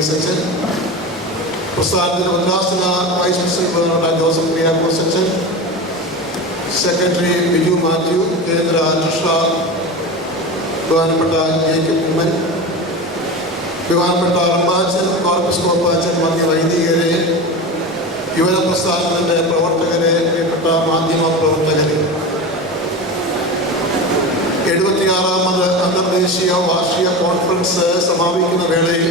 വർഗീസ് അച്ഛൻ, പ്രസ്ഥാനത്തിൻ്റെ ഉദ്ഘാടന വൈസ് പ്രസിഡന്റ് ജോസഫ് കുര്യാക്കോസ് അച്ഛൻ, സെക്രട്ടറി ബിജു മാത്യു, കേന്ദ്ര ട്രഷറർ ബഹുമാനപ്പെട്ട ജേക്കബ് ഉമ്മൻ, ബഹുമാനപ്പെട്ട റമ്പാച്ചൻ, കോർപ്പസ് കോപ്പാച്ചൻ, മധ്യ വൈദികരെ, യുവന പ്രസ്ഥാനത്തിൻ്റെ പ്രവർത്തകരെ, പ്രിയപ്പെട്ട മാധ്യമ പ്രവർത്തകരെ, 76ാമത് അന്തർദേശീയ വാർഷിക കോൺഫറൻസ് സമാപിക്കുന്ന വേളയിൽ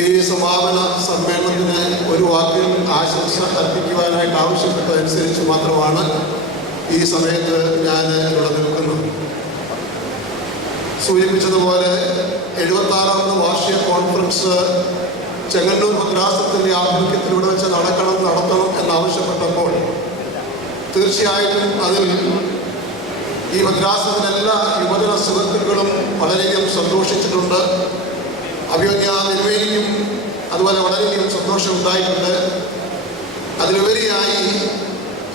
ഈ സമാപന സമ്മേളനത്തിന് ഒരു വാക്കിൽ ആശംസ അർപ്പിക്കുവാനായിട്ട് ആവശ്യപ്പെട്ടതനുസരിച്ച് മാത്രമാണ് ഈ സമയത്ത് ഞാൻ ഇവിടെ നിൽക്കുന്നത്. സൂചിപ്പിച്ചതുപോലെ 76ാമത് വാർഷിക കോൺഫറൻസ് ചെങ്ങന്നൂർ ഭദ്രാസനത്തിൻ്റെ ആഭിമുഖ്യത്തിലൂടെ വെച്ച് നടത്തണം എന്നാവശ്യപ്പെട്ടപ്പോൾ തീർച്ചയായിട്ടും അതിൽ ഈ ഭദ്രാസനത്തിലെ എല്ലാ യുവജന സുഹൃത്തുക്കളും വളരെയധികം സന്തോഷിച്ചിട്ടുണ്ട്. അഭിമന്യ തിരുമേനിക്കും അതുപോലെ വളരെയധികം സന്തോഷം ഉണ്ടായിട്ടുണ്ട്. അതിലുപരിയായി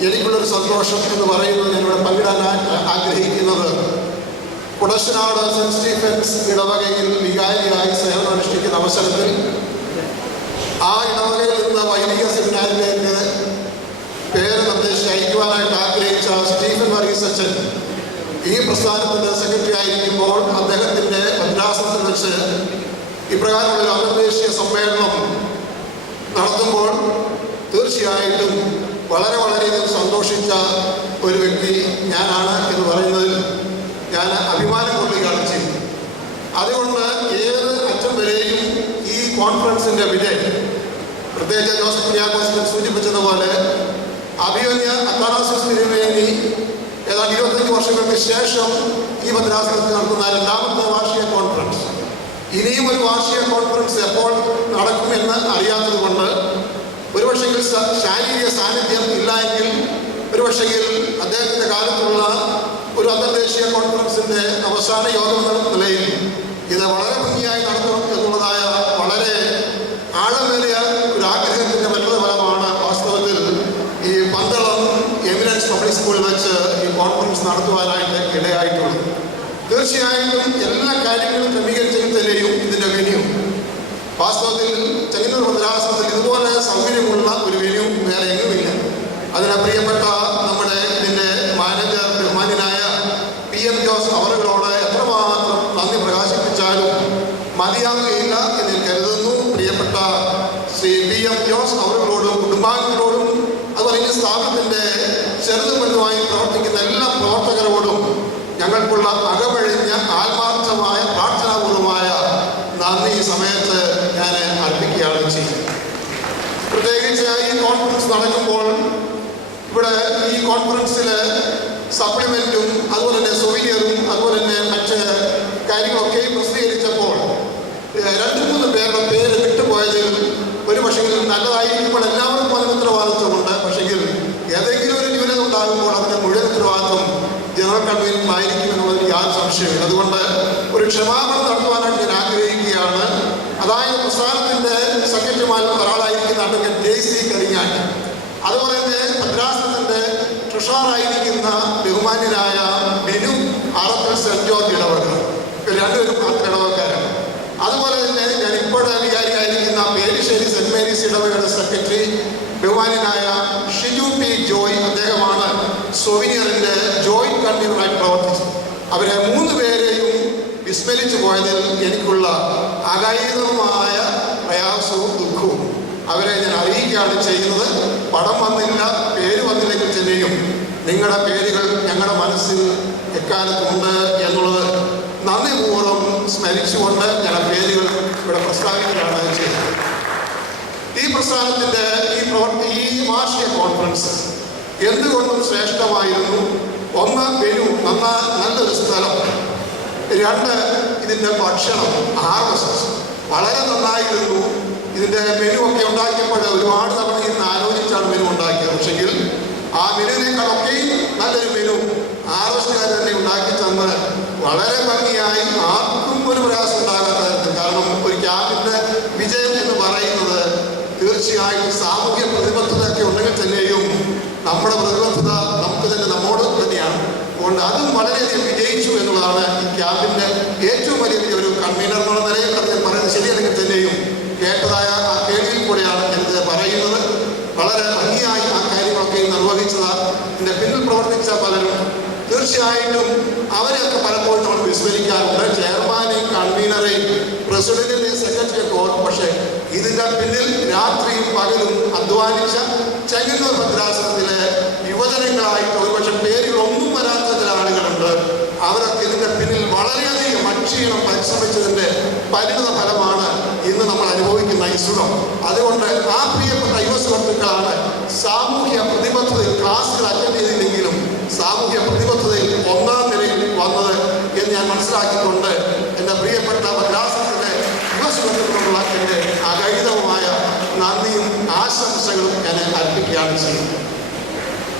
എനിക്കുള്ളൊരു സന്തോഷം എന്ന് പറയുന്നത് ഞാനിവിടെ പങ്കിടാൻ ആഗ്രഹിക്കുന്നത് കുടശനാട് സെൻറ്റ് സ്റ്റീഫൻസ് ഇടവകയിൽ വികാരിയായി സേവനമനുഷ്ഠിക്കുന്ന അവസരത്തിൽ ആ ഇടവകയിൽ നിന്ന് വൈദിക സെമിനാരിലേക്ക് പേര് നിർദ്ദേശിച്ച് അയക്കുവാനായിട്ട് ആഗ്രഹിച്ച സ്റ്റീഫൻ വർഗീസ് അച്ഛൻ ഈ പ്രസ്ഥാനത്തിൻ്റെ സെക്രട്ടറി ആയിരിക്കുമ്പോൾ അദ്ദേഹത്തിൻ്റെ ഭദ്രാസനത്തിൽ വെച്ച് ഇപ്രകാരമുള്ളൊരു അന്തർദേശീയ സമ്മേളനം നടത്തുമ്പോൾ തീർച്ചയായിട്ടും വളരെയധികം സന്തോഷിച്ച ഒരു വ്യക്തി ഞാനാണ് എന്ന് പറയുന്നതിൽ ഞാൻ അഭിമാനം കൊള്ളുകയാണ് ചെയ്യുന്നത്. അതുകൊണ്ട് ഏത് അറ്റം വരെയും ഈ കോൺഫറൻസിൻ്റെ വിജയം, പ്രത്യേകിച്ച് ജോസഫ് കുര്യാക്കോസ് സൂചിപ്പിച്ചതുപോലെ അഭിമന്യ അത്താനാസ്യോസ് തിരുമേനി ഏതാണ്ട് 25 വർഷങ്ങൾക്ക് ശേഷം ഈ ഭദ്രാസനത്തിൽ നടത്തുന്ന 2ാമത്തെ വാർഷിക കോൺഫറൻസ്, ഇനിയും ഒരു വാർഷിക കോൺഫറൻസ് എപ്പോൾ നടക്കുമെന്ന് അറിയാത്തത് കൊണ്ട് ഒരുപക്ഷെങ്കിൽ ശാരീരിക സാന്നിധ്യം ഇല്ല എങ്കിൽ ഒരുപക്ഷെങ്കിൽ അദ്ദേഹത്തിൻ്റെ കാലത്തുള്ള ഒരു അന്തർദേശീയ കോൺഫറൻസിൻ്റെ അവസാന യോഗം എന്ന നിലയിൽ ഇത് വളരെ ഭംഗിയായി നടത്തണം എന്നുള്ളതായ വളരെ ആഴമേറിയ ഒരു ആഗ്രഹത്തിൻ്റെ വലിയ ഫലമാണ് വാസ്തവത്തിൽ ഈ പന്തളം എമിനൻസ് പബ്ലിക് സ്കൂളിൽ വെച്ച് ഈ കോൺഫറൻസ് നടത്തുവാനായിട്ട് ഇടയായിട്ടുള്ളത്. തീർച്ചയായിട്ടും എല്ലാ കാര്യങ്ങളും ക്രമീകരിച്ചെങ്കിലും ഇതിൻ്റെ വെന്യൂ വാസ്തവത്തിൽ ചെങ്ങന്നൂർ ഭദ്രാസനത്തിൽ ഇതുപോലെ സൗകര്യമുള്ള ഒരു വെന്യൂ വേറെ എങ്ങുമില്ല. അതിന് പ്രിയപ്പെട്ട നമ്മുടെ ഇതിൻ്റെ മാനേജർ ബഹുമാന്യനായ PM ജോസ് അവരുകളോട് എത്രമാത്രം നന്ദി പ്രകാശിപ്പിച്ചാലും മതിയാകുകയില്ല എന്ന് കരുതുന്നു. പ്രിയപ്പെട്ട ശ്രീ PM ജോസ് അവരുകളോടും കുടുംബാംഗങ്ങളോടും അതുപോലെ ഈ സ്ഥാപനത്തിൻ്റെ ചെറുതും വലുതുമായി പ്രവർത്തിക്കുന്ന എല്ലാ പ്രവർത്തകരോടും ഞങ്ങൾക്കുള്ള അകമഴിഞ്ഞ ആത്മാർത്ഥമായ പ്രാർത്ഥനാപൂർവമായ നന്ദി ഈ സമയത്ത് ഞാൻ അർപ്പിക്കുകയാണ് ചെയ്യുന്നത്. പ്രത്യേകിച്ച് ഈ കോൺഫറൻസ് നടക്കുമ്പോൾ ഇവിടെ ഈ കോൺഫറൻസിൽ സപ്ലിമെൻറ്റും അതുപോലെ തന്നെ സൊവീനിയറും അതുപോലെ തന്നെ മറ്റ് കാര്യങ്ങളൊക്കെ പ്രസിദ്ധീകരിച്ചപ്പോൾ 2-3 പേരുടെ പേര് വിട്ടുപോയതിൽ ഒരു പക്ഷെങ്കിൽ നല്ലതായിരിക്കുമ്പോൾ എല്ലാവർക്കും അതിന് ഉത്തരവാദിത്വമുണ്ട്. പക്ഷെങ്കിൽ ഏതെങ്കിലും ഒരു ന്യൂനത ഉണ്ടാകുമ്പോൾ അതിൻ്റെ മുഴുവൻ ഉത്തരവാദിത്വം ജനറൽ കൺവീനർ ആയിരിക്കും എന്നുള്ളതിൽ യാതൊരു സംശയമില്ല. അതുകൊണ്ട് ഒരു ക്ഷമാപണം നടത്തുവാനായിട്ട് ഞാൻ ആഗ്രഹിക്കുകയാണ്. അതായത് പ്രസ്ഥാനത്തിൻ്റെ സെക്രട്ടറിമാരിൽ ഒരാളായിരിക്കുന്ന അഡ്വക്കേറ്റ് JC കരിങ്ങാട്ട്, അതുപോലെ തന്നെ ഭദ്രാസനത്തിൻ്റെ ട്രഷറായിരിക്കുന്ന ബഹുമാന്യനായ ബിനു ആറപ്പൽ സെൻറ്റ് ജോർജ് ഇടവക, രണ്ടുപേരും ഇടവക്കാരാണ്. അതുപോലെ തന്നെ ഞാൻ ഇപ്പോഴത്തെ വികാരിയായിരിക്കുന്ന പേരിശ്ശേരി സെൻറ്റ് മേരീസ് ഇടവകയുടെ സെക്രട്ടറി ബഹുമാന്യനായ ഷിജു P. ജോയ്, അദ്ദേഹമാണ് സൊവീനിയറിൻ്റെ ജോയിന്റ് കൺവീനറായിട്ട് പ്രവർത്തിച്ചത്. അവരെ 3 പേരെയും വിസ്മരിച്ചു പോയതിൽ എനിക്കുള്ള അഗാധമായ പ്രയാസവും ദുഃഖവും അവരെ ഞാൻ അറിയിക്കുകയാണ് ചെയ്യുന്നത്. പടം വന്നില്ല, പേര് വന്നില്ലെങ്കിൽ തന്നെയും നിങ്ങളുടെ പേരുകൾ ഞങ്ങളുടെ മനസ്സിൽ എക്കാലത്തുണ്ട് എന്നുള്ളത് നന്ദിപൂർവ്വം സ്മരിച്ചുകൊണ്ട് ഞാൻ പേരുകൾ ഇവിടെ പ്രസ്താവിക്കുകയാണ് ചെയ്യുന്നത്. ഈ പ്രസ്ഥാനത്തിൻ്റെ ഈ വാർഷിക കോൺഫറൻസ് എന്തുകൊണ്ടും ശ്രേഷ്ഠമായിരുന്നു. 1, വെന്യൂ നല്ലൊരു സ്ഥലം, 2, ഇതിൻ്റെ ഭക്ഷണം ഹാർവസ്റ്റ് വളരെ നന്നായിരുന്നു. ഇതിൻ്റെ മെനു ഒക്കെ ഉണ്ടാക്കിയപ്പോൾ ഒരുപാട് തവണ ഇന്ന് ആലോചിച്ചാണ് മെനു ഉണ്ടാക്കിയത്. പക്ഷെങ്കിൽ ആ മെനുവിനേക്കാളൊക്കെയും നല്ലൊരു മെനു ഹാർവസ്റ്റുകാർ തന്നെ ഉണ്ടാക്കി തന്ന് വളരെ ഭംഗിയായി ആർക്കും ഒരു പ്രയാസം ഉണ്ടാകാത്ത തരത്തിൽ. കാരണം ഒരു ക്യാമ്പിൻ്റെ വിജയം എന്ന് പറയുന്നത് തീർച്ചയായും സാമൂഹ്യ പ്രതിബദ്ധതയൊക്കെ ഉണ്ടെങ്കിൽ തന്നെയും നമ്മുടെ പ്രതിബദ്ധത നമുക്ക് തന്നെ നമ്മോട് തന്നെയാണ്. അതുകൊണ്ട് അതും വളരെയധികം വിജയിച്ചു എന്നുള്ളതാണ് ഈ ക്യാമ്പിൻ്റെ ഏറ്റവും വലിയ ഒരു കൺവീനർ എന്നുള്ള നിലയിൽ ഞാൻ പറയുന്നത് ശരിയല്ലെങ്കിൽ തന്നെയും ഭംഗിയായി ആ കാര്യങ്ങളൊക്കെ നിർവഹിച്ചത് ഇതിൻ്റെ പിന്നിൽ പ്രവർത്തിച്ച പലരും തീർച്ചയായിട്ടും അവരെയൊക്കെ പലപ്പോഴും നമ്മൾ വിസ്മരിക്കാറുണ്ട്. ചെയർമാനെയും കൺവീനറെയും പ്രസിഡന്റിനെയും സെക്രട്ടറിയൊക്കെ ഓർക്കും. പക്ഷേ ഇതിൻ്റെ പിന്നിൽ രാത്രിയും പകലും അധ്വാനിച്ച ചെങ്ങന്നൂർ ഭദ്രാസനത്തിലെ യുവജനങ്ങളായിട്ട് ഒരുപക്ഷെ പേരുകളൊന്നും വരാത്ത ചില ആളുകളുണ്ട്. അവരൊക്കെ ഇതിൻ്റെ പിന്നിൽ വളരെയധികം അക്ഷീണം പരിശ്രമിച്ചതിൻ്റെ പരിണിത ഫലമാണ് ഇന്ന് നമ്മൾ അനുഭവിക്കുന്ന ഈ സുഖം. അതുകൊണ്ട് ആ പ്രിയപ്പെട്ട യുവ സുഹൃത്തുക്കളാണ് സാമൂഹ്യ പ്രതിബദ്ധതയിൽ ക്ലാസ്സുകൾ അറ്റൻഡ് ചെയ്തില്ലെങ്കിലും സാമൂഹ്യ പ്രതിബദ്ധതയിൽ ഒന്നാം നിലയിൽ വന്നത് എന്ന് ഞാൻ മനസ്സിലാക്കിക്കൊണ്ട് എൻ്റെ പ്രിയപ്പെട്ട ഭദ്രാസനത്തിലെ യുവ സുഹൃത്തുക്കളുള്ള എൻ്റെ അഗൈതവുമായ നന്ദിയും ആശംസകളും ഞാൻ അർപ്പിക്കുകയാണ് ചെയ്യുന്നത്.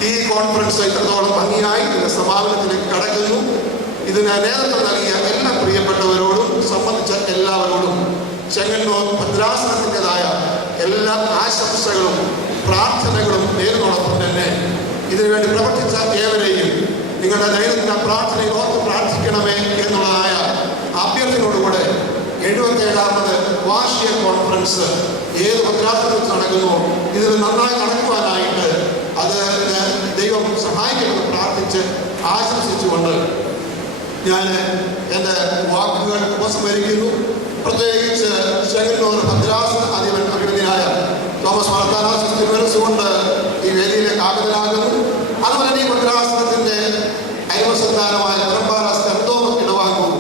ഈ കോൺഫറൻസ് ഇത്രത്തോളം ഭംഗിയായി ഇതിൻ്റെ സമാപനത്തിലേക്ക് കടക്കുന്നു. ഇതിന് നേതൃത്വം നൽകിയ എല്ലാ പ്രിയപ്പെട്ടവരോടും സംബന്ധിച്ച എല്ലാവരോടും ചെങ്ങന്നൂർ ഭദ്രാസനത്തിൻ്റെതായ എല്ലാ ആശംസകളും പ്രാർത്ഥനകളും നേരിടുന്നതോടൊപ്പം തന്നെ ഇതിനുവേണ്ടി പ്രവർത്തിച്ച ഏവരെയും നിങ്ങളുടെ ദൈനംദിന പ്രാർത്ഥനയിൽ ഓർത്ത് പ്രാർത്ഥിക്കണമേ എന്നുള്ളതായ അഭ്യർത്ഥനയോടുകൂടെ 77ാമത് വാർഷിക കോൺഫറൻസ് ഏത് ഭദ്രാസനത്തിൽ നടക്കുന്നു ഇതിൽ നന്നായി നടക്കുവാനായിട്ട് അത് ദൈവം സഹായിക്കണമെന്ന് പ്രാർത്ഥിച്ച് ആശംസിച്ചുകൊണ്ട് ഞാൻ എൻ്റെ വാക്കുകൾ ഉപസംഹരിക്കുന്നു. പ്രത്യേകിച്ച് ചെങ്ങന്നൂർ ഭദ്രാസന അഭിമന്യനായ തോമസ് മാർത്താനാസ് തിരുവനന്തപുരത്തുകൊണ്ട് ഈ വേദിയിലേക്ക് ആഗതനാകുന്നു. അതുപോലെ തന്നെ ഈ ഭദ്രാസനത്തിൻ്റെ അയൽവസന്താനമായ പരമ്പാറ സ്തോമസ് ഇടവാങ്ങും,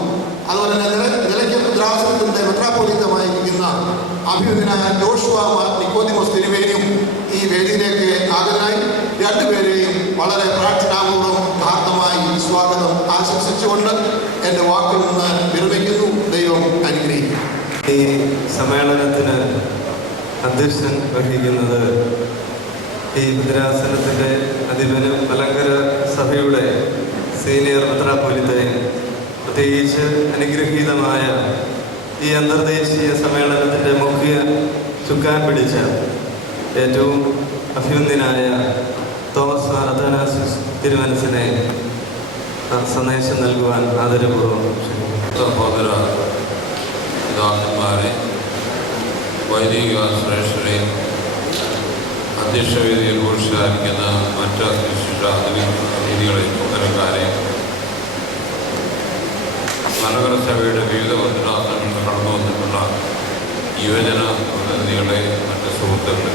അതുപോലെ തന്നെ നിലയ്ക്കൽ ഭദ്രാസനത്തിൻ്റെ മെത്രാപ്പൊലീത്തമായിരിക്കുന്ന അഭിമന്യനായ ജോഷുവ നിക്കോദിമോസ് തിരുമേനിയും ഈ വേദിയിലേക്ക് ആഗതനായി രണ്ടുപേരെയും വളരെ പ്രാർത്ഥനാപൂർവ്വം ഹാർദമായി സ്വാഗതം ആശംസിച്ചുകൊണ്ട് എൻ്റെ വാക്കിൽ നിന്ന് വിരമിക്കുന്നു. ദൈവം അനുഗ്രഹിക്കും. ഈ സമ്മേളനത്തിന് അധ്യക്ഷൻ വഹിക്കുന്നത് ഈ ഭദ്രാസനത്തിൻ്റെ അധിപനും മലങ്കര സഭയുടെ സീനിയർ മെത്രാപ്പൊലീത്തയും പ്രത്യേകിച്ച് അനുഗ്രഹീതമായ ഈ അന്തർദേശീയ സമ്മേളനത്തിൻ്റെ മുഖ്യ ചുക്കാൻ പിടിച്ച ഏറ്റവും അഭിനന്ദനായ തോമസ് മാർത്താനാസ് തിരുമനസിനെ സന്ദേശം നൽകുവാൻ ആദരപൂർവ്വം സഹോദര പിതാക്കന്മാരെ, വൈദിക ശ്രേഷ്ഠരെ, അധ്യക്ഷവേദിയിൽ പുരുഷാരിക്കുന്ന മറ്റ് വിശിഷ്ട അതിഥികളെ ചുമതലക്കാരെ, മലങ്കര സഭയുടെ വിവിധ ഭദ്രാസനങ്ങളിൽ കടന്നു വന്നിട്ടുള്ള യുവജന പ്രതിനിധികളെ, മറ്റ് സുഹൃത്തുക്കളെ,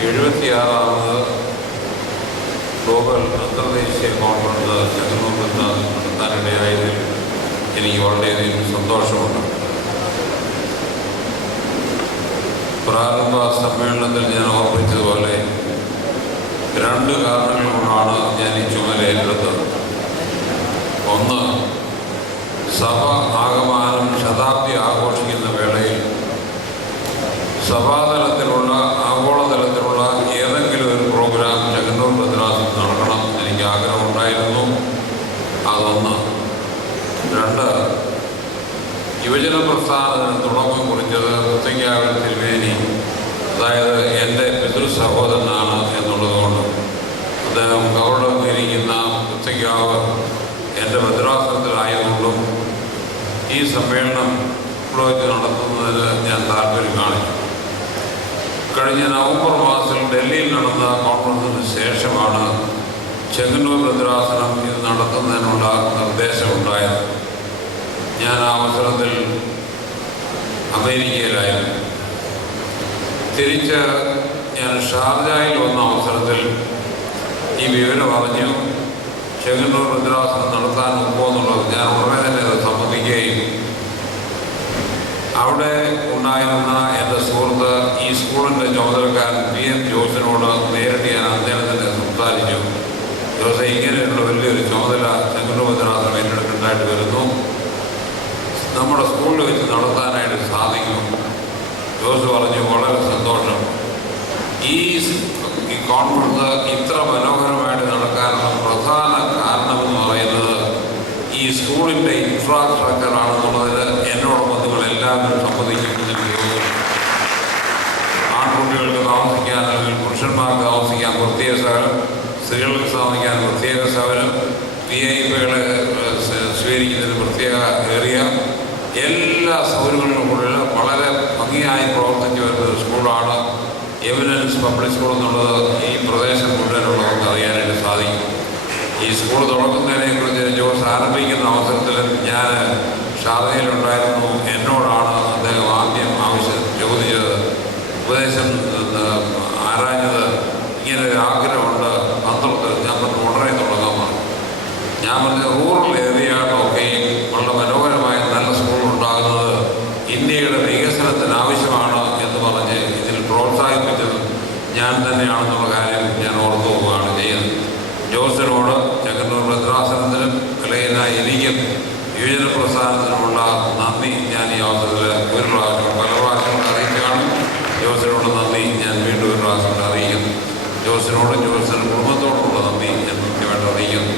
76ാമത് ഗ്ലോബൽ അന്തർദേശീയ കോൺഫറൻസ് ചെങ്ങന്നൂർ ഭദ്രാസനത്തിൽ നടത്താനിടയായതിൽ എനിക്ക് വളരെയധികം സന്തോഷമുണ്ട്. പ്രാരംഭ സമ്മേളനത്തിൽ ഞാൻ ഓർമ്മിച്ചതുപോലെ 2 കാരണങ്ങൾ കൊണ്ടാണ് ഞാൻ ഈ ചുമതല ഏറ്റെടുത്തത്. ഒന്ന്, സഭ ആകമാനം ശതാബ്ദി ആഘോഷിക്കുന്ന വേളയിൽ സഭാതലത്തിലുള്ള ആഗോളതലത്തിലുള്ള ഏതെങ്കിലും ഒരു പ്രോഗ്രാം ചെങ്ങന്നൂർ ഭദ്രാസനത്തിൽ നടക്കണം എനിക്ക് ആഗ്രഹമുണ്ടായിരുന്നു. അതൊന്ന്. 2, യുവജന പ്രസ്ഥാനത്തിന് തുടക്കം കുറിച്ചത് പുത്തങ്കാവിൽ തിരുമേനി, അതായത് എൻ്റെ പിതൃ സഹോദരനാണ് എന്നുള്ളതുകൊണ്ട് അദ്ദേഹം കവറിലിരിക്കുന്ന പുത്തങ്കാവ് എൻ്റെ ഭദ്രാസനത്തിലായതുകൊണ്ടും ഈ സമ്മേളനം ഇവിടെ നടത്തുന്നതിന് ഞാൻ താല്പര്യം കാണിച്ചു. കഴിഞ്ഞ നവംബർ മാസത്തിൽ ഡൽഹിയിൽ നടന്ന കോൺഫറൻസിന് ശേഷമാണ് ചെങ്ങന്നൂർ ഭദ്രാസനം ഇത് നടത്തുന്നതിനുള്ള നിർദ്ദേശമുണ്ടായത്. ഞാൻ ആ അവസരത്തിൽ അമേരിക്കയിലായിരുന്നു. തിരിച്ച് ഞാൻ ഷാർജയിൽ വന്ന അവസരത്തിൽ ഈ വിവരം അറിഞ്ഞു. ചെങ്ങന്നൂർ ഭദ്രാസനം നടത്താൻ ഒക്കുമെന്നുള്ളത് ഞാൻ ഉടനെ തന്നെ അത് സമ്മതിക്കുകയും അവിടെ ഉണ്ടായിരുന്ന എൻ്റെ സുഹൃത്ത് ഈ സ്കൂളിൻ്റെ ചുമതലക്കാരൻ PM ജോസിനോട് നേരിട്ട് ഞാൻ അദ്ദേഹത്തിൻ്റെ സംസാരിച്ചു. ജോസെ, ഇങ്ങനെയുള്ള വലിയൊരു ചുമതല ചെങ്ങന്നൂർ ഭദ്രാസനം ഏറ്റെടുക്കേണ്ടതായിട്ട് വരുന്നു, നമ്മുടെ സ്കൂളിൽ വെച്ച് നടത്താനായിട്ട് സാധിക്കും. ജോസ് പറഞ്ഞു, വളരെ സന്തോഷം. ഈ കോൺഫറൻസ് ഇത്ര മനോഹരമായിട്ട് നടക്കാനുള്ള പ്രധാന കാരണമെന്ന് പറയുന്നത് ഈ സ്കൂളിൻ്റെ ഇൻഫ്രാസ്ട്രക്ചർ ആണെന്നുള്ളതിൽ എന്നോടൊപ്പം നിങ്ങളെല്ലാവരും സമ്മതിക്കുമെന്ന് എനിക്ക് തോന്നുന്നു. ആൺകുട്ടികൾക്ക് താമസിക്കാൻ, അല്ലെങ്കിൽ പുരുഷന്മാർക്ക് താമസിക്കാൻ പ്രത്യേക സ്ഥലം, സ്ത്രീകൾക്ക് താമസിക്കാൻ പ്രത്യേക സ്ഥലം, VIPകളെ സ്വീകരിക്കുന്നതിന് പ്രത്യേക ഏരിയ, എല്ലാ സൗകര്യങ്ങളിലും കൂടുതൽ വളരെ ഭംഗിയായി പ്രവർത്തിച്ചു വരുന്ന സ്കൂളാണ്. വിമൻസ് പബ്ലിക് സ്കൂൾ എന്നുള്ളത് ഈ പ്രദേശം മുഴുവനുള്ളവർക്ക് അറിയാനായിട്ട് സാധിക്കും. ഈ സ്കൂൾ തുടങ്ങുന്നതിനെക്കുറിച്ച് ജോസ് ആരംഭിക്കുന്ന അവസരത്തിൽ ഞാൻ ഷാർജയിലുണ്ടായിരുന്നു. എന്നോടാണ് അദ്ദേഹം ആദ്യം ചോദിച്ചത്, ഉപദേശം ആരാഞ്ഞത്, ഇങ്ങനെ ഒരു ആഗ്രഹമുണ്ട് പന്ത്രണ്ട്. ഞാൻ പറഞ്ഞു ഉടനെ തുടങ്ങാൻ പറഞ്ഞു. ഞാൻ പറഞ്ഞ റൂറൽ ഏരിയകളൊക്കെയും വളരെ മനോഹരമായ നല്ല സ്കൂൾ ഉണ്ടാകുന്നത് ഇന്ത്യയുടെ വികസനത്തിന് ആവശ്യമാണ് എന്ന് പറഞ്ഞ് ഇതിൽ പ്രോത്സാഹിപ്പിച്ചത് ഞാൻ തന്നെയാണെന്നുള്ള കാര്യം ഞാൻ ഓർത്തു പോവുകയാണ് ചെയ്യുന്നത്. ജോസിനോട് ചെങ്ങന്നൂർ ഭദ്രാസനത്തിനും അല്ലെങ്കിൽ എനിക്കും യുവജന പ്രസ്ഥാനത്തിനുമുള്ള നന്ദി ഞാൻ ഈ അവസരത്തിൽ ഒരു പ്രാവശ്യം പല പ്രാവശ്യം അറിയിക്കുകയാണ്. ജോസിനോട് നന്ദി ഞാൻ വീണ്ടും ഒരു പ്രാവശ്യം അറിയിക്കുന്നു. ജോസിനോടും ജോസിൻ്റെ കുടുംബത്തോടുള്ള നന്ദി ഞാൻ കൃത്യമായിട്ട് അറിയിക്കുന്നു.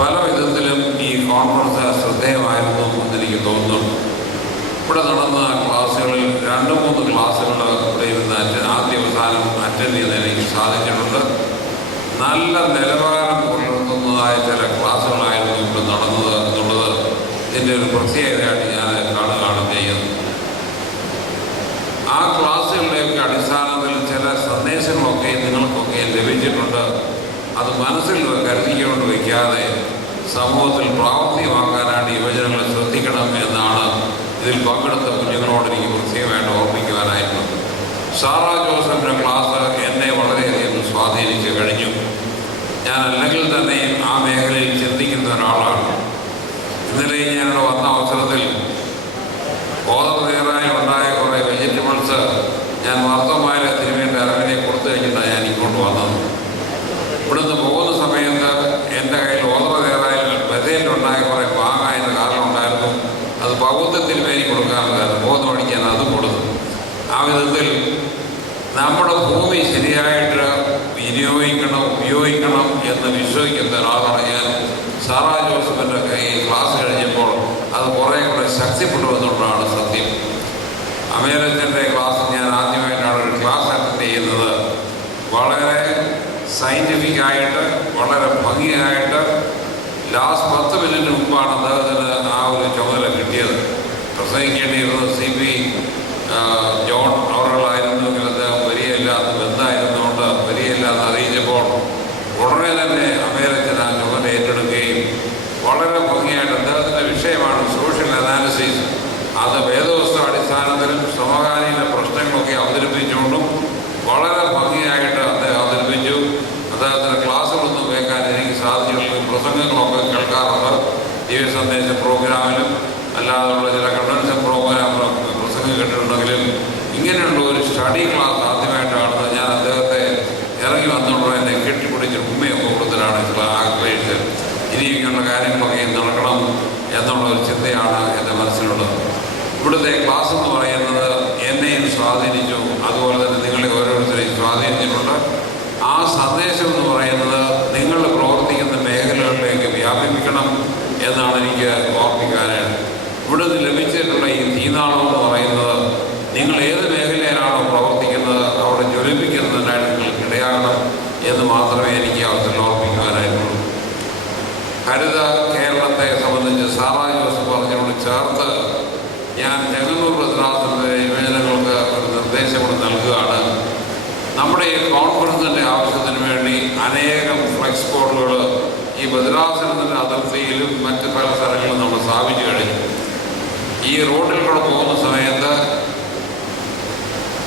പല വിധത്തിലും ഈ കോൺഫറൻസ് ശ്രദ്ധേയമായിരുന്നു എന്നെനിക്ക് തോന്നുന്നു. ഇവിടെ നടന്ന ക്ലാസ്സുകളിൽ 2-3 ക്ലാസ്സുകൾ ഇവിടെ ഇരുന്ന് ആദ്യ അവസാനം അറ്റൻഡ് ചെയ്യാൻ എനിക്ക് സാധിച്ചിട്ടുണ്ട്. നല്ല നിലവാരം പുലർത്തുന്നതായ ചില ക്ലാസ്സുകളായിരുന്നു ഇവിടെ നടന്നത് എന്നുള്ളത് ഇതിൻ്റെ ഒരു പ്രത്യേകതയായിട്ട് ഞാൻ കാണുകയാണ് ചെയ്യുന്നത്. ആ ക്ലാസ്സുകളുടെയൊക്കെ അടിസ്ഥാനത്തിൽ ചില സന്ദേശങ്ങളൊക്കെ നിങ്ങൾക്കൊക്കെ ലഭിച്ചിട്ടുണ്ട്. അത് മനസ്സിൽ കരുതിക്കൊണ്ട് വയ്ക്കാതെ സമൂഹത്തിൽ പ്രാവർത്തികമാക്കാനായിട്ട് യുവജനങ്ങളെ ശ്രദ്ധിക്കണം എന്നാണ് ഇതിൽ പങ്കെടുത്ത കുഞ്ഞുങ്ങളോട് എനിക്ക് പ്രത്യേകമായിട്ട് ഓർമ്മിക്കുവാനായിട്ടുള്ളത്. സാറാ ജോസഫിൻ്റെ ക്ലാസ് എന്നെ വളരെയധികം സ്വാധീനിച്ച് കഴിഞ്ഞു. ഞാൻ അല്ലെങ്കിൽ തന്നെയും ആ മേഖലയിൽ ചിന്തിക്കുന്ന ഒരാളാണ്. ഇന്നലെ ഞാനിവിടെ വന്ന അവസരത്തിൽ ഓതറേറായി ഉണ്ടായ കുറേ വെജിറ്റബിൾസ് ഞാൻ വർത്തമാന തിരുവേണ്ട അറിവിനെ കൊടുത്തു കഴിഞ്ഞിട്ടാണ് ഞാൻ ഇങ്ങോട്ട് വന്നത്. ഇവിടുന്ന് പോകുന്ന സമയത്ത് എൻ്റെ കയ്യിൽ ഓതറേറായി ബഥയിലുണ്ടായ കുറേ മാങ്ങ എൻ്റെ കാറിലുണ്ടായിരുന്നു. അത് പൗത്യത്തിൽ മേനി കൊടുക്കാറുണ്ടായിരുന്നു. പോകുന്ന വഴിക്ക് ഞാൻ അതും കൊടുത്തു. ആ വിധത്തിൽ നമ്മുടെ ഭൂമി ശരിയായിട്ട് ഉപയോഗിക്കണം എന്ന് വിശ്വസിക്കുന്ന ഒരാളാണ് ഞാൻ. സാറാ ജോസഫിൻ്റെ ക്ലാസ് കഴിഞ്ഞപ്പോൾ അത് കുറേ കൂടെ ശക്തിപ്പെടുമെന്നുള്ളതാണ് സത്യം. അമേരച്ചൻ്റെ ക്ലാസ് ഞാൻ ആദ്യമായിട്ടാണ് ഒരു ക്ലാസ് അറ്റൻഡ് ചെയ്യുന്നത്. വളരെ സയൻറ്റിഫിക്കായിട്ട് വളരെ ഭംഗിയായിട്ട് ലാസ്റ്റ് 10 മിനിറ്റ് മുമ്പാണ് അദ്ദേഹത്തിന് ആ ഒരു ചുമതല കിട്ടിയത്. പ്രസംഗിക്കേണ്ടിയിരുന്നത് CP ജോൺ അവറുകളായിരുന്നെങ്കിൽ അദ്ദേഹം വരികയില്ലാത്ത ബന്ധമായിരുന്നുകൊണ്ട് വരികയില്ലാന്ന് അറിയിച്ചപ്പോൾ ഉടനെ തന്നെ അമേരച്ചൻ ആ ചുമതല ഏറ്റെടുക്കുകയും വളരെ ഭംഗിയായിട്ട് അദ്ദേഹത്തിൻ്റെ വിഷയമാണ് സോഷ്യൽ അനാലിസിസ്. അത് വേദവസ്തു അടിസ്ഥാനത്തിലും സമകാലീന പ്രശ്നങ്ങളൊക്കെ അവതരിപ്പിച്ചുകൊണ്ടും വളരെ ഭംഗിയായിട്ട് അദ്ദേഹം അവതരിപ്പിച്ചു. അദ്ദേഹത്തിൻ്റെ ക്ലാസ്സുകളൊന്നും കേൾക്കാൻ എനിക്ക് സാധിച്ചിട്ടുള്ള പ്രസംഗങ്ങളൊക്കെ കേൾക്കാറുണ്ട്. ദിവ്യ സന്ദേശ പ്രോഗ്രാമിലും അല്ലാതെയുള്ള ചില കൺവെൻഷൻ പ്രോഗ്രാമിലും പ്രസംഗം കേട്ടിട്ടുണ്ടെങ്കിലും ഇങ്ങനെയുള്ള ഒരു സ്റ്റഡി ക്ലാസ് ആദ്യമായിട്ടാണ് ഞാൻ അദ്ദേഹത്തെ ഇറങ്ങി വന്നുകൊണ്ട് എന്നെ കെട്ടിപ്പിടിച്ച് ഉമ്മയൊക്കെ കൊടുത്തിട്ടാണ് ആഗ്രഹിച്ച് ഇനിയുള്ള കാര്യങ്ങളൊക്കെ നടക്കണം എന്നുള്ള ഒരു ചിന്തയാണ് എൻ്റെ മനസ്സിലുള്ളത്. ഇവിടുത്തെ ക്ലാസ് എന്ന് പറയുന്നത് എന്നെയും സ്വാധീനിച്ചു, അതുപോലെ തന്നെ നിങ്ങളെ ഓരോരുത്തരെയും സ്വാധീനിച്ചിട്ടുണ്ട്. ആ സന്ദേശം എന്ന് പറയുന്നത് നിങ്ങൾ പ്രവർത്തിക്കുന്ന മേഖലകളിലേക്ക് വ്യാപിപ്പിക്കണം എന്നാണ് എനിക്ക് ഓർമ്മിക്കാനായിട്ട്. ഇവിടെ നിന്ന് ലഭിച്ചിട്ടുള്ള ഈ തീനാളം എന്ന് പറയുന്നത് നിങ്ങൾ ഏത് മേഖലയിലാണോ പ്രവർത്തിക്കുന്നത് അവിടെ ജ്വലിപ്പിക്കുന്നതിനായിട്ട് നിങ്ങൾക്ക് ഇടയാകണം എന്ന് മാത്രമേ എനിക്ക് അവസരം ഓർമ്മിക്കുവാനായിട്ടുള്ളൂ. ഹരിത കേരളത്തെ സംബന്ധിച്ച് സാറാ ജോസഫ് പറഞ്ഞോട് ചേർത്ത് ഞാൻ ചെങ്ങന്നൂർ ഭദ്രാസനത്തിലെ യുവജനങ്ങൾക്ക് ഒരു നിർദ്ദേശം കൂടെ നൽകുകയാണ്. നമ്മുടെ ഈ കോൺഫറൻസിൻ്റെ ആവശ്യത്തിന് വേണ്ടി അനേകം ഫ്ലെക്സ് ബോർഡുകൾ ഈ ഭദ്രാസനത്തിൻ്റെ അതിർത്തിയിലും മറ്റ് പല സ്ഥലങ്ങളിലും നമ്മൾ സ്ഥാപിച്ചു കഴിഞ്ഞു. ഈ റോഡിൽ കൂടെ പോകുന്ന സമയത്ത്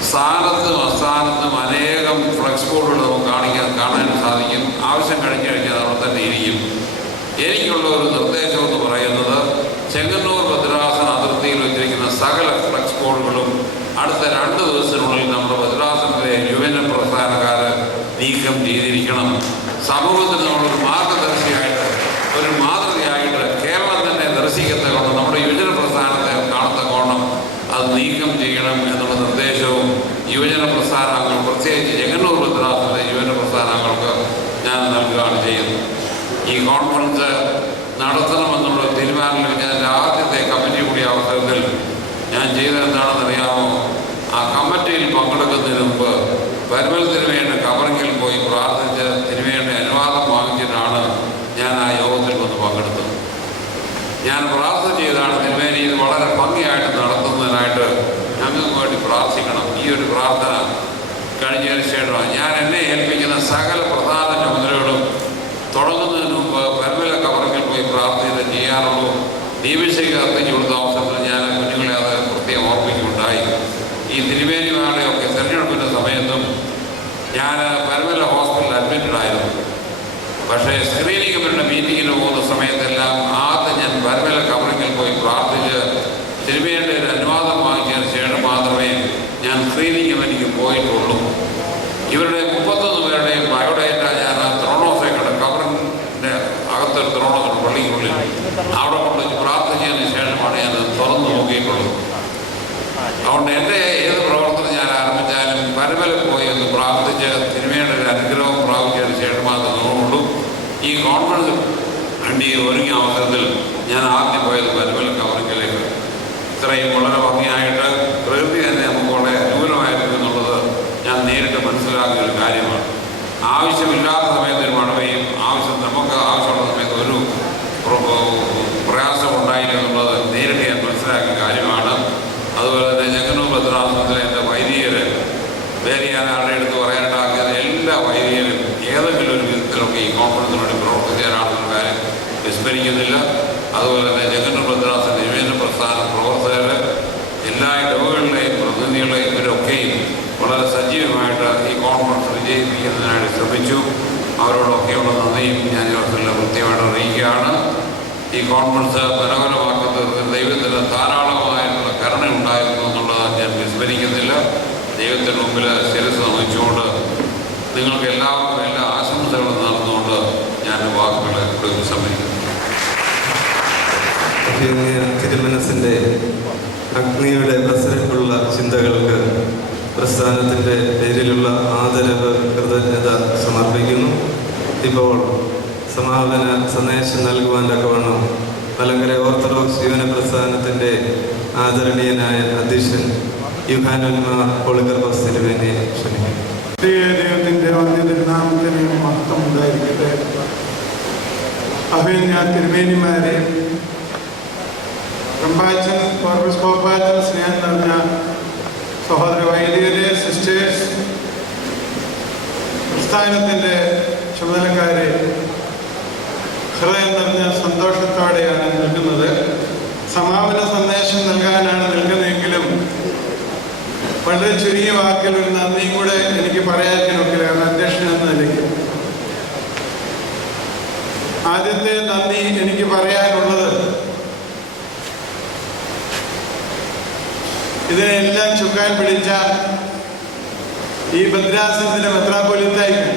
സ്ഥാനത്തും അസ്ഥാനത്തും അനേകം ഫ്ലെക്സ് ബോർഡുകൾ നമുക്ക് കാണാൻ സാധിക്കും. ആവശ്യം കഴിഞ്ഞു കഴിഞ്ഞാൽ അവിടെ തന്നെ ഇരിക്കും. എനിക്കുള്ള ഒരു നിർദ്ദേശം എന്ന് പറയുന്നത് ചെങ്ങന്നൂർ ഭദ്രാസന അതിർത്തിയിൽ വെച്ചിരിക്കുന്ന സകല ഫ്ലെക്സ് ബോർഡുകളും അടുത്ത 2 ദിവസത്തിനുള്ളിൽ നമ്മുടെ ഭദ്രാസനത്തിലെ യുവജന പ്രസ്ഥാനക്കാർ നീക്കം ചെയ്തിരിക്കണം. സമൂഹത്തിന് നമ്മളൊരു മാർഗദർശിയായിട്ട് ഒരു മാതൃകയായിട്ട് കേരളം തന്നെ ദർശിക്കത്തക്കോണം നമ്മുടെ യുവജന പ്രസ്ഥാനത്തെ കാണത്തക്കോണം അത് നീക്കം ചെയ്യണം എന്നുള്ള നിർദ്ദേശവും യുവജന പ്രസ്ഥാനങ്ങൾ പ്രത്യേകിച്ച് ചെങ്ങന്നൂർ ഭദ്രാസനത്തിലെ യുവജന പ്രസ്ഥാനങ്ങൾക്ക് ഞാൻ നൽകുകയാണ് ചെയ്യുന്നത്. ഈ കോൺഫറൻസ് നടത്തണമെന്നുള്ള തീരുമാനം ഞാൻ ആദ്യത്തെ കമ്മിറ്റി കൂടിയ അവസരത്തിൽ ഞാൻ ചെയ്തതെന്താണെന്നറിയാമോ? ആ കമ്മിറ്റിയിൽ പങ്കെടുക്കുന്നതിന് മുമ്പ് പരിമൽ തിരുമേൻ്റെ കബറിങ്കിൽ പോയി പ്രാർത്ഥിച്ച് തിരുമേൻ്റെ അനുവാദം വാങ്ങിച്ചിട്ടാണ് ഞാൻ ആ യോഗത്തിൽ വന്ന് പങ്കെടുത്തത്. ഞാൻ പ്രാർത്ഥന ചെയ്താണ് തിരുമേനി ഇത് വളരെ ഭംഗിയായിട്ട് നടത്തുന്നതിനായിട്ട് ഞങ്ങൾക്ക് വേണ്ടി പ്രാർത്ഥിക്കണം. ഈ ഒരു പ്രാർത്ഥന കഴിഞ്ഞതിന് ശേഷമാണ് ഞാൻ എന്നെ ഏൽപ്പിക്കുന്ന സകല പ്രധാന ചുമതലകളും തുടങ്ങുന്നതിന് മുമ്പ് പരമല കബറിൽ പോയി പ്രാർത്ഥന ചെയ്യാറുള്ളൂ. ദീപശേഖ അർപ്പിച്ചു കൊടുത്ത അവസരത്തിൽ ഞാൻ കുഞ്ഞുങ്ങളെ അത് പ്രത്യേകം ഓർപ്പിക്കുകയുണ്ടായി. ഈ തിരുവേനിമാരുടെയൊക്കെ തിരഞ്ഞെടുപ്പിൻ്റെ സമയത്തും ഞാൻ പരമല ഹോസ്പിറ്റലിൽ അഡ്മിറ്റഡ് ആയിരുന്നു. പക്ഷേ സ്ക്രീനിങ് കമ്മിറ്റിയുടെ മീറ്റിങ്ങിന് പോകുന്ന സമയത്തെല്ലാം ആദ്യം ഞാൻ പരമല കബറിൽ പോയി പ്രാർത്ഥിച്ച് തിരുവേനിയുടെ ഒരു അനുവാദം വാങ്ങിച്ചതിന് ശേഷം മാത്രമേ ഞാൻ സ്ക്രീനിങ് കമ്മിറ്റിക്ക് പോയിട്ടുള്ളൂ. ഇവരുടെ 31 പേരുടെയും ബയോഡേറ്റ ഞാൻ ത്രോണോസേക്കയുടെ കബറിൻ്റെ അകത്തൊരു ത്രോണോസ് പള്ളിക്കുള്ളിൽ അവിടെ കൊണ്ടുവച്ച് പ്രാർത്ഥിച്ചതിന് ശേഷമാണ് ഞാൻ തുറന്നു നോക്കിയിട്ടുള്ളത്. അതുകൊണ്ട് എൻ്റെ ഏത് പ്രവർത്തനം ഞാൻ ആരംഭിച്ചാലും പരമല പോയി ഒന്ന് പ്രാർത്ഥിച്ച് തിരുമേനിയുടെ ഒരു അനുഗ്രഹം പ്രാപിച്ചതിന് ശേഷം മാത്രമേ ഉള്ളൂ. ഈ കോൺഫറൻസ് വേണ്ടി ഒരുങ്ങിയ അവസരത്തിൽ ഞാൻ ആദ്യം പോയത് പരമല കബറിലേക്ക്. ഇത്രയും വളരെ ഭംഗിയായിട്ട് പ്രകൃതി തന്നെ നമുക്ക് വളരെ അനുകൂലമായിരുന്നു എന്നുള്ളത് ഞാൻ നേരിട്ട് മനസ്സിലാക്കിയ ഒരു കാര്യമാണ്. ആവശ്യമില്ലാത്ത സമയത്ത് ഒരു മഴയും നമുക്ക് ആവശ്യമുള്ള സമയത്ത് ഒരു പ്രയാസം ഉണ്ടായില്ല എന്നുള്ളത് നേരിട്ട് ഞാൻ മനസ്സിലാക്കിയ കാര്യമാണ്. അതുപോലെ തന്നെ ചെങ്ങന്നൂർ ഭദ്രാസനത്തിലെ എൻ്റെ വൈദികർ വേറെ ഞാൻ ആരുടെ എടുത്ത് പറയാനുണ്ടാക്കിയത് എല്ലാ വൈദികരും ഏതെങ്കിലും ഒരു വിധത്തിലൊക്കെ ഈ കോൺഫറൻസിന് വേണ്ടി പ്രവർത്തിക്കാനാണെന്ന കാര്യം വിസ്മരിക്കുന്നില്ല. അതുപോലെ തന്നെ ചെങ്ങന്നൂർ ഭദ്രാസന നിവേദന പ്രസ്ഥാന പ്രവർത്തകർ എല്ലാ ഇടവുകളിലെയും പ്രതിനിധികളെയും ഇവരൊക്കെയും വളരെ സജീവമായിട്ട് ഈ കോൺഫറൻസ് വിജയിപ്പിക്കുന്നതിനായിട്ട് ശ്രമിച്ചു. അവരോടൊക്കെയുള്ള നന്ദിയും ഞാൻ ഇവർക്കെല്ലാം കൃത്യമായിട്ട് അറിയിക്കുകയാണ്. ഈ കോൺഫറൻസ് മനോഹരമാക്കുന്നത് ദൈവത്തിന് ധാരാളമായിട്ടുള്ള കരുണ ഉണ്ടായിരുന്നു എന്നുള്ളത് ഞാൻ വിസ്മരിക്കുന്നില്ല. ദൈവത്തിന് മുമ്പിൽ ശിരസ് നമിച്ചുകൊണ്ട് നിങ്ങൾക്ക് എല്ലാവർക്കും എല്ലാ ആശംസകളും നടന്നുകൊണ്ട് ഞാൻ വാക്കുകളെ ഉപസംഹരിക്കുന്നു. തിരുമനസിൻ്റെ അഗ്നിയുടെ പ്രസരമുള്ള ചിന്തകൾക്ക് പ്രസ്ഥാനത്തിൻ്റെ പേരിലുള്ള ആദരവ് കൃതജ്ഞത സമർപ്പിക്കുന്നു. ഇപ്പോൾ സമാപന സന്ദേശം നൽകുവാൻ തക്കവണ്ണം മലങ്കര ഓർത്തഡോക്സ് യുവന പ്രസ്ഥാനത്തിൻ്റെ ആദരണീയനായ അധ്യക്ഷൻ യുഹാനന്മാർ പൊളിഗർബസ് തിരുമേനിയെ ക്ഷണിക്കുന്നു. ദൈവത്തിൻ്റെ തിരുനാമത്തിന് മഹത്വം ഉണ്ടായിരിക്കട്ടെ. അഭിനന്ദ തിരുമേനിമാരെ, റമ്പാച്ചൻ കോർബസ്കോപ്പാച്ചൻ, സ്നേഹം നിറഞ്ഞ സഹോദര വൈദികരെ, സിസ്റ്റേഴ്സ്, പ്രസ്ഥാനത്തിൻ്റെ ചുമതലക്കാരെ, ഹൃദയം നിറഞ്ഞ സന്തോഷത്തോടെയാണ് നിൽക്കുന്നത്. സമാപന സന്ദേശം നൽകാനാണ് നിൽക്കുന്നതെങ്കിലും വളരെ ചുരുങ്ങിയ വാക്കിൽ ഒരു നന്ദിയും കൂടെ എനിക്ക് പറയാനൊക്കില്ല, കാരണം അധ്യക്ഷൻ എന്ന നിലയ്ക്ക്. ആദ്യത്തെ നന്ദി എനിക്ക് പറയാനുള്ളത് ഇതിനെല്ലാം ചുക്കാൻ പിടിച്ച ഈ ഭദ്രാസനത്തിലെ മെത്രാപ്പൊലീത്തായ്ക്ക്.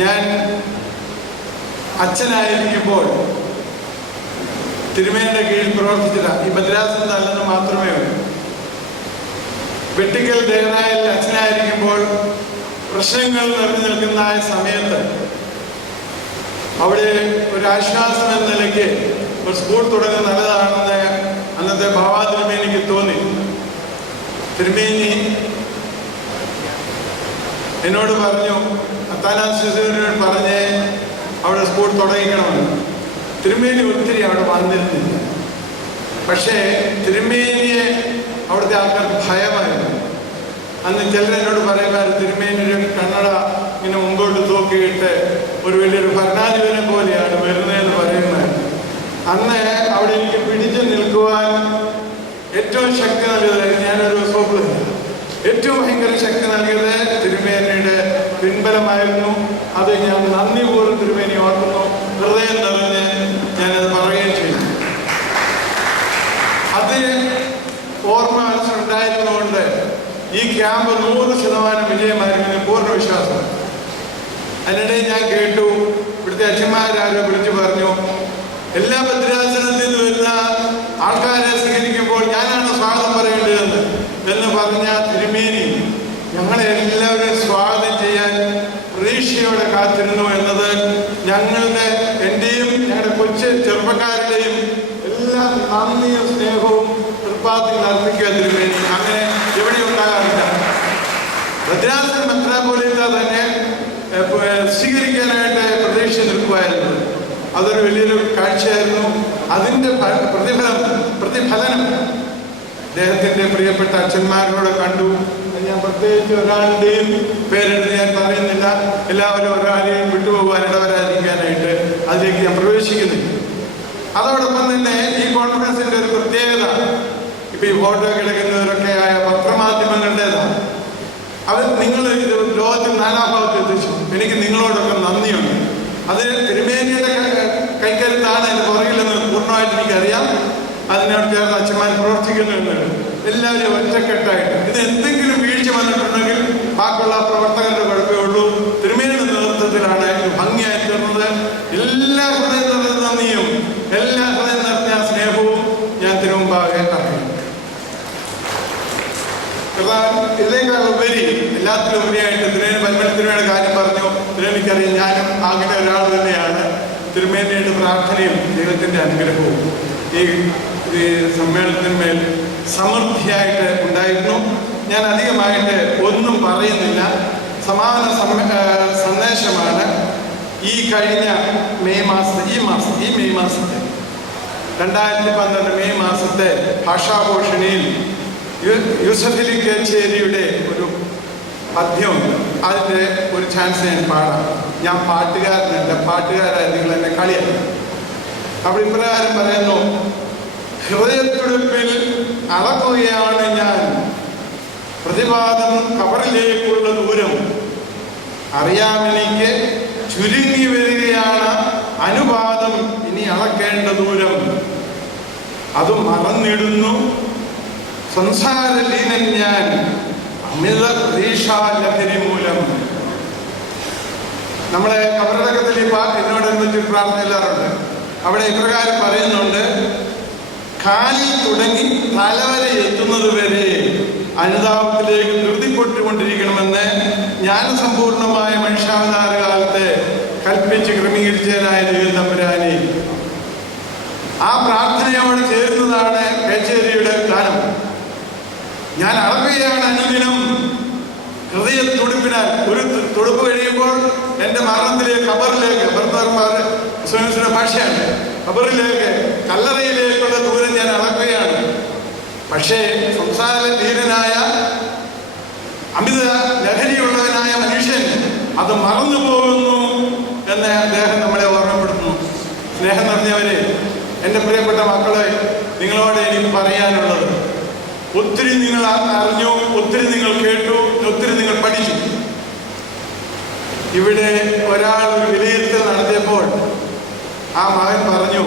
ഞാൻ അച്ഛനായിരിക്കുമ്പോൾ തിരുമേനിയുടെ കീഴിൽ പ്രവർത്തിച്ചില്ല. ഈ ഭദ്രാസനത്തിൽ അല്ലെന്ന് മാത്രമേ ഉള്ളൂ. വെട്ടിക്കൽ ദേവനായിൽ അച്ഛനായിരിക്കുമ്പോൾ പ്രശ്നങ്ങൾ നിറഞ്ഞു നിൽക്കുന്ന സമയത്ത് അവിടെ ഒരു ആശ്വാസം എന്ന നിലയ്ക്ക് ഒരു സ്കൂൾ തുടങ്ങുന്നത് നല്ലതാണെന്ന് അന്നത്തെ ബാബാ തിരുമേനിക്ക് തോന്നി. തിരുമേനി എന്നോട് പറഞ്ഞു, അത്താനാസിനോട് പറഞ്ഞ് അവിടെ സ്കൂൾ തുടങ്ങിക്കണമെന്ന്. തിരുമേനി ഒത്തിരി അവിടെ വന്നിരുന്നില്ല. പക്ഷേ തിരുമേനിയെ അവിടുത്തെ ആൾക്കാർക്ക് ഭയമായിരുന്നു. അന്ന് ചിലരെന്നോട് പറയുമായിരുന്നു, തിരുമേനിയുടെ കണ്ണട ഇങ്ങനെ മുമ്പോട്ട് തൂക്കിയിട്ട് ഒരു വലിയൊരു ഭരണാധിപനെ പോലെയാണ് വരുന്നതെന്ന് പറയുമായിരുന്നു. അന്ന് അവിടെ എനിക്ക് പിടിച്ചു നിൽക്കുവാൻ ഏറ്റവും ശക്തി നൽകിയത്, ഞാനൊരു സോപ്പിളില്ല, ഏറ്റവും ഭയങ്കര ശക്തി നൽകിയത് തിരുമേനിയുടെ പിൻബലമായിരുന്നു. അത് ഞാൻ നന്ദിപൂർവ്വം തിരുമേനി ഓർക്കുന്നു, ഹൃദയം നിറഞ്ഞ് ഞാനത് പറയുകയും ചെയ്തു. അത് ഓർമ്മ മനസ്സിലുണ്ടായിരുന്നുകൊണ്ട് ഈ ക്യാമ്പ് 100% വിജയമായിരിക്കും പൂർണ്ണ വിശ്വാസം. അതിനിടയിൽ ഞാൻ കേട്ടു, ഇവിടുത്തെ അച്ഛന്മാരാരോ വിളിച്ചു പറഞ്ഞു, എല്ലാ ഭദ്രാസനത്തിൽ നിന്ന് വരുന്ന ആൾക്കാരെ സ്വീകരിക്കുമ്പോൾ ഞാനാണ് സ്വാഗതം പറയേണ്ടതെന്ന് എന്ന് പറഞ്ഞ തിരുമേനി ഞങ്ങളെല്ലാവരും സ്വാഗതം ചെയ്യാൻ പ്രതീക്ഷയോടെ കാത്തിരുന്നു എന്നത് ഞങ്ങളുടെ, എൻ്റെയും ഞങ്ങളുടെ കൊച്ചു ചെറുപ്പക്കാരുടെയും എല്ലാം നന്ദിയും സ്നേഹവും തൃപ്പാത്തിൽ അർപ്പിക്കുക തിരുമേനി. അങ്ങനെ എവിടെ ഉണ്ടാകാറില്ല. ഭദ്രാസന മെത്രാപ്പൊലീത്ത തന്നെ സ്വീകരിക്കാനായിട്ട് പ്രതീക്ഷ നിൽക്കുമായിരുന്നു. അതൊരു വലിയൊരു കാഴ്ചയായിരുന്നു. അതിൻ്റെ പ്രതിഫലനം അദ്ദേഹത്തിൻ്റെ പ്രിയപ്പെട്ട അച്ഛന്മാരോടെ കണ്ടു. ഞാൻ പ്രത്യേകിച്ച് ഒരാളുടെയും പേരെടുത്ത് ഞാൻ പറയുന്നില്ല, എല്ലാവരും ഒരാളെയും വിട്ടുപോകാൻ ഇടവരാതിരിക്കാനായിട്ട് അതിലേക്ക് ഞാൻ പ്രവേശിക്കുന്നില്ല. അതോടൊപ്പം തന്നെ ഈ കോൺഫറൻസിൻ്റെ ഒരു പ്രത്യേകത, ഇപ്പം ഈ ഫോട്ടോ കിടക്കുന്നവരൊക്കെ ആയ പത്രമാധ്യമങ്ങളുടേതാണ്. അവർ നിങ്ങൾ ലോകത്തിൽ നാനാഭാഗത്ത് എത്തിച്ചു. എനിക്ക് നിങ്ങളോടൊക്കെ നന്ദിയുണ്ട്. അത് തിരുമേനിയുടെ കൈക്കരുത്താണ് എൻ്റെ പുറകിലെന്ന് പൂർണ്ണമായിട്ട് എനിക്കറിയാം. അതിനോട് ചേർന്ന് അച്ഛന്മാർ പ്രവർത്തിക്കുന്നുണ്ട്. എല്ലാവരും ഒറ്റക്കെട്ടായിട്ട്. ഇത് എന്തെങ്കിലും വീഴ്ച വന്നിട്ടുണ്ടെങ്കിൽ ബാക്കിയുള്ള പ്രവർത്തകരുടെ കുഴപ്പമേ ഉള്ളൂ. തിരുമേനിയുടെ നേതൃത്വത്തിലാണ് ഇത് ഭംഗിയായി തീർന്നത്. എല്ലാ ഹൃദയം നിറഞ്ഞ നന്ദിയും എല്ലാ ഹൃദയം നിറഞ്ഞ സ്നേഹവും ഞാൻ തിരുമുമ്പാകെ അറിയുന്നു. ഇതിനേക്കാൾ ഉപരി എല്ലാത്തിലും ഉപരിയായിട്ട് തിരുമേനിയുടെ കാര്യം പറഞ്ഞു. തിരുമേനിക്കറിയാം, ഞാനും അങ്ങനെ ഒരാൾ തന്നെയാണ്. തിരുമേനിയുടെ പ്രാർത്ഥനയും ദൈവത്തിൻ്റെ അനുഗ്രഹവും ഈ സമ്മേളനത്തിന്മേൽ സമൃദ്ധിയായിട്ട് ഉണ്ടായിരുന്നു. ഞാൻ അധികമായിട്ട് ഒന്നും പറയുന്നില്ല. സമാപന സന്ദേശമാണ് ഈ കഴിഞ്ഞ മെയ് മാസത്തെ 2012 മെയ് മാസത്തെ ഭാഷാഭൂഷണിയിൽ യൂസഫലി കേച്ചേരിയുടെ ഒരു പദ്യമുണ്ട്. അതിൻ്റെ ഒരു ചാൻസ് ഞാൻ പാടാം. ഞാൻ പാട്ടുകാരനല്ല, പാട്ടുകാരായ നിങ്ങൾ എന്നെ കളിയാണ്. അപ്പോൾ ഇപ്രകാരം പറയുന്നു: ഹൃദയത്തുടുപ്പിൽ അളക്കുകയാണ് ഞാൻ പ്രതിവാദം കബറിലേക്കുള്ള ദൂരം. അറിയാമെനിക്ക് ചുരുങ്ങി വരികയാണ് അനുപാതം, ഇനി അളക്കേണ്ട ദൂരം. അത് മറന്നിടുന്നു സംസാരലീനൻ ഞാൻ, അമിത പ്രതീക്ഷാലഹരി മൂലം. നമ്മളെ കബറടക്കത്തിൽ ഈ ഇതിനോടനുബന്ധിച്ച് പ്രാർത്ഥന എല്ലാവരുണ്ട്. അവിടെ ഇപ്രകാരം പറയുന്നുണ്ട്: കാലിൽ തുടങ്ങി തലവരെ എത്തുന്നത് വരെ അനുതാപത്തിലേക്ക് ധൃതിപ്പെട്ടുകൊണ്ടിരിക്കണമെന്ന് ജ്ഞാനസമ്പൂർണമായ മനുഷ്യാവതാര കാലത്തെ കൽപ്പിച്ച് ക്രമീകരിച്ചതിനായ ദൈവം തമ്പുരാനെ. ആ പ്രാർത്ഥനയോട് ചേരുന്നതാണ് കേച്ചേരിയുടെ ഗാനം. ഞാൻ അളക്കുകയാണ് അനുദിനം ഹൃദയത്തുടുപ്പിനാൽ. ഒരു തുടുപ്പ് കഴിയുമ്പോൾ എൻ്റെ മരണത്തിലേക്ക്, ഖബറിലേക്ക്, ഭർത്താർമാരുടെ ഭാഷയാണ്, ഖബറിലേക്ക്, കല്ലറയിലേക്കുള്ള ദൂരം ഞാൻ അളക്കുകയാണ്. പക്ഷേ സംസാരധീരനായ അമിത ലഹരിയുള്ളവനായ മനുഷ്യൻ അത് മറന്നു പോകുന്നു എന്ന് അദ്ദേഹം നമ്മളെ ഓർമ്മപ്പെടുത്തുന്നു. സ്നേഹം നിറഞ്ഞവരെ, എൻ്റെ പ്രിയപ്പെട്ട മക്കളെ, നിങ്ങളോട് എനിക്ക് പറയാനുള്ളത്, ഒത്തിരി നിങ്ങൾ അറിഞ്ഞു, ഒത്തിരി നിങ്ങൾ കേട്ടു, ഒത്തിരി നിങ്ങൾ പഠിച്ചു. ഇവിടെ ഒരാൾ ഒരു വിലയിരുത്തൽ നടത്തിയപ്പോൾ ആ മകൻ പറഞ്ഞു,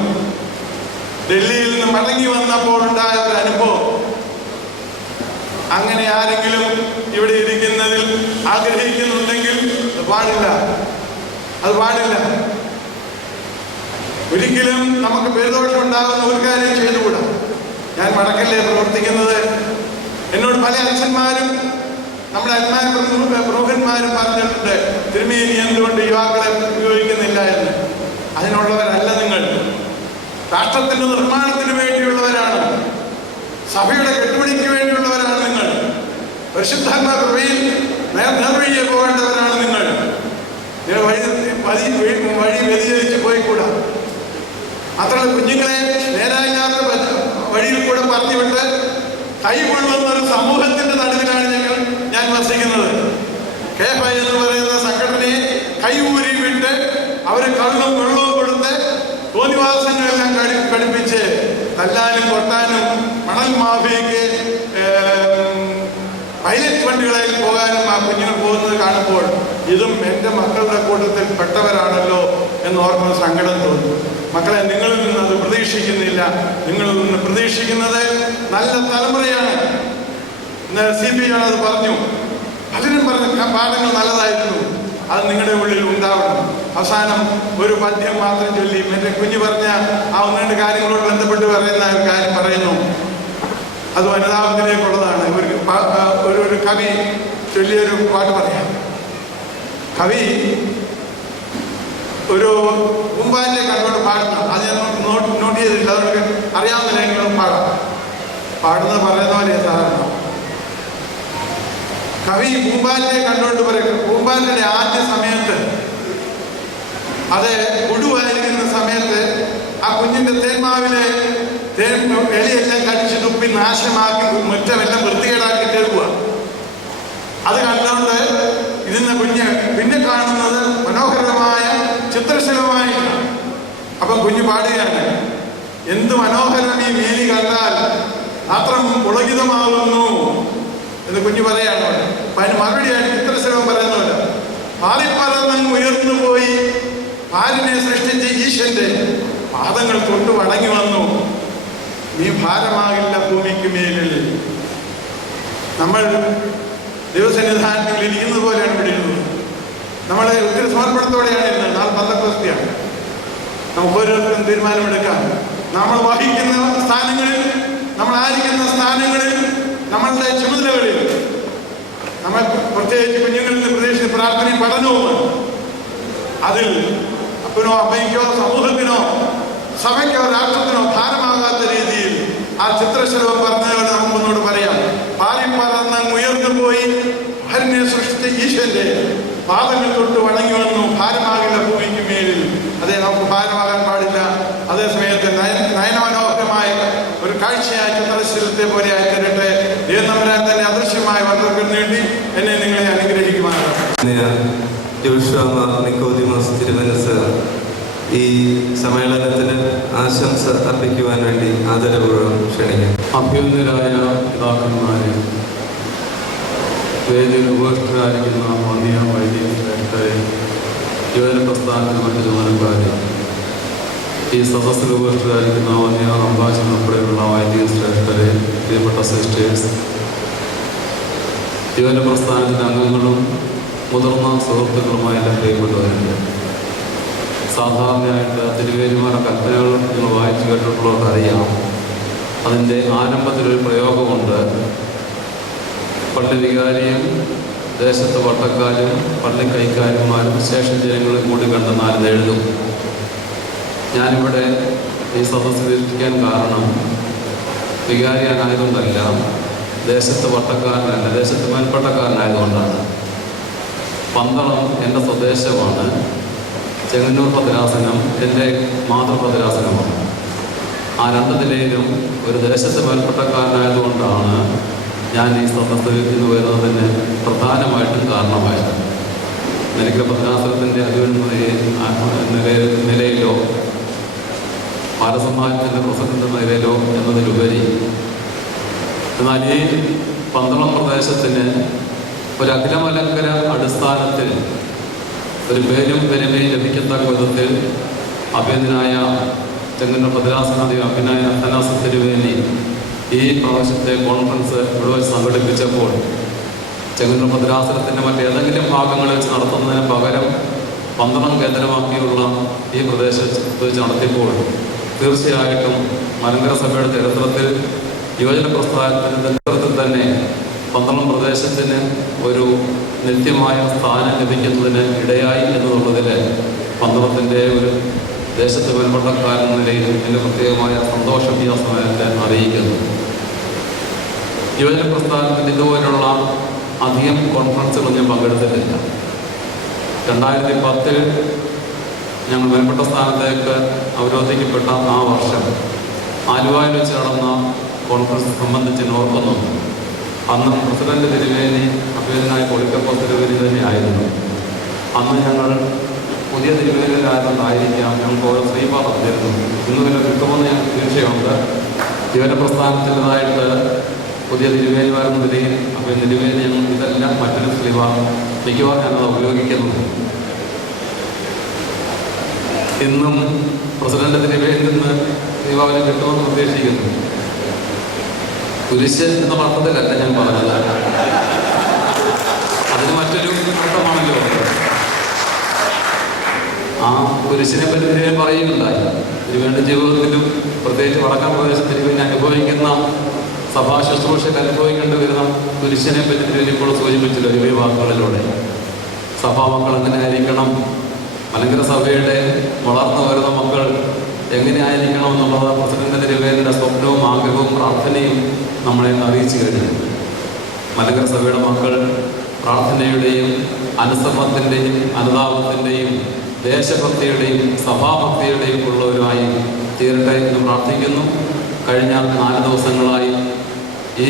ഡൽഹിയിൽ നിന്ന് മടങ്ങി വന്നപ്പോൾ ഉണ്ടായ ഒരു അനുഭവം. അങ്ങനെ ആരെങ്കിലും ഇവിടെ ഇരിക്കുന്നതിൽ ആഗ്രഹിക്കുന്നുണ്ടെങ്കിൽ അത് പാടില്ല. ഒരിക്കലും നമുക്ക് പേരുദോഷം ഉണ്ടാകുന്ന ഒരു കാര്യം ചെയ്തുകൂടാ. ഞാൻ വടക്കല്ലേ പ്രവർത്തിക്കുന്നത്. എന്നോട് പല അച്ഛന്മാരും നമ്മുടെ പ്രമുഖന്മാരും പറഞ്ഞിട്ടുണ്ട്, തിരുമേനി എന്തുകൊണ്ട് യുവാക്കളെ ഉപയോഗിക്കുന്നില്ല എന്ന്. അതിനുള്ളവരല്ല നിങ്ങൾ. രാഷ്ട്രത്തിന്റെ നിർമ്മാണത്തിന് വേണ്ടിയുള്ളവരാണ്. സഭയുടെ കെട്ടുപണിക്ക് വേണ്ടിയുള്ളവരാണ് നിങ്ങൾ. പരിശുദ്ധാത്മാ കൃപയിൽ നേർവഴിയെ പോകേണ്ടവരാണ് നിങ്ങൾ. വഴി വ്യതിചരിച്ച് പോയിക്കൂടാ. അത്ര കുഞ്ഞുങ്ങളെ നേരായില്ലാത്ത വഴിയിൽ കൂടെ പറഞ്ഞുവിട്ട് കൈകൊള്ളുന്ന ഒരു സമൂഹത്തിന്റെ നടുവിലാണ് ഞാൻ വസിക്കുന്നത്. KFI എന്ന് പറയുന്ന സംഘടനയെ കൈകൂരി വിട്ട് അവര് കള്ളും വെള്ളവും കൊടുത്ത് തോന്നിവാസങ്ങളെല്ലാം പഠിപ്പിച്ച് തല്ലാനും കൊട്ടാനും മണൽ മാഫിയയ്ക്ക് പൈലറ്റ് ഫണ്ടുകളിൽ പോകാനും ആ കുഞ്ഞുങ്ങൾ പോകുന്നത് കാണുമ്പോൾ ഇതും എൻ്റെ മക്കളുടെ കൂട്ടത്തിൽ പെട്ടവരാണല്ലോ എന്ന് ഓർമ്മ സങ്കടം തോന്നും. മക്കളെ, നിങ്ങളിൽ നിന്ന് അത് പ്രതീക്ഷിക്കുന്നില്ല. നിങ്ങളിൽ നിന്ന് പ്രതീക്ഷിക്കുന്നത് നല്ല തലമുറയാണ്. CP അത് പറഞ്ഞു. പലരും പറഞ്ഞ പാഠങ്ങൾ നല്ലതായിരുന്നു. അത് നിങ്ങളുടെ ഉള്ളിൽ ഉണ്ടാവണം. അവസാനം ഒരു പദ്യം മാത്രം ചൊല്ലി എൻ്റെ കുഞ്ഞു പറഞ്ഞ ആ ഒന്ന് രണ്ട് കാര്യങ്ങളോട് ബന്ധപ്പെട്ട് പറയുന്ന ഒരു കാര്യം പറയുന്നു. അത് വനിതാപത്തിലേക്കുള്ളതാണ്. ഒരു കവി ചൊല്ലിയൊരു പാട്ട് പറയാം. കവി ഒരു പൂമ്പാറ്റയെ കണ്ടുകൊണ്ട് പാടുന്നു. അത് ഞാൻ നോട്ട് ചെയ്തിട്ടില്ല, അതുകൊണ്ട് അറിയാവുന്ന ലൈനുകളും പാടുന്നത് പറയുന്ന പോലെ സാധാരണ. കവി പൂമ്പാറ്റയെ കണ്ടുകൊണ്ട് പറയും, പൂമ്പാറ്റയുടെ ആദ്യ സമയത്ത്, അത് പുഴുവായിരിക്കുന്ന സമയത്ത് ആ കുഞ്ഞിന്റെ തേന്മാവിലെ എലിയെല്ലാം കടിച്ചിട്ട് തുപ്പി നാശമാക്കി മുറ്റമെല്ലാം വൃത്തികേടാക്കിയിട്ടേക്കുക. അത് കണ്ടുകൊണ്ട് ഇതിന്ന് കുഞ്ഞ് പിന്നെ കാണുന്നത് മനോഹരമായ ചിത്രശലഭമായിട്ടാണ്. അപ്പം കുഞ്ഞ് പാടുകയാണ്, എന്ത് മനോഹരം ഈ വേലി കണ്ടാൽ മാത്രം പുളകിതമാകുന്നു എന്ന് കുഞ്ഞ് പറയാണ്. അപ്പം അതിന് മറുപടിയായിട്ട് ചിത്രശലഭം പറയുന്നില്ല, പാറിപ്പറന്നങ്ങ് ഉയർന്നു പോയി പാലിനെ സൃഷ്ടിച്ച ഈശ്വരന്റെ പാദങ്ങൾ തൊട്ട് വണങ്ങി വന്നു, നീ ഭാരമാകില്ല ഭൂമിക്ക് മേലിൽ. നമ്മൾ ദൈവസന്നിധാനത്തിൽ ഇരിക്കുന്നത് പോലെയാണ് ഇവിടെ ഇരുന്നത്. നമ്മൾ ഒത്തിരി സമർപ്പണത്തോടെയാണ് ഇരുന്നത്. നാളെ പന്തക്കോസ്തിയാണ്. നമുക്ക് ഓരോരുത്തരും തീരുമാനമെടുക്കാം. നമ്മൾ വഹിക്കുന്ന സ്ഥാനങ്ങളിൽ, നമ്മൾ ആയിരിക്കുന്ന സ്ഥാനങ്ങളിൽ, നമ്മളുടെ ചുമതലകളിൽ നമ്മൾ പ്രത്യേകിച്ച് കുഞ്ഞുങ്ങളിൽ നിന്ന് പ്രതീക്ഷിച്ച പ്രാർത്ഥനയും പഠനവുമാണ്. അതിൽ അപ്പനോ അമ്മയ്ക്കോ സമൂഹത്തിനോ സഭയ്ക്കോ രാഷ്ട്രത്തിനോ ഭാരമാകാത്ത രീതിയിൽ ആ ചിത്രശലഭം പറഞ്ഞതുകൊണ്ട് നമുക്കൊന്നോട് പറയാം, പാറിപ്പറന്നങ്ങ് ഉയർന്നു പോയി ഹരിനെ സൃഷ്ടിച്ച ഈശ്വരന്റെ പാദങ്ങൾ തൊട്ട് വണങ്ങി വന്നു, ഭാരമാകില്ല ഭൂമിക്ക് മേലിൽ. അതെ, നമുക്ക് ഭാരമാകാൻ പാടില്ല. അതേസമയത്ത് നയനമനോഹരമായ ഒരു കാഴ്ചയായ ചിത്രശലഭത്തെ പോലെ ആയിത്തരട്ടെ. ദൈവനമ്പരാൻ തന്നെ അദൃശ്യമായ വർദ്ധകൾ നേടി എന്നെ നിങ്ങളെ അനുഗ്രഹിക്കുവാനാണ്. നിക്കോദിമോസ് തിരുമനസ് ഈ സമ്മേളനത്തിന് ആശംസ അർപ്പിക്കുവാൻ വേണ്ടി ആദരപൂർവ്വം ക്ഷണിക്കാം. അഭ്യന്തരായ പിതാക്കന്മാരെ, വേദിയിൽ ഉപേക്ഷിതരായിരിക്കുന്ന വന്യ വൈദികരെ, യുവജന പ്രസ്ഥാനത്തിന് മറ്റു ചുമതലക്കാരെ, ഈ സദസ്സിൽ ഉപേക്ഷിതരായിരിക്കുന്ന വന്യ അംബാസിഡർ ഉൾപ്പെടെയുള്ള വൈദിക ശ്രേഷ്ഠരെ, പ്രിയപ്പെട്ട സിസ്റ്റേഴ്സ്, യുവജന പ്രസ്ഥാനത്തിൻ്റെ അംഗങ്ങളും മുതിർന്ന സുഹൃത്തുക്കളുമായ എൻ്റെ പ്രിയപ്പെട്ടവരുണ്ട്. സാധാരണയായിട്ട് തിരുവേലിമാരുടെ കൽപ്പനകൾ നിങ്ങൾ വായിച്ചു കേട്ടിട്ടുള്ളവർക്കറിയാം. അതിൻ്റെ ആരംഭത്തിലൊരു പ്രയോഗമുണ്ട്, പള്ളി വികാരിയും ദേശത്ത് വട്ടക്കാരും പള്ളി കൈക്കാരന്മാരും ശേഷം ജനങ്ങളും കൂടി കണ്ടെന്നാലും എഴുതും. ഞാനിവിടെ ഈ സദസ്സിലിരിക്കാൻ കാരണം വികാരിയാനായതുകൊണ്ടല്ല, ദേശത്ത് വട്ടക്കാരനല്ല, ദേശത്ത് മേൽപ്പട്ടക്കാരനായതുകൊണ്ടാണ്. പന്തളം എൻ്റെ സ്വദേശമാണ്. ചെങ്ങന്നൂർ ഭദ്രാസനം എൻ്റെ മാതൃഭദ്രാസനമാണ്. ആ രണ്ട് നിലയിലും ഒരു ദേശത്ത് മേൽപ്പട്ടക്കാരനായതുകൊണ്ടാണ് ഞാൻ ഈ സദസ്സിൽ ഇന്ന് വരുന്നതിന് പ്രധാനമായിട്ടും കാരണമായത്. എനിക്ക് ഭദ്രാസനത്തിൻ്റെ നിലയിലോ ഭാരതസമാജത്തിൻ്റെ പ്രസിഡന്റ് നിലയിലോ എന്നതിലുപരി, എന്നാൽ ഈ പന്തളം പ്രദേശത്തിന് ഒരു അഖിലമലങ്കര അടിസ്ഥാനത്തിൽ ഒരു പേരും പെരുമയും ലഭിക്കത്തക്ക വിധത്തിൽ അഭ്യന്തനായ ചെങ്ങന്നൂർ ഭദ്രാസനാധിപൻ അഭിനയ അത്തനാസ് തിരുവേലി ഈ പ്രാവശ്യത്തെ കോൺഫറൻസ് മുഴുവൻ സംഘടിപ്പിച്ചപ്പോൾ ചെങ്ങന്നൂർ ഭദ്രാസനത്തിൻ്റെ മറ്റേതെങ്കിലും ഭാഗങ്ങളിൽ വെച്ച് നടത്തുന്നതിന് പകരം പന്തളം കേന്ദ്രമാക്കിയുള്ള ഈ പ്രദേശത്ത് വെച്ച് നടത്തിയപ്പോൾ തീർച്ചയായിട്ടും മലങ്കര സഭയുടെ ചരിത്രത്തിൽ യുവജന പ്രസ്ഥാനത്തിൻ്റെ ചരിത്രത്തിൽ തന്നെ പന്തളം പ്രദേശത്തിന് ഒരു നിത്യമായ സ്ഥാനം ലഭിക്കുന്നതിന് ഇടയായി എന്നുള്ളതിൽ പന്തളത്തിൻ്റെ ഒരു ദേശത്ത് മേൽപ്പട്ടക്കാരൻ നിലയിൽ എൻ്റെ പ്രത്യേകമായ സന്തോഷം ഈ സമയത്ത് അറിയിക്കുന്നു. യുവജന പ്രസ്ഥാനത്തിൻ്റെ ഇതുപോലുള്ള അധികം കോൺഫറൻസുകൾ ഞാൻ പങ്കെടുത്തിട്ടില്ല. 2010 ഞങ്ങൾ മേൽപ്പെട്ട സ്ഥാനത്തേക്ക് അവരോധിക്കപ്പെട്ട ആ വർഷം ആലുവയിൽ വെച്ച് നടന്ന കോൺഫറൻസ് സംബന്ധിച്ച് ഓർക്കുന്നു. അന്ന് പ്രസിഡന്റ് തിരുവേലി അഭ്യന്തനായ കൊളിക്കപ്പ തിരുവേലി തന്നെയായിരുന്നു. അന്ന് ഞങ്ങൾ പുതിയ തിരുവേലിയിലായതുകൊണ്ടായിരിക്കാം ഞങ്ങൾക്ക് ഓരോ ശ്രീപാഠം തരുന്നു. ഇന്ന് തന്നെ കിട്ടുമെന്ന് ഞങ്ങൾക്ക് തീർച്ചയുണ്ട്. യുവജന പ്രസ്ഥാനത്തിൻ്റെതായിട്ട് പുതിയ തിരുവേലിമാരെന്ന നിലയിൽ അപ്പോൾ തിരുവേലി ഞങ്ങൾ ഇതെല്ലാം മറ്റൊരു ശ്രീവ മിക്കവാറും ഞാനത് ഉപയോഗിക്കുന്നു. ഇന്നും പ്രസിഡന്റ് തിരുവേലിയിൽ നിന്ന് ശ്രീവാവിനെ കിട്ടുമെന്ന് പ്രതീക്ഷിക്കുന്നു. കുരിശ് എന്ന അർത്ഥത്തിലല്ല ഞാൻ പറഞ്ഞത്, അതിന് മറ്റൊരു അർത്ഥമാണല്ലോ. ആ കുരിശിനെ പറ്റി തിരുവേലി പറയുകയുണ്ടായി. തിരുവേലിയുടെ ജീവിതത്തിലും പ്രത്യേകിച്ച് വടക്കൻ പ്രദേശത്ത് തിരുവേലി അനുഭവിക്കുന്ന സഭാ ശുശ്രൂഷയ്ക്ക് അനുഭവിക്കേണ്ടി വരുന്ന കുരിശിനെ പറ്റി തിരുവേലി ഇപ്പോൾ സൂചിപ്പിച്ചല്ലോ ഈ വാക്കുകളിലൂടെ. സഭാമക്കൾ എങ്ങനെയായിരിക്കണം, മലങ്കര സഭയുടെ വളർന്നു വരുന്ന മക്കൾ എങ്ങനെയായിരിക്കണം എന്നുള്ളത് പ്രസിഡന്റ് തിരുവേലിയുടെ സ്വപ്നവും ആഗ്രഹവും പ്രാർത്ഥനയും നമ്മളെ അറിയിച്ചു കഴിഞ്ഞു. മലങ്കര സഭയുടെ മക്കൾ പ്രാർത്ഥനയുടെയും അനുസരണത്തിൻ്റെയും അനുതാപത്തിൻ്റെയും ദേശഭക്തിയുടെയും സഭാഭക്തിയുടെയും ഉള്ളവരുമായി തീരട്ടെ എന്ന് പ്രാർത്ഥിക്കുന്നു. കഴിഞ്ഞ 4 ദിവസങ്ങളായി ഈ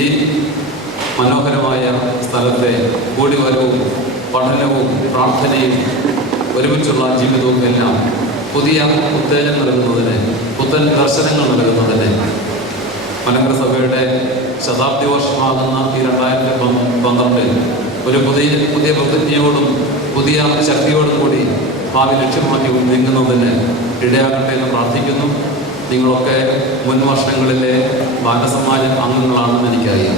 മനോഹരമായ സ്ഥലത്തെ കൂടിവരവും പഠനവും പ്രാർത്ഥനയും ഒരുമിച്ചുള്ള ജീവിതവും എല്ലാം പുതിയ ഉത്തേജനം നൽകുന്നതിന്, പുത്തൻ ദർശനങ്ങൾ നൽകുന്നതിന് മലങ്കര സഭയുടെ ശതാബ്ദി വർഷമാകുന്ന ഈ 2012 ഒരു പുതിയ പ്രതിജ്ഞയോടും പുതിയ ശക്തിയോടും കൂടി ഭാവി ലക്ഷ്യമാക്കി നീങ്ങുന്നതിന് ഇടയാകട്ടെ എന്ന് പ്രാർത്ഥിക്കുന്നു. നിങ്ങളൊക്കെ മുൻ വർഷങ്ങളിലെ ബാലസമാജ അംഗങ്ങളാണെന്ന് എനിക്കറിയാം.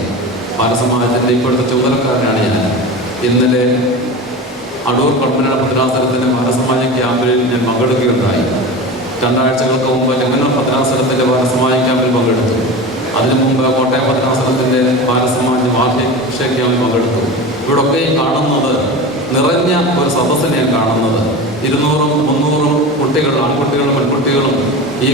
ബാലസമാജത്തിൻ്റെ ഇപ്പോഴത്തെ ചുമതലക്കാരനാണ് ഞാൻ. ഇന്നലെ അടൂർ പത്മനാഭ ഭദ്രാസനത്തിൻ്റെ ബാലസമാജ ക്യാമ്പിൽ ഞാൻ പങ്കെടുക്കുകയുണ്ടായി. 2 ആഴ്ചകൾക്ക് മുമ്പ് ചെങ്ങന്നൂർ ഭദ്രാസനത്തിൻ്റെ ബാലസമാജ ക്യാമ്പിൽ പങ്കെടുത്തു. അതിനു മുമ്പ് കോട്ടയം ഭദ്രാസനത്തിൻ്റെ ബാലസമാജ വാർഷിക ക്യാമ്പിൽ പങ്കെടുത്തു. ഇവിടൊക്കെ കാണുന്നത് നിറഞ്ഞ ഒരു സദസ്സിനെയാണ് കാണുന്നത്. 200-300 കുട്ടികൾ, ആൺകുട്ടികളും പെൺകുട്ടികളും ഈ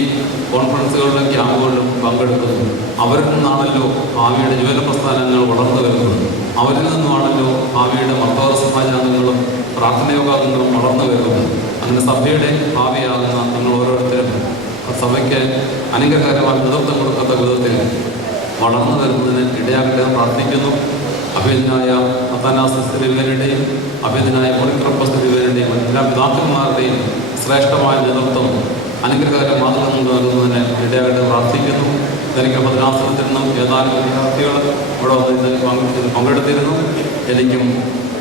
കോൺഫറൻസുകളിലും ക്യാമ്പുകളിലും പങ്കെടുക്കുന്നു. അവരിൽ നിന്നാണല്ലോ ഭാവിയുടെ യുവജന പ്രസ്ഥാനങ്ങൾ വളർന്നു വരുന്നത്. അവരിൽ നിന്നുമാണല്ലോ ഭാവിയുടെ മർത്തോറ സമാജാംഗങ്ങളും പ്രാർത്ഥനയോഗാംഗങ്ങളും വളർന്നു വരുന്നത്. അങ്ങനെ സഭയുടെ ഭാവിയാകുന്ന നിങ്ങൾ ഓരോരുത്തരും സഭയ്ക്ക് അനുഗ്രഹകരമായ നേതൃത്വം കൊടുക്കാത്ത വിധത്തിൽ വളർന്നു വരുന്നതിന് ഇടയാകട്ടെ എന്ന് പ്രാർത്ഥിക്കുന്നു. അഭ്യതനായ അത്താനാസ് തിരുവേരുടെയും അഭ്യതനായ മോണിക്രോപ്പസ് തിരുവേരുടെയും എല്ലാ പിതാക്കന്മാരുടെയും ശ്രേഷ്ഠമായ നേതൃത്വം അനുഗ്രഹകര മാതൃകങ്ങൾ നൽകുന്നതിന് ഇടയാകട്ടെ പ്രാർത്ഥിക്കുന്നു. എനിക്ക് ഭദ്രാസനത്തിൽ നിന്നും ഏതാനും വിദ്യാർത്ഥികൾ ഇവിടെ വന്ന് പങ്കെടുത്തിരുന്നു. എനിക്കും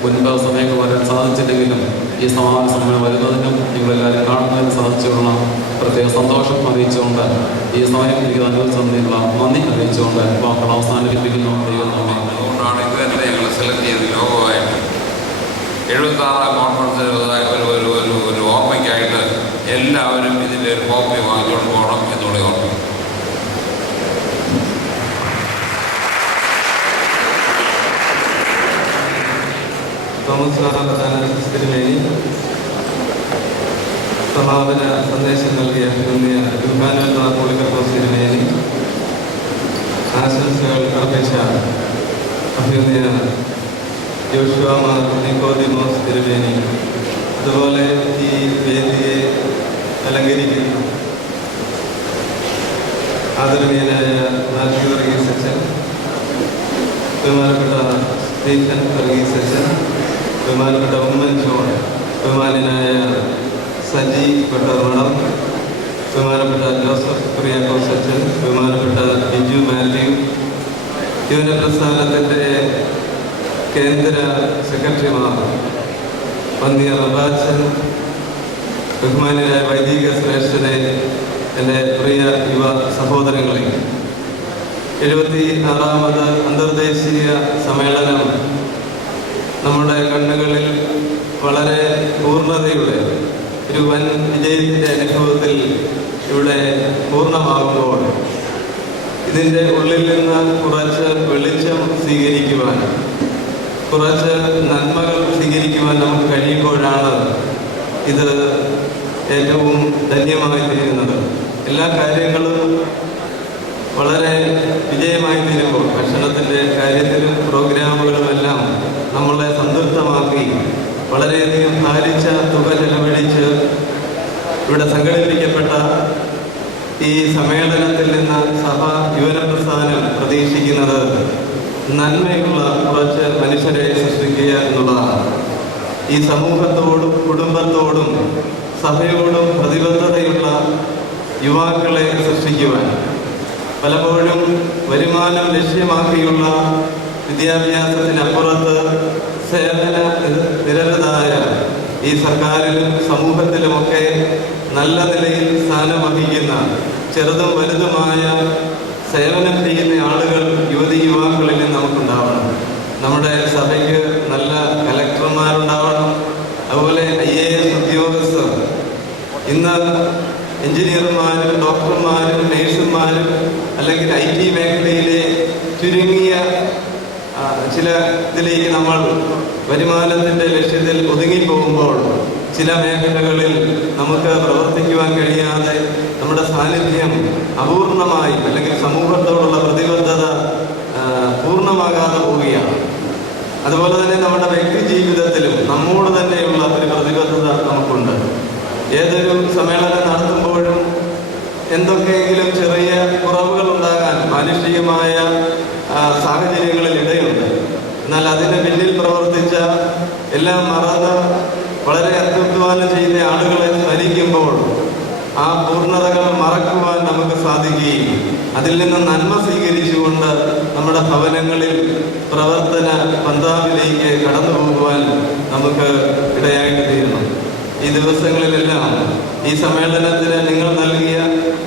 മുൻപ് സമയങ്ങൾ വരാൻ സാധിച്ചില്ലെങ്കിലും ഈ സമാപന സമ്മേളനം വരുന്നതിനും നിങ്ങളെല്ലാവരും കാണുന്നതിനും സാധിച്ചുള്ള പ്രത്യേക സന്തോഷം അറിയിച്ചുകൊണ്ട് ഈ സമയം എനിക്ക് അനുവദിച്ചതിനുള്ള നന്ദി അറിയിച്ചുകൊണ്ട് വാക്കുകൾ അവസാനിപ്പിക്കുന്നു. ദൈവം നമ്മെ. അതുകൊണ്ടാണ് ഇത് തന്നെ ഞങ്ങൾ സെലക്ട് ചെയ്ത് ലോകമായിട്ട് 76 കോൺഫറൻസിന് ഒരു ഓർമ്മയ്ക്കായിട്ട് എല്ലാവരും ഇതിൻ്റെ ഒരു കോപ്പി വാങ്ങിച്ചുകൊണ്ട് പോകണം എന്നുള്ള ഓർമ്മ. തോമസ് തിരുമേനി സമാപന സന്ദേശം നൽകിയ മോണിക്രോപ്പസ് തിരുമേനി, ആശംസകൾ അർപ്പിച്ച അഭ്യുന്നയ ജോഷുവ മാർ നിക്കോദിമോസ് തിരുമേനി, അതുപോലെ ഈ വേദിയെ അലങ്കരിക്കുന്ന ആദരണീയനായ മാത്യു വർഗീസ് അച്ഛൻ, ബഹുമാനപ്പെട്ട സ്റ്റീഫൻ വർഗീസ് അച്ഛൻ, ബഹുമാനപ്പെട്ട ഉമ്മൻ ജോൺ, ബഹുമാനായ സജി കൊട്ടർമണം, ബഹുമാനപ്പെട്ട ജോസഫ് കുറിയാക്കോസ് അച്ഛൻ, ബഹുമാനപ്പെട്ട ബിജു മാത്യു, യുവന പ്രസ്ഥാനത്തിൻ്റെ കേന്ദ്ര സെക്രട്ടറിമാർ, വന്യ റബാച്ചൻ, ബഹുമാനായ വൈദിക ശ്രേഷ്ഠനെ, എൻ്റെ പ്രിയ യുവ സഹോദരങ്ങളെ, 76ാമത് അന്തർദേശീയ സമ്മേളനം നമ്മുടെ കണ്ണുകളിൽ വളരെ പൂർണ്ണതയുടെ ഒരു വൻ വിജയത്തിൻ്റെ അനുഭവത്തിൽ ഇവിടെ പൂർണ്ണമാകുമ്പോൾ ഇതിൻ്റെ ഉള്ളിൽ നിന്ന് കുറച്ച് വെളിച്ചം സ്വീകരിക്കുവാൻ, കുറച്ച് നന്മകൾ സ്വീകരിക്കുവാൻ നമുക്ക് കഴിയുമ്പോഴാണ് ഇത് ഏറ്റവും ധന്യമായി തീരുന്നത്. എല്ലാ കാര്യങ്ങളും വളരെ വിജയമായി തീരുമ്പോൾ, ഭക്ഷണത്തിൻ്റെ കാര്യത്തിലും പ്രോഗ്രാമുകളുമെല്ലാം നമ്മളെ സംതൃപ്തമാക്കി വളരെയധികം ഭാരിച്ച തുക ചെലവഴിച്ച് ഇവിടെ സംഘടിപ്പിക്കപ്പെട്ട ഈ സമ്മേളനത്തിൽ നിന്ന് സഭ യുവന പ്രസ്ഥാനം പ്രതീക്ഷിക്കുന്നത് നന്മയുള്ള കുറച്ച് മനുഷ്യരെ സൃഷ്ടിക്കുക എന്നുള്ളതാണ്. ഈ സമൂഹത്തോടും കുടുംബത്തോടും സഭയോടും പ്രതിബദ്ധതയുള്ള യുവാക്കളെ സൃഷ്ടിക്കുവാൻ, പലപ്പോഴും വരുമാനം ലക്ഷ്യമാക്കിയുള്ള വിദ്യാഭ്യാസത്തിനപ്പുറത്ത് സേവന നിരതരായ ഈ സർക്കാരിലും സമൂഹത്തിലുമൊക്കെ നല്ല നിലയിൽ സ്ഥാനം വഹിക്കുന്ന ചെറുതും വലുതുമായ സേവനം ചെയ്യുന്ന ആളുകൾ യുവതി യുവാക്കളിൽ നമുക്കുണ്ടാവണം. നമ്മുടെ സഭയ്ക്ക് നല്ല കലക്ടർമാരുണ്ടാവണം, അതുപോലെ IAS ഉദ്യോഗസ്ഥർ, ഇന്ന് എഞ്ചിനീയർമാരും ഡോക്ടർമാരും നേഴ്സുമാരും അല്ലെങ്കിൽ IT മേഖലയിലെ ചുരുങ്ങിയ ചില ഇതിലേക്ക് നമ്മൾ വരുമാനത്തിൻ്റെ ലക്ഷ്യത്തിൽ ഒതുങ്ങിപ്പോകുമ്പോൾ ചില മേഖലകളിൽ നമുക്ക് പ്രവർത്തിക്കുവാൻ കഴിയാതെ നമ്മുടെ സാന്നിധ്യം അപൂർണമായി അല്ലെങ്കിൽ സമൂഹത്തോടുള്ള പ്രതിബദ്ധത പൂർണ്ണമാകാതെ പോവുകയാണ്. അതുപോലെ തന്നെ നമ്മുടെ വ്യക്തി ജീവിതത്തിലും നമ്മോട് തന്നെയുള്ള ഒരു പ്രതിബദ്ധത നമുക്കുണ്ട്. ഏതൊരു സമ്മേളനം നടത്തുമ്പോഴും എന്തൊക്കെയെങ്കിലും ചെറിയ കുറവുകൾ ഉണ്ടാകാൻ, മാനുഷികമായ സാഹചര്യങ്ങളിൽ ഇടയുണ്ട്. എന്നാൽ അതിന് പിന്നിൽ പ്രവർത്തിച്ച എല്ലാം മറന്ന് വളരെ അത്യുത്വാനം ചെയ്ത ആളുകളെ സ്മരിക്കുമ്പോൾ ആ പൂർണ്ണതകൾ മറക്കുവാൻ നമുക്ക് സാധിക്കുകയും അതിൽ നിന്ന് നന്മ സ്വീകരിച്ചുകൊണ്ട് നമ്മുടെ ഭവനങ്ങളിൽ പ്രവർത്തന പന്ഥാവിലേക്ക് കടന്നു പോകുവാൻ നമുക്ക് ഇടയായിട്ട് തീരണം. ഈ ദിവസങ്ങളിലെല്ലാം ഈ സമ്മേളനത്തിന് നിങ്ങൾ നൽകിയ